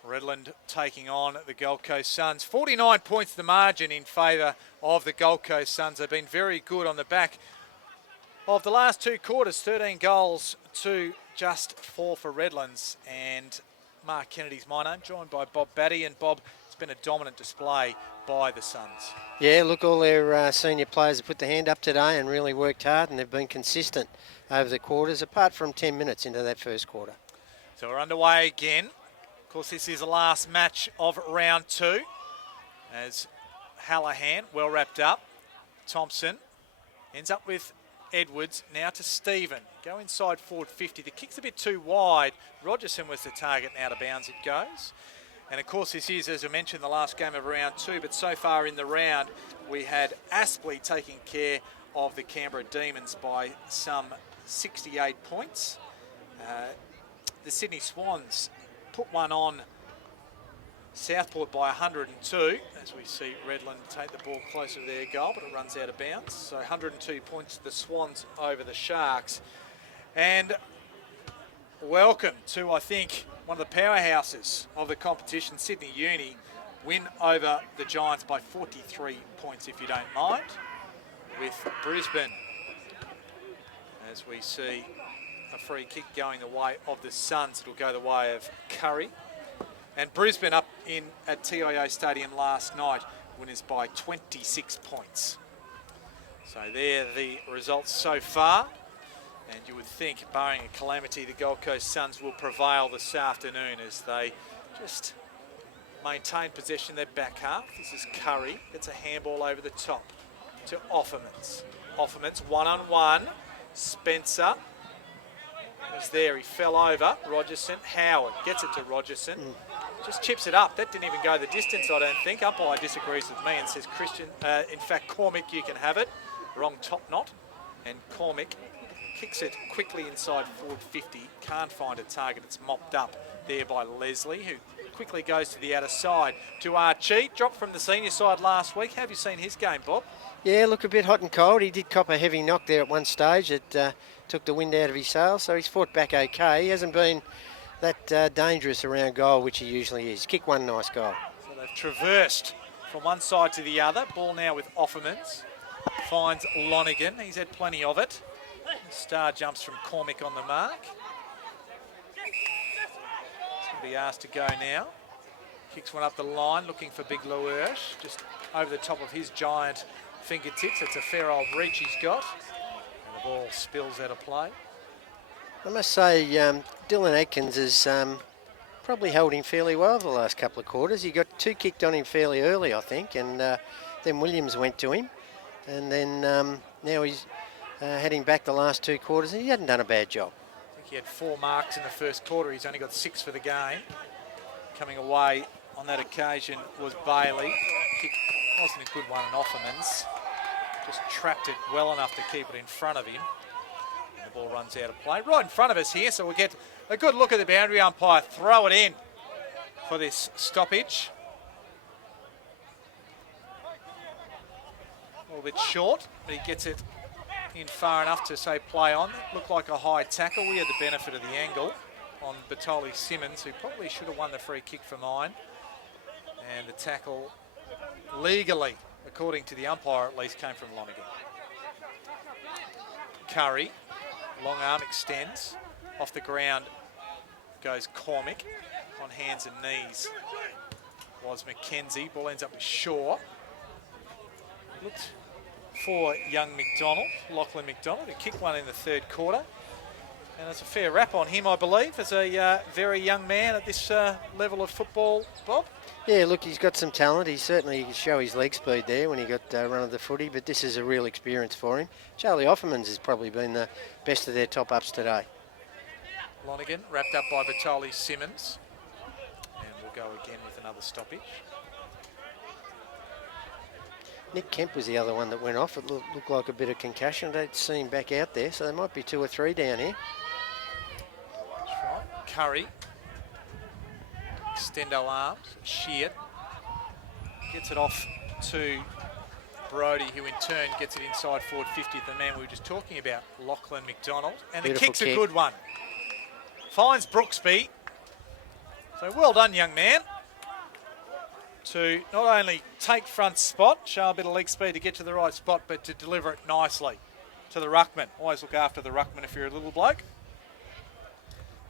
Redland taking on the Gold Coast Suns. 49 points the margin in favour of the Gold Coast Suns. They've been very good on the back of the last 2 quarters. 13 goals to just 4 for Redlands. And Mark Kennedy's my name, joined by Bob Batty. And Bob, it's been a dominant display by the Suns. Yeah, look, all their senior players have put their hand up today and really worked hard, and they've been consistent over the quarters, apart from 10 minutes into that first quarter. So we're underway again. Of course, this is the last match of round 2 as Hallahan, well wrapped up. Thompson ends up with Edwards, now to Stephen. Go inside forward 50. The kick's a bit too wide. Rogerson was the target, and out of bounds it goes. And of course this is, as I mentioned, the last game of round 2, but so far in the round we had Aspley taking care of the Canberra Demons by some 68 points. The Sydney Swans put one on Southport by 102, as we see Redland take the ball closer to their goal, but it runs out of bounds. So 102 points to the Swans over the Sharks. And welcome to, I think, one of the powerhouses of the competition, Sydney Uni, win over the Giants by 43 points, if you don't mind, with Brisbane, as we see a free kick going the way of the Suns. It'll go the way of Curry. And Brisbane up in at TIO Stadium last night, winners by 26 points. So there are the results so far. And you would think, barring a calamity, the Gold Coast Suns will prevail this afternoon as they just maintain possession in their back half. This is Curry, gets a handball over the top to Offermans. Offermans one-on-one. Spencer was there, he fell over. Rogerson, Howard gets it to Rogerson. Just chips it up. That didn't even go the distance, I don't think. Umpire disagrees with me and says, Christian, in fact, Cormick, you can have it. Wrong top knot. And Cormick kicks it quickly inside forward 50. Can't find a target. It's mopped up there by Leslie, who quickly goes to the outer side to Archie. Dropped from the senior side last week. Have you seen his game, Bob? Yeah, look, a bit hot and cold. He did cop a heavy knock there at one stage. It took the wind out of his sails, so he's fought back okay. He hasn't been that dangerous around goal, which he usually is. Kick one nice goal. So they've traversed from one side to the other. Ball now with Offermans. Finds Lonigan. He's had plenty of it. Star jumps from Cormick on the mark. He's going to be asked to go now. Kicks one up the line, looking for Big Luersch. Just over the top of his giant fingertips. It's a fair old reach he's got. And the ball spills out of play. I must say, Dylan Atkins has probably held him fairly well the last couple of quarters. He got 2 kicked on him fairly early, I think, and then Williams went to him. And then now he's had him back the last 2 quarters, and he hadn't done a bad job. I think he had 4 marks in the first quarter. He's only got 6 for the game. Coming away on that occasion was Bailey. Kick wasn't a good one, and Offermans just trapped it well enough to keep it in front of him. And the ball runs out of play. Right in front of us here, so we'll get a good look at the boundary umpire. Throw it in for this stoppage. A little bit short, but he gets it in far enough to say play on. Looked like a high tackle. We had the benefit of the angle on Batoli Simmons, who probably should have won the free kick for mine. And the tackle, legally, according to the umpire at least, came from Lonigan. Curry, long arm extends. Off the ground goes Cormick. On hands and knees was Mackenzie. Ball ends up with Shaw. Looked for young McDonald, Lachlan McDonald, who kicked one in the third quarter. And it's a fair rap on him, I believe, as a very young man at this level of football, Bob. Yeah, look, he's got some talent. He certainly can show his leg speed there when he got run of the footy, but this is a real experience for him. Charlie Offermans has probably been the best of their top-ups today. Lonigan wrapped up by Batoli Simmons. And we'll go again with another stoppage. Nick Kemp was the other one that went off. It looked like a bit of concussion. I don't see him back out there, so there might be 2 or 3 down here. That's right. Curry. Extendo arms. Sheared. Gets it off to Brodie, who in turn gets it inside forward 50 of the man we were just talking about, Lachlan McDonald. And Beautiful the kick's kick. a good one. Finds Brooksby. So well done, young man, to not only take front spot, show a bit of leg speed to get to the right spot, but to deliver it nicely to the ruckman. Always look after the ruckman if you're a little bloke.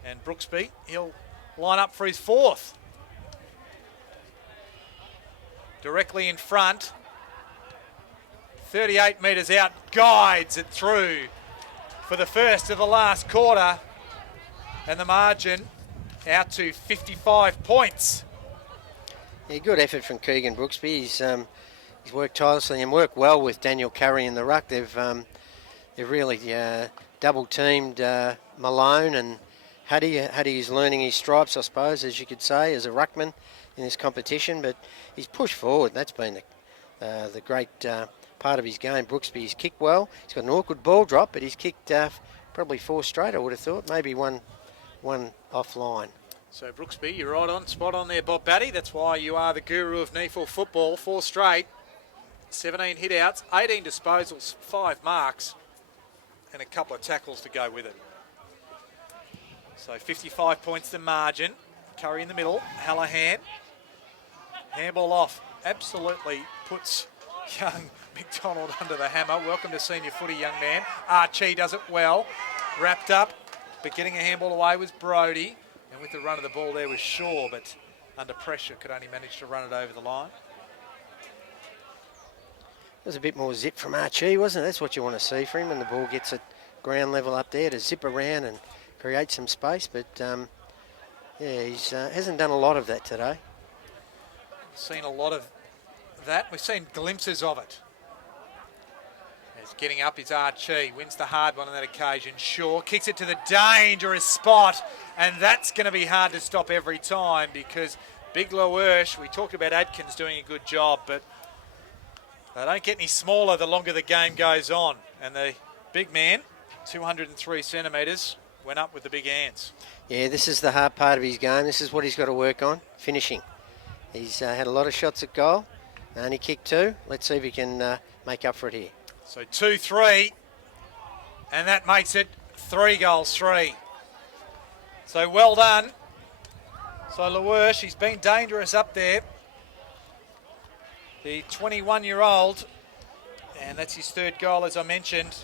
And Brooksby, he'll line up for his fourth. Directly in front. 38 metres out, guides it through for the first of the last quarter. And the margin out to 55 points. Yeah, good effort from Keegan Brooksby. He's worked tirelessly and worked well with Daniel Curry in the ruck. They've really double teamed Malone, and Huddy is learning his stripes, I suppose, as you could say, as a ruckman in this competition. But he's pushed forward. That's been the great part of his game. Brooksby's kicked well. He's got an awkward ball drop, but he's kicked probably 4 straight, I would have thought. Maybe one offline. So Brooksby, you're right on, spot on there, Bob Batty. That's why you are the guru of NEAFL football. 4 straight, 17 hit-outs, 18 disposals, 5 marks, and a couple of tackles to go with it. So 55 points the margin. Curry in the middle, Hallahan. Handball off, absolutely puts young McDonald under the hammer. Welcome to senior footy, young man. Archie does it well, wrapped up, but getting a handball away was Brodie. And with the run of the ball there was Shaw, but under pressure could only manage to run it over the line. There's a bit more zip from Archie, wasn't it? That's what you want to see from him, and the ball gets at ground level up there to zip around and create some space. But yeah, he hasn't done a lot of that today. Seen a lot of that. We've seen glimpses of it. As getting up is Archie, wins the hard one on that occasion. Shaw kicks it to the dangerous spot, and that's going to be hard to stop every time because Big Loersch, we talked about Adkins doing a good job, but they don't get any smaller the longer the game goes on. And the big man, 203 centimetres, went up with the big hands. Yeah, this is the hard part of his game. This is what he's got to work on, finishing. He's had a lot of shots at goal, and he kicked 2. Let's see if he can make up for it here. So 2-3, and that makes it 3 goals, 3. So well done. So Loersch, he's been dangerous up there. The 21-year-old, and that's his 3rd goal, as I mentioned,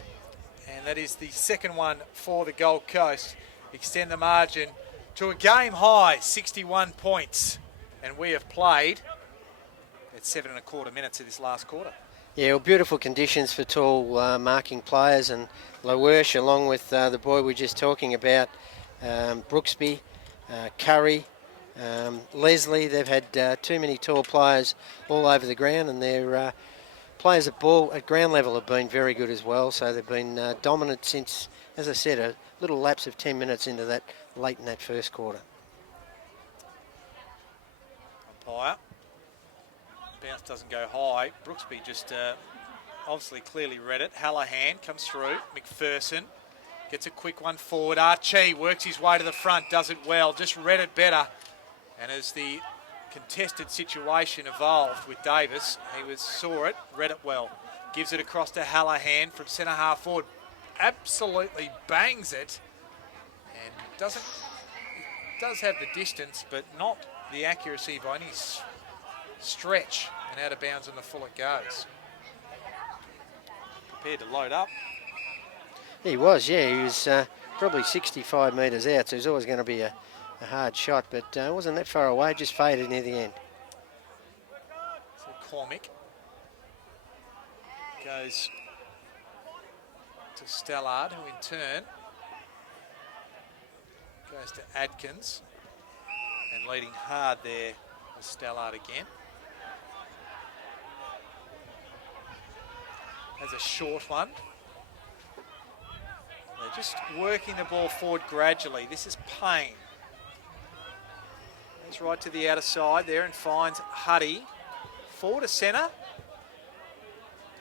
and that is the 2nd one for the Gold Coast. Extend the margin to a game high, 61 points, and we have played at 7 1/4 minutes of this last quarter. Yeah, well, beautiful conditions for tall marking players, and Loersch, along with the boy we were just talking about, Brooksby, Curry, Leslie, they've had too many tall players all over the ground, and their players at ground level have been very good as well. So they've been dominant since, as I said, a little lapse of 10 minutes into that, late in that first quarter. Umpire. Bounce doesn't go high. Brooksby just obviously clearly read it. Hallahan comes through. McPherson gets a quick one forward. Archie works his way to the front, does it well, just read it better. And as the contested situation evolved with Davis, he saw it, read it well. Gives it across to Hallahan from centre half forward. Absolutely bangs it. And does have the distance, but not the accuracy by any stretch, and out of bounds, and the full it goes. Prepared to load up. He was, yeah. He was probably 65 metres out, so it was always going to be a hard shot, but it wasn't that far away, just faded near the end. So Cormick goes to Stellard, who in turn goes to Adkins, and leading hard there was Stellard again. As a short one. They're just working the ball forward gradually. This is Payne. Goes right to the outer side there and finds Huddy. Forward to centre.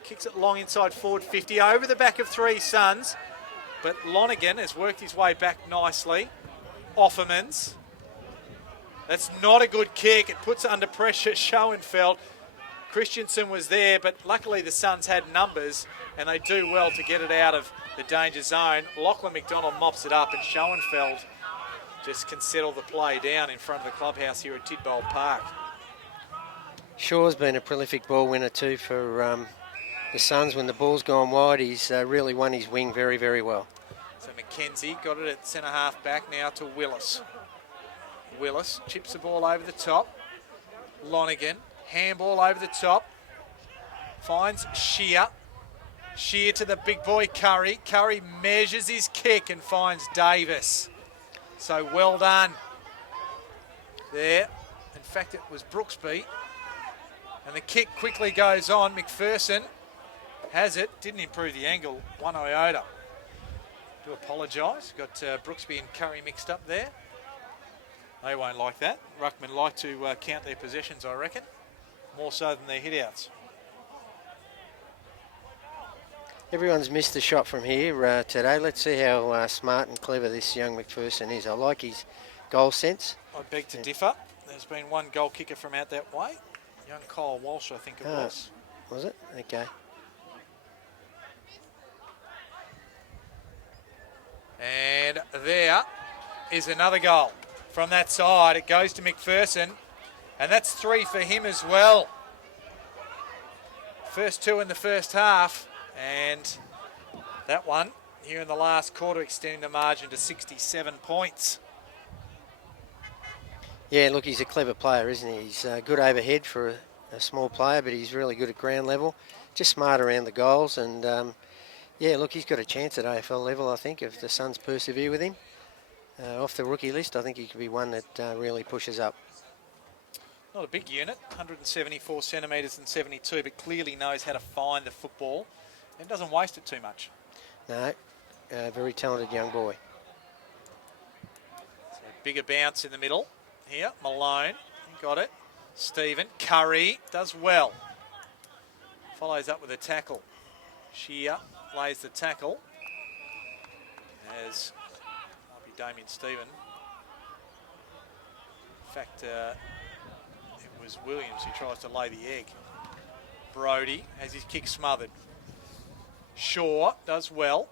Kicks it long inside forward 50 over the back of 3 Suns. But Lonergan has worked his way back nicely. Offermans. That's not a good kick. It puts under pressure Schoenfeld. Christensen was there, but luckily the Suns had numbers, and they do well to get it out of the danger zone. Lachlan McDonald mops it up, and Schoenfeld just can settle the play down in front of the clubhouse here at Tidbold Park. Shaw's been a prolific ball winner too for the Suns. When the ball's gone wide, he's really won his wing very, very well. So McKenzie got it at centre-half back now to Willis. Willis chips the ball over the top. Lonigan, handball over the top. Finds Shear. Shear to the big boy Curry. Curry measures his kick and finds Davis. So well done there. In fact, it was Brooksby. And the kick quickly goes on. McPherson has it. Didn't improve the angle one iota. Do apologise. Got Brooksby and Curry mixed up there. They won't like that. Ruckman like to count their possessions, I reckon. More so than their hit-outs. Everyone's missed a shot from here today. Let's see how smart and clever this young McPherson is. I like his goal sense. I beg to differ. There's been one goal kicker from out that way. Young Kyle Walsh, I think it was. Was it? Okay. And there is another goal from that side. It goes to McPherson, and that's 3 for him as well. First 2 in the first half, and that one here in the last quarter extending the margin to 67 points. Yeah, look, he's a clever player, isn't he? He's good overhead for a small player, but he's really good at ground level. Just smart around the goals, and yeah, look, he's got a chance at AFL level, I think, if the Suns persevere with him. Off the rookie list, I think he could be one that really pushes up. Not a big unit, 174 centimetres and 72, but clearly knows how to find the football and doesn't waste it too much. No, very talented young boy. So bigger bounce in the middle. Here, Malone, got it. Stephen, Curry does well. Follows up with a tackle. Shear lays the tackle. As might be Damien Stephen. In fact, it was Williams who tries to lay the egg. Brody has his kick smothered. Shaw does well.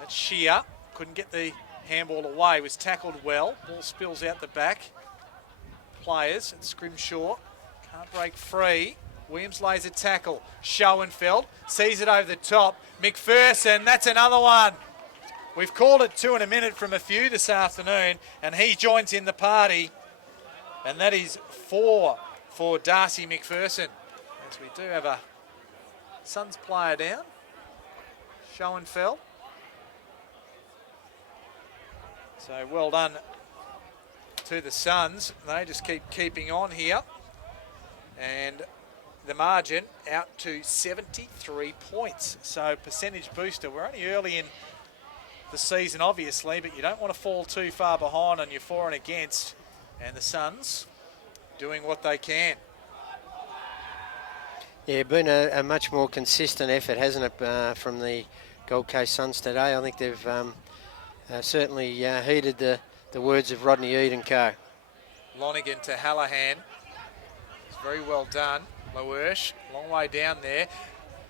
That's Shear. Couldn't get the handball away. Was tackled well. Ball spills out the back. Players at Scrimshaw. Can't break free. Williams lays a tackle. Schoenfeld sees it over the top. McPherson, that's another one. We've called it 2 in a minute from a few this afternoon, and he joins in the party. And that is 4 for Darcy McPherson. As we do have a Suns player down. Schoenfeld. So well done to the Suns. They just keep keeping on here. And the margin out to 73 points. So percentage booster. We're only early in the season, obviously, but you don't want to fall too far behind on your for and against. And the Suns doing what they can. Yeah, been a much more consistent effort, hasn't it, from the Gold Coast Suns today. I think they've certainly heeded the words of Rodney Eade and co. Lonigan to Hallahan. It's very well done. Loersch, long way down there.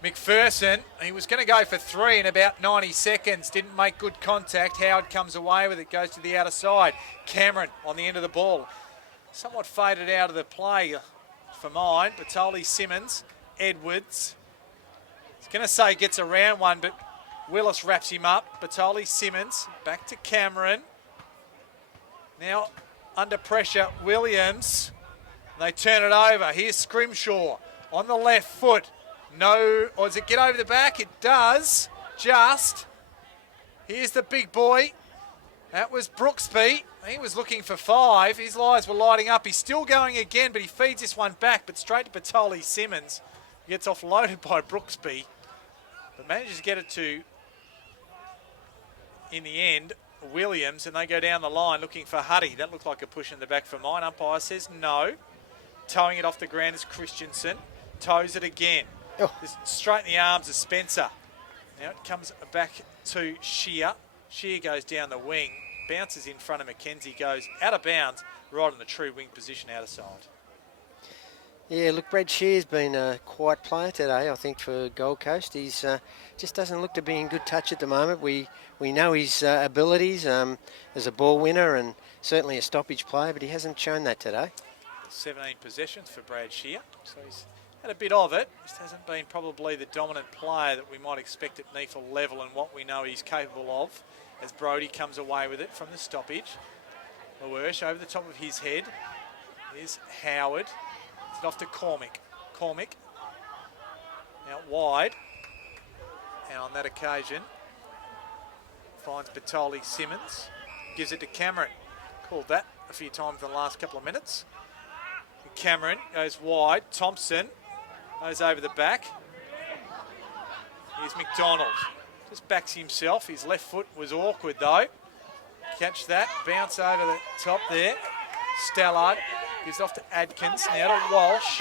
McPherson, he was going to go for 3 in about 90 seconds. Didn't make good contact. Howard comes away with it, goes to the outer side. Cameron on the end of the ball. Somewhat faded out of the play for mine. Batoli, Simmons, Edwards. I was going to say gets around one, but Willis wraps him up. Batoli, Simmons, back to Cameron. Now under pressure, Williams. They turn it over. Here's Scrimshaw on the left foot. No, or does it get over the back? It does, just. Here's the big boy. That was Brooksby. He was looking for 5. His eyes were lighting up. He's still going again, but he feeds this one back, but straight to Batoli Simmons. He gets offloaded by Brooksby, but manages to get it to, in the end, Williams, and they go down the line looking for Huddy. That looked like a push in the back for mine. Umpire says no. Towing it off the ground is Christensen. Toes it again. Oh. Just straight in the arms of Spencer. Now it comes back to Shear. Shear goes down the wing. Bounces in front of McKenzie. Goes out of bounds. Right in the true wing position out of side. Yeah, look, Brad Shear's been a quiet player today, I think, for Gold Coast. He's just doesn't look to be in good touch at the moment. We know his abilities as a ball winner and certainly a stoppage player, but he hasn't shown that today. 17 possessions for Brad Shear, so he's had a bit of it. Just hasn't been probably the dominant player that we might expect at NEAFL level and what we know he's capable of, as Brodie comes away with it from the stoppage. Lawersh over the top of his head. Here's Howard. It's off to Cormick. Cormick out wide. And on that occasion, finds Batoli Simmons. Gives it to Cameron. Called that a few times in the last couple of minutes. And Cameron goes wide. Thompson goes over the back. Here's McDonald. Just backs himself. His left foot was awkward though. Catch that. Bounce over the top there. Stallard gives off to Adkins. Now to Walsh.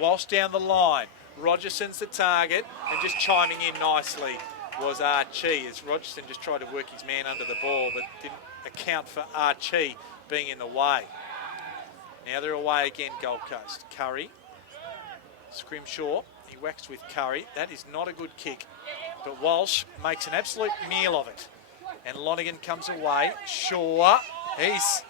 Walsh down the line. Rogerson's the target. And just chiming in nicely was Archie, as Rogerson just tried to work his man under the ball but didn't account for Archie being in the way. Now they're away again, Gold Coast. Curry. Scrimshaw. He whacks with Curry. That is not a good kick. But Walsh makes an absolute meal of it. And Lonigan comes away. Shaw. He's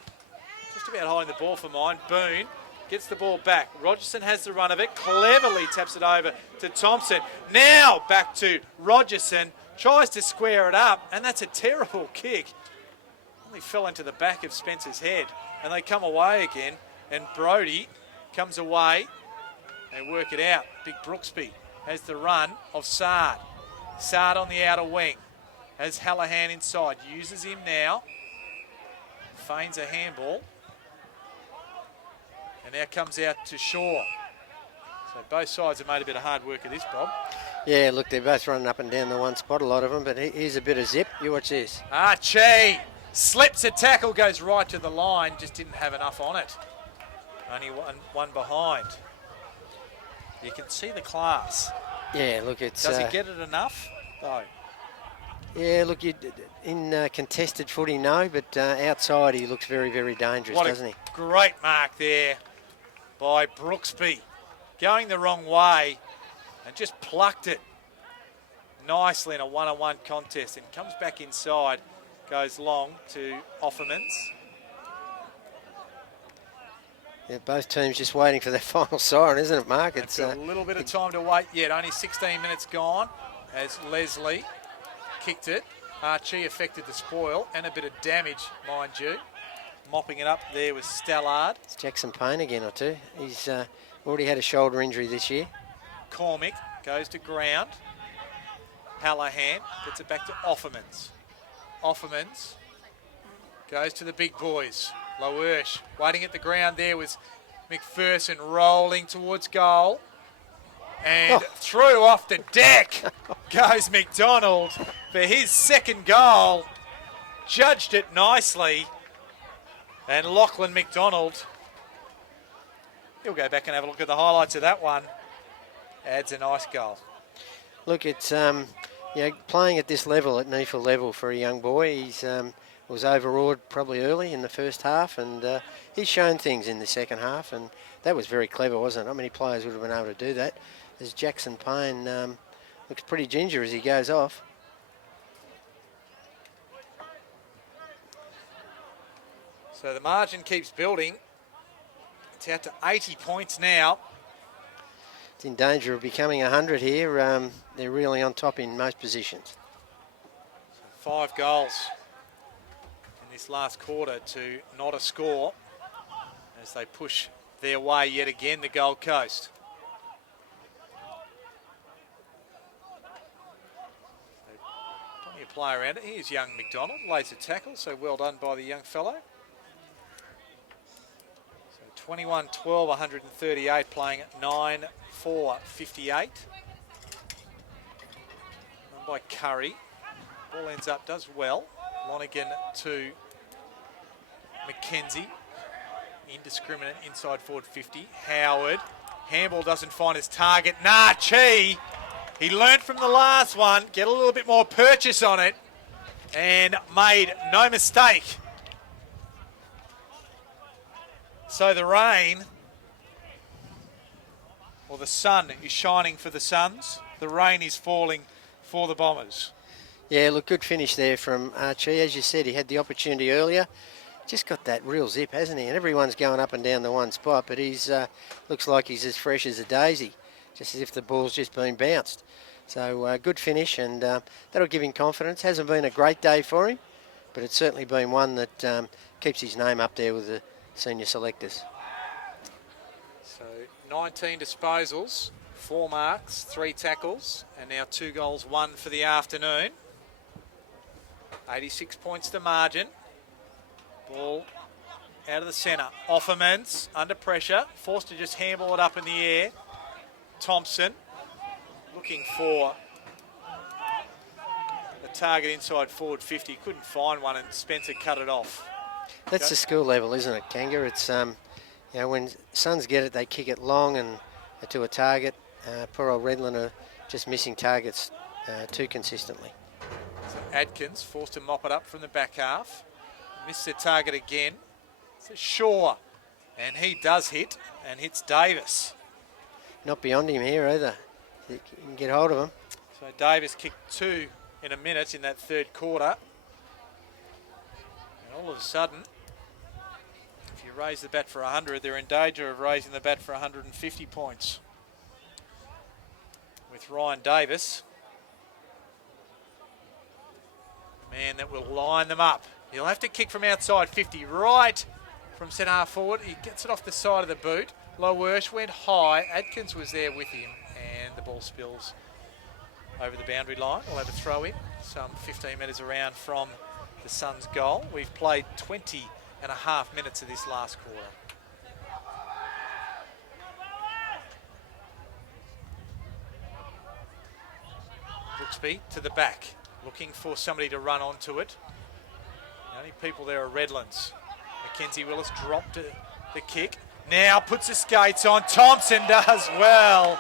just about holding the ball for mine. Boone gets the ball back. Rogerson has the run of it. Cleverly taps it over to Thompson. Now back to Rogerson. Tries to square it up. And that's a terrible kick. Only fell into the back of Spencer's head. And they come away again. And Brodie comes away. They work it out. Big Brooksby has the run of Sard. Sard on the outer wing. Has Hallahan inside. Uses him now. Feigns a handball. And now comes out to Shaw. So both sides have made a bit of hard work of this, Bob. Yeah, look, they're both running up and down the one spot, a lot of them, but here's a bit of zip. You watch this. Archie slips a tackle, goes right to the line, just didn't have enough on it. Only one behind. You can see the class. Yeah, look, it's... Does he get it enough? No. Yeah, look, in contested footy, no, but outside he looks very, very dangerous, doesn't he? Great mark there by Brooksby. Going the wrong way and just plucked it nicely in a one-on-one contest and comes back inside, goes long to Offermans. Yeah, both teams just waiting for their final siren, isn't it, Mark? It's a little bit of time to wait yet. Only 16 minutes gone as Leslie kicked it. Archie affected the spoil and a bit of damage, mind you. Mopping it up there was Stallard. It's Jackson Payne again or two. He's already had a shoulder injury this year. Cormick goes to ground. Hallahan gets it back to Offermans. Offermans goes to the big boys. Lawersh waiting at the ground there was McPherson rolling towards goal. And through off the deck goes McDonald for his second goal. Judged it nicely. And Lachlan McDonald, he'll go back and have a look at the highlights of that one. Adds a nice goal. Look, it's playing at this level, at NEAFL level for a young boy. He's was overawed probably early in the first half, and he's shown things in the second half, and that was very clever, wasn't it? Not many players would have been able to do that. As Jackson Payne looks pretty ginger as he goes off. So the margin keeps building. It's out to 80 points now. It's in danger of becoming 100 here. They're really on top in most positions. 5 goals in this last quarter to not a score as they push their way yet again, the Gold Coast. Plenty of play around it. Here's young McDonald, lays a tackle, so well done by the young fellow. 21-12, 138, playing at 9-4-58. Run by Curry. Ball ends up, does well. Lonigan to McKenzie. Indiscriminate inside forward 50. Howard. Handball doesn't find his target. Chi. He learnt from the last one. Get a little bit more purchase on it. And made no mistake. So the rain or the sun is shining for the Suns. The rain is falling for the Bombers. Yeah, look, good finish there from Archie. As you said, he had the opportunity earlier. Just got that real zip, hasn't he? And everyone's going up and down the one spot, but he's looks like he's as fresh as a daisy, just as if the ball's just been bounced. So good finish, and that'll give him confidence. Hasn't been a great day for him, but it's certainly been one that keeps his name up there with the senior selectors. So 19 disposals, 4 marks, 3 tackles, and now 2 goals, 1 for the afternoon. 86 points to margin. Ball out of the centre. Offermans under pressure, forced to just handball it up in the air. Thompson looking for the target inside forward 50. Couldn't find one, and Spencer cut it off. That's the school level, isn't it, Kanga? It's you know, when Suns get it, they kick it long and to a target. Poor old Redland are just missing targets too consistently. So Adkins forced to mop it up from the back half. Missed the target again. It's Shaw, and he does hit, and hits Davis. Not beyond him here either. You can get hold of him. So Davis kicked 2 in a minute in that third quarter. And all of a sudden, if you raise the bat for 100, they're in danger of raising the bat for 150 points. With Ryan Davis. Man that will line them up. He'll have to kick from outside 50, right from centre half forward. He gets it off the side of the boot. Lowersh went high. Adkins was there with him, and the ball spills over the boundary line. We'll have a throw in, some 15 metres around from the Suns' goal. We've played 20 and a half minutes of this last quarter. Brooksby to the back, looking for somebody to run onto it. The only people there are Redlands. Mackenzie Willis dropped the kick. Now puts the skates on. Thompson does well.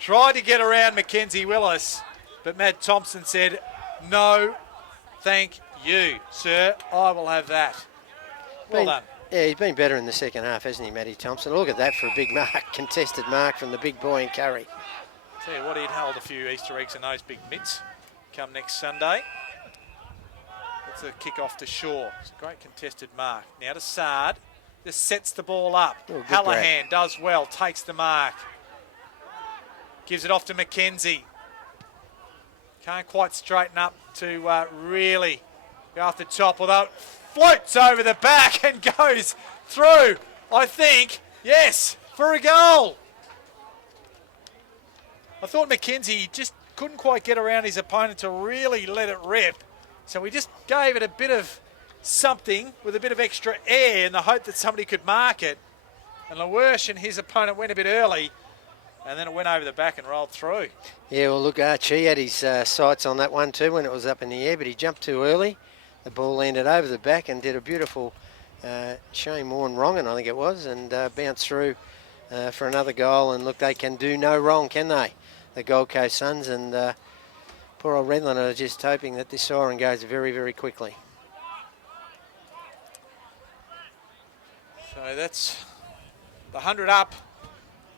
Tried to get around Mackenzie Willis, but Matt Thompson said, "No, thank you, sir. I will have that." Well done. Yeah, he's been better in the second half, hasn't he, Matty Thompson? Look at that for a big mark, contested mark from the big boy in Curry. Tell you what, he'd hold a few Easter eggs in those big mitts come next Sunday. It's a kick off to Shaw. It's a great contested mark. Now to Sard. Just sets the ball up. Hallahan does well, takes the mark. Gives it off to Mackenzie. Can't quite straighten up to really go off the top, although it floats over the back and goes through, I think, yes, for a goal. I thought Mackenzie just couldn't quite get around his opponent to really let it rip. So we just gave it a bit of something with a bit of extra air in the hope that somebody could mark it. And Lawersh and his opponent went a bit early, and then it went over the back and rolled through. Yeah, well, look, Archie had his sights on that one too when it was up in the air, but he jumped too early. The ball landed over the back and did a beautiful Shane Warren-Wrongen, I think it was, and bounced through for another goal. And look, they can do no wrong, can they? The Gold Coast Suns, and poor old Redland are just hoping that this siren goes very, very quickly. So that's the 100 up,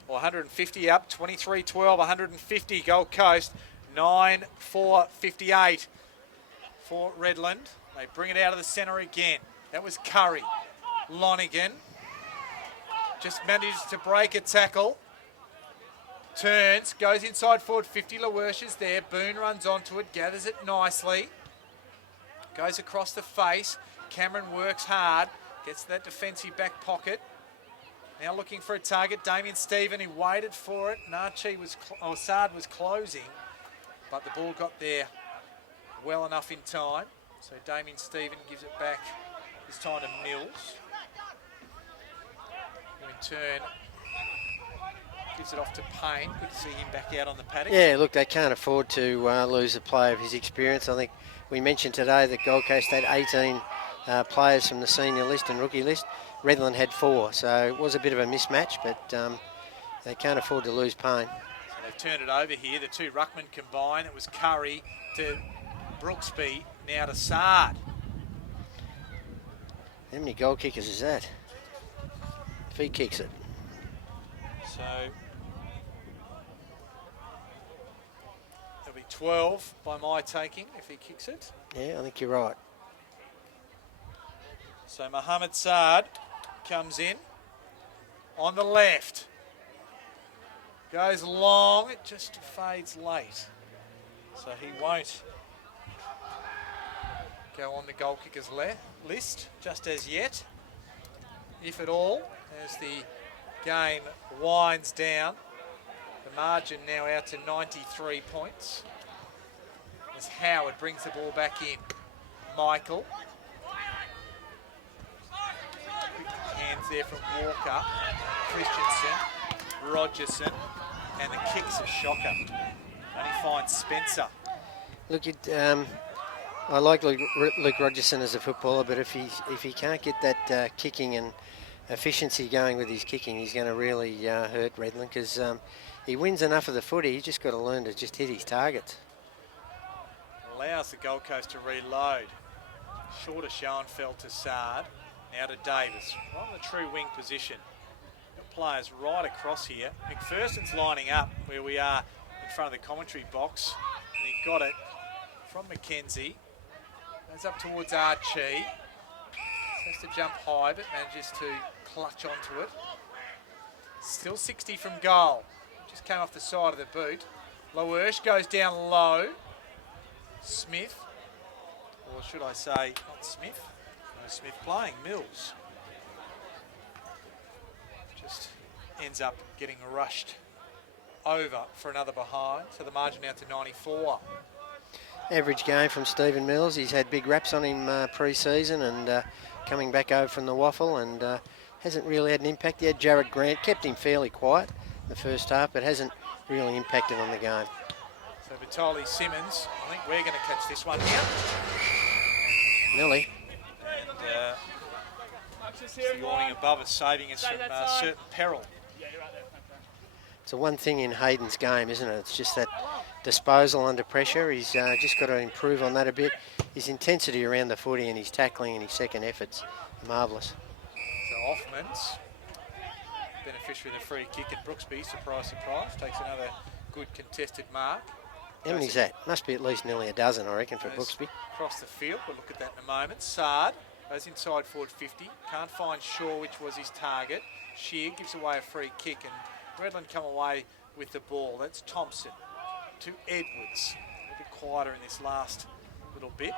or 150 up, 23-12, 150 Gold Coast, 9-4-58 for Redland. They bring it out of the centre again. That was Curry. Lonigan just managed to break a tackle. Turns, goes inside forward 50. Lawersh is there. Boone runs onto it, gathers it nicely. Goes across the face. Cameron works hard. Gets that defensive back pocket. Now looking for a target. Damien Stephen, he waited for it. Sard was closing, but the ball got there well enough in time. So Damien Stephen gives it back this time to Mills. Who in turn gives it off to Payne. Good to see him back out on the paddock. Yeah, look, they can't afford to lose a player of his experience. I think we mentioned today that Gold Coast had 18 players from the senior list and rookie list. Redland had 4, so it was a bit of a mismatch, but they can't afford to lose Payne. So they've turned it over here. The two ruckmen combine. It was Curry to Brooksby, now to Sard. How many goal kickers is that? If he kicks it. So it'll be 12 by my taking if he kicks it. Yeah, I think you're right. So Mohammed Saad comes in on the left. Goes long, it just fades late. So he won't go on the goal kickers list just as yet, if at all, as the game winds down. The margin now out to 93 points. As Howard brings the ball back in. Michael. Quick hands there from Walker, Christensen, Rogerson, and the kick's a shocker. Only finds Spencer. Look, I like Luke Rogerson as a footballer, but if he can't get that kicking and efficiency going with his kicking, he's going to really hurt Redland, because he wins enough of the footy. He's just got to learn to just hit his targets. Allows the Gold Coast to reload. Shorter Schoenfeld to Saad. Now to Davis. Right in the true wing position. Got players right across here. McPherson's lining up where we are in front of the commentary box. And he got it from Mackenzie. Goes up towards Archie. Has to jump high, but manages to clutch onto it. Still 60 from goal. Just came off the side of the boot. Loersch goes down low. Smith, or should I say, not Smith. No Smith playing, Mills. Just ends up getting rushed over for another behind. So the margin now to 94. Average game from Stephen Mills. He's had big raps on him pre-season, and coming back over from the waffle, and hasn't really had an impact. He had Jared Grant, kept him fairly quiet in the first half, but hasn't really impacted on the game. So Vitali Simmons, I think we're going to catch this one here. Nearly. And the awning above us saving us from certain peril. It's the one thing in Hayden's game, isn't it? It's just that disposal under pressure. He's just got to improve on that a bit. His intensity around the footy and his tackling and his second efforts, marvellous. So Offman's beneficiary of the free kick, and Brooksby, surprise, surprise, takes another good contested mark. How many's that? Must be at least nearly a dozen, I reckon, for Brooksby. Across the field, we'll look at that in a moment. Saad goes inside forward 50. Can't find Shaw, which was his target. Shear gives away a free kick, and Redland come away with the ball. That's Thompson to Edwards. A bit quieter in this last little bit.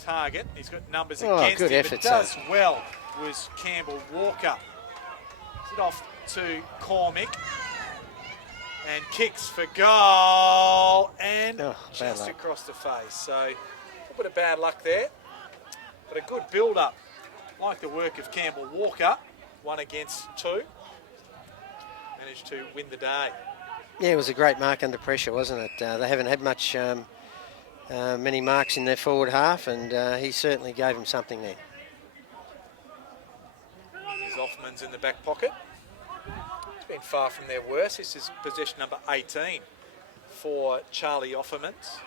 Target, he's got numbers against good him, effort, but does well was Campbell Walker. It off to Cormick. And kicks for goal, and just across the face. So a little bit of bad luck there, but a good build-up. Like the work of Campbell Walker, 1 against 2. Managed to win the day. Yeah, it was a great mark under pressure, wasn't it? They haven't had much, many marks in their forward half, and he certainly gave them something there. Here's Offman's in the back pocket. Been far from their worst. This is possession number 18 for Charlie Offermans.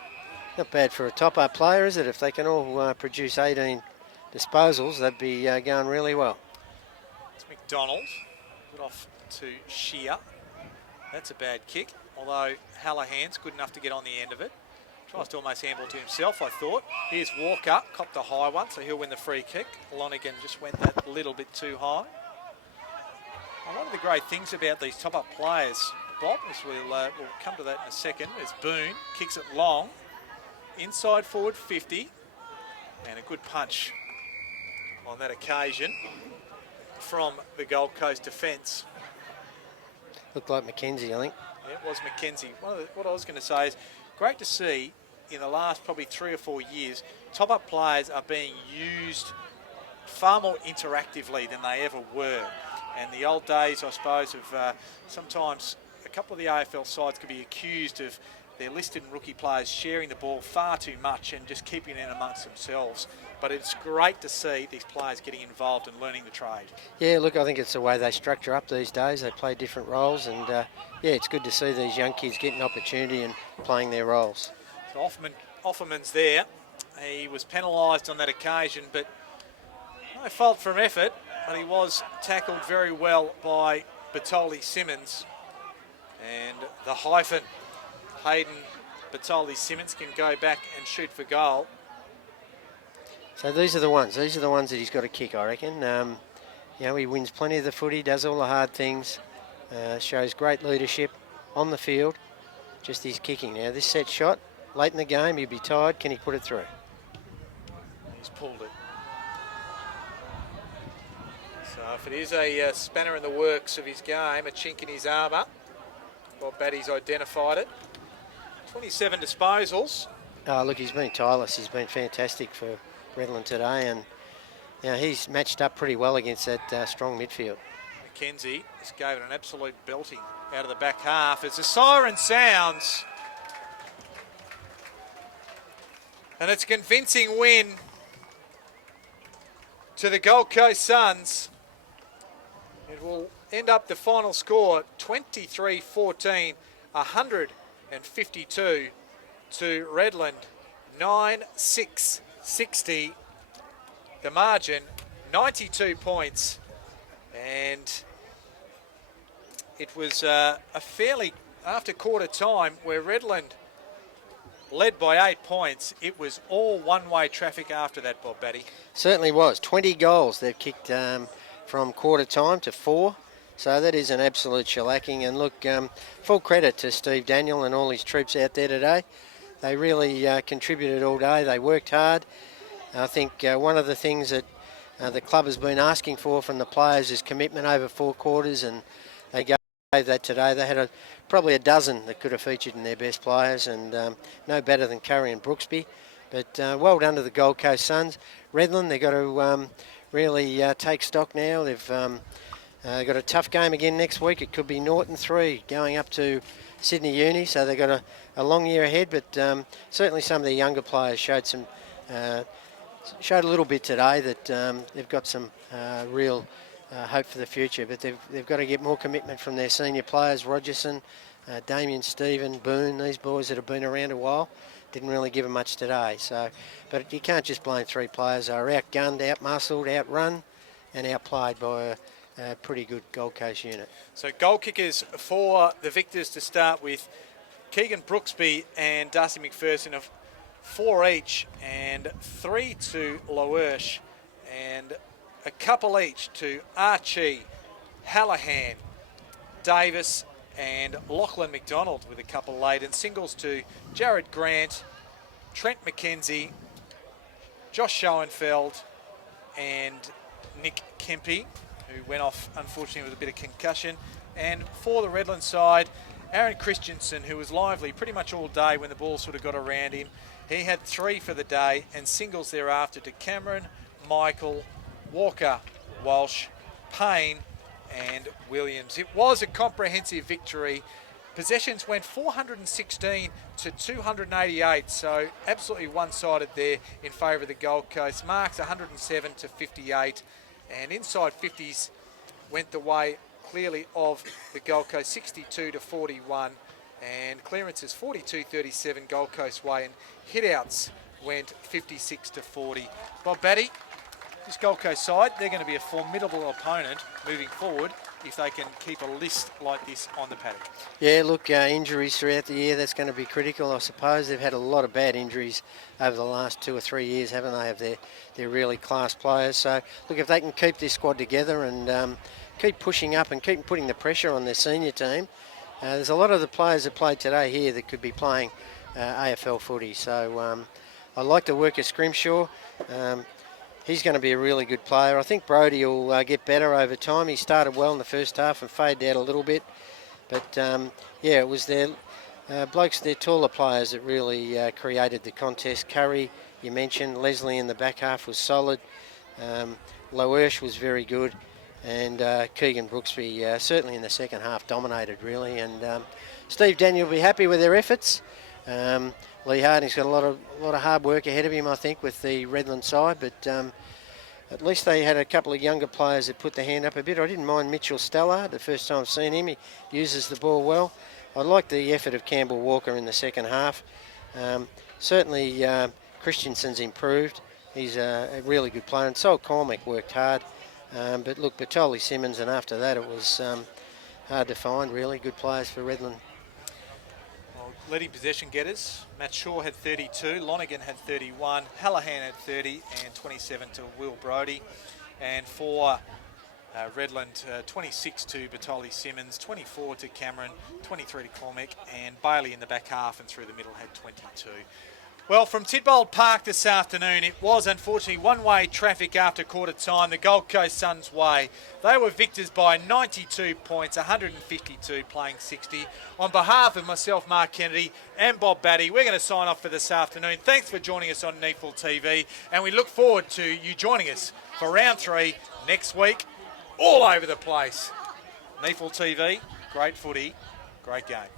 Not bad for a top-up player, is it? If they can all produce 18 disposals, they'd be going really well. It's McDonald. Put off to Shear. That's a bad kick, although Hallahan's good enough to get on the end of it. Tries to almost handball to himself, I thought. Here's Walker, copped a high one, so he'll win the free kick. Lonergan just went that little bit too high. One of the great things about these top-up players, Bob, is we'll come to that in a second, is Boone kicks it long, inside forward 50, and a good punch on that occasion from the Gold Coast defence. Looked like Mackenzie, I think. Yeah, it was Mackenzie. What I was going to say is, great to see in the last probably 3 or 4 years, top-up players are being used far more interactively than they ever were. And the old days, I suppose, of sometimes a couple of the AFL sides could be accused of their listed and rookie players sharing the ball far too much and just keeping it in amongst themselves. But it's great to see these players getting involved and learning the trade. Yeah, look, I think it's the way they structure up these days. They play different roles, and yeah, it's good to see these young kids getting opportunity and playing their roles. So Offerman's there. He was penalised on that occasion, but no fault from effort. But he was tackled very well by Batoli Simmons. And the hyphen, Hayden Batoli Simmons, can go back and shoot for goal. So these are the ones that he's got to kick, I reckon. You know, he wins plenty of the footy, does all the hard things, shows great leadership on the field. Just his kicking. Now this set shot, late in the game, he'd be tired. Can he put it through? He's pulled it. So if it is a spanner in the works of his game, a chink in his armour, Bob Batty's identified it. 27 disposals. Oh, look, he's been tireless. He's been fantastic for Redland today, and you know, he's matched up pretty well against that strong midfield. McKenzie just gave it an absolute belting out of the back half as the siren sounds. And it's a convincing win to the Gold Coast Suns. It will end up the final score 23-14, 152 to Redland, 9-6-60. The margin, 92 points. And it was a fairly, after quarter time, where Redland led by 8 points, it was all one-way traffic after that, Bob Batty. Certainly was. 20 goals they've kicked from quarter time to 4. So that is an absolute shellacking. And look, full credit to Steve Daniel and all his troops out there today. They really contributed all day. They worked hard. I think one of the things that the club has been asking for from the players is commitment over 4 quarters, and they gave that today. They had probably a dozen that could have featured in their best players, and no better than Curry and Brooksby. But well done to the Gold Coast Suns. Redland, they've got to really take stock now. They've got a tough game again next week. It could be Norton 3 going up to Sydney Uni, so they've got a long year ahead, but certainly some of the younger players showed a little bit today that they've got some real hope for the future, but they've got to get more commitment from their senior players. Rogerson, Damien Stephen, Boone, these boys that have been around a while, didn't really give them much today. So, but you can't just blame 3 players. They were outgunned, outmuscled, outrun and outplayed by a pretty good Gold Coast unit. So goal kickers for the victors to start with, Keegan Brooksby and Darcy McPherson of 4 each, and 3 to Loersch, and a couple each to Archie, Hallahan, Davis and Lachlan McDonald with a couple late, and singles to Jared Grant, Trent McKenzie, Josh Schoenfeld and Nick Kempe, who went off unfortunately with a bit of concussion. And for the Redland side, Aaron Christensen, who was lively pretty much all day when the ball sort of got around him. He had 3 for the day, and singles thereafter to Cameron, Michael, Walker, Walsh, Payne and Williams. It was a comprehensive victory. Possessions went 416 to 288, so absolutely one-sided there in favour of the Gold Coast. Marks 107 to 58, and inside 50s went the way clearly of the Gold Coast, 62 to 41, and clearances 42-37 Gold Coast way, and hit-outs went 56 to 40. Bob Batty, this Gold Coast side, they're going to be a formidable opponent moving forward if they can keep a list like this on the paddock. Yeah, look, injuries throughout the year, that's going to be critical, I suppose. They've had a lot of bad injuries over the last 2 or 3 years, haven't they, of their really class players. So, look, if they can keep this squad together and keep pushing up and keep putting the pressure on their senior team, there's a lot of the players that played today here that could be playing AFL footy. So I like the work of Scrimshaw. He's going to be a really good player. I think Brodie will get better over time. He started well in the first half and faded out a little bit. But, yeah, it was their blokes, their taller players that really created the contest. Curry, you mentioned. Leslie in the back half was solid. Loersch was very good. And Keegan Brooksby, certainly in the second half, dominated, really. And Steve Daniel will be happy with their efforts. Lee Harding's got a lot of hard work ahead of him, I think, with the Redland side, but at least they had a couple of younger players that put their hand up a bit. I didn't mind Mitchell Stella, the first time I've seen him. He uses the ball well. I like the effort of Campbell Walker in the second half. Certainly Christensen's improved. He's a really good player, and Sol Cormack worked hard. But look, Batoli Simmons, and after that it was hard to find, really. Good players for Redland. Well, leading possession getters, Matt Shaw had 32, Lonergan had 31, Hallahan had 30, and 27 to Will Brodie. And for Redland, 26 to Batoli Simmons, 24 to Cameron, 23 to Cormac, and Bailey in the back half and through the middle had 22. Well, from Tidbold Park this afternoon, it was unfortunately one-way traffic after quarter time, the Gold Coast Suns' way. They were victors by 92 points, 152 playing 60. On behalf of myself, Mark Kennedy, and Bob Batty, we're going to sign off for this afternoon. Thanks for joining us on NEAFL TV, and we look forward to you joining us for round 3 next week, all over the place. NEAFL TV, great footy, great game.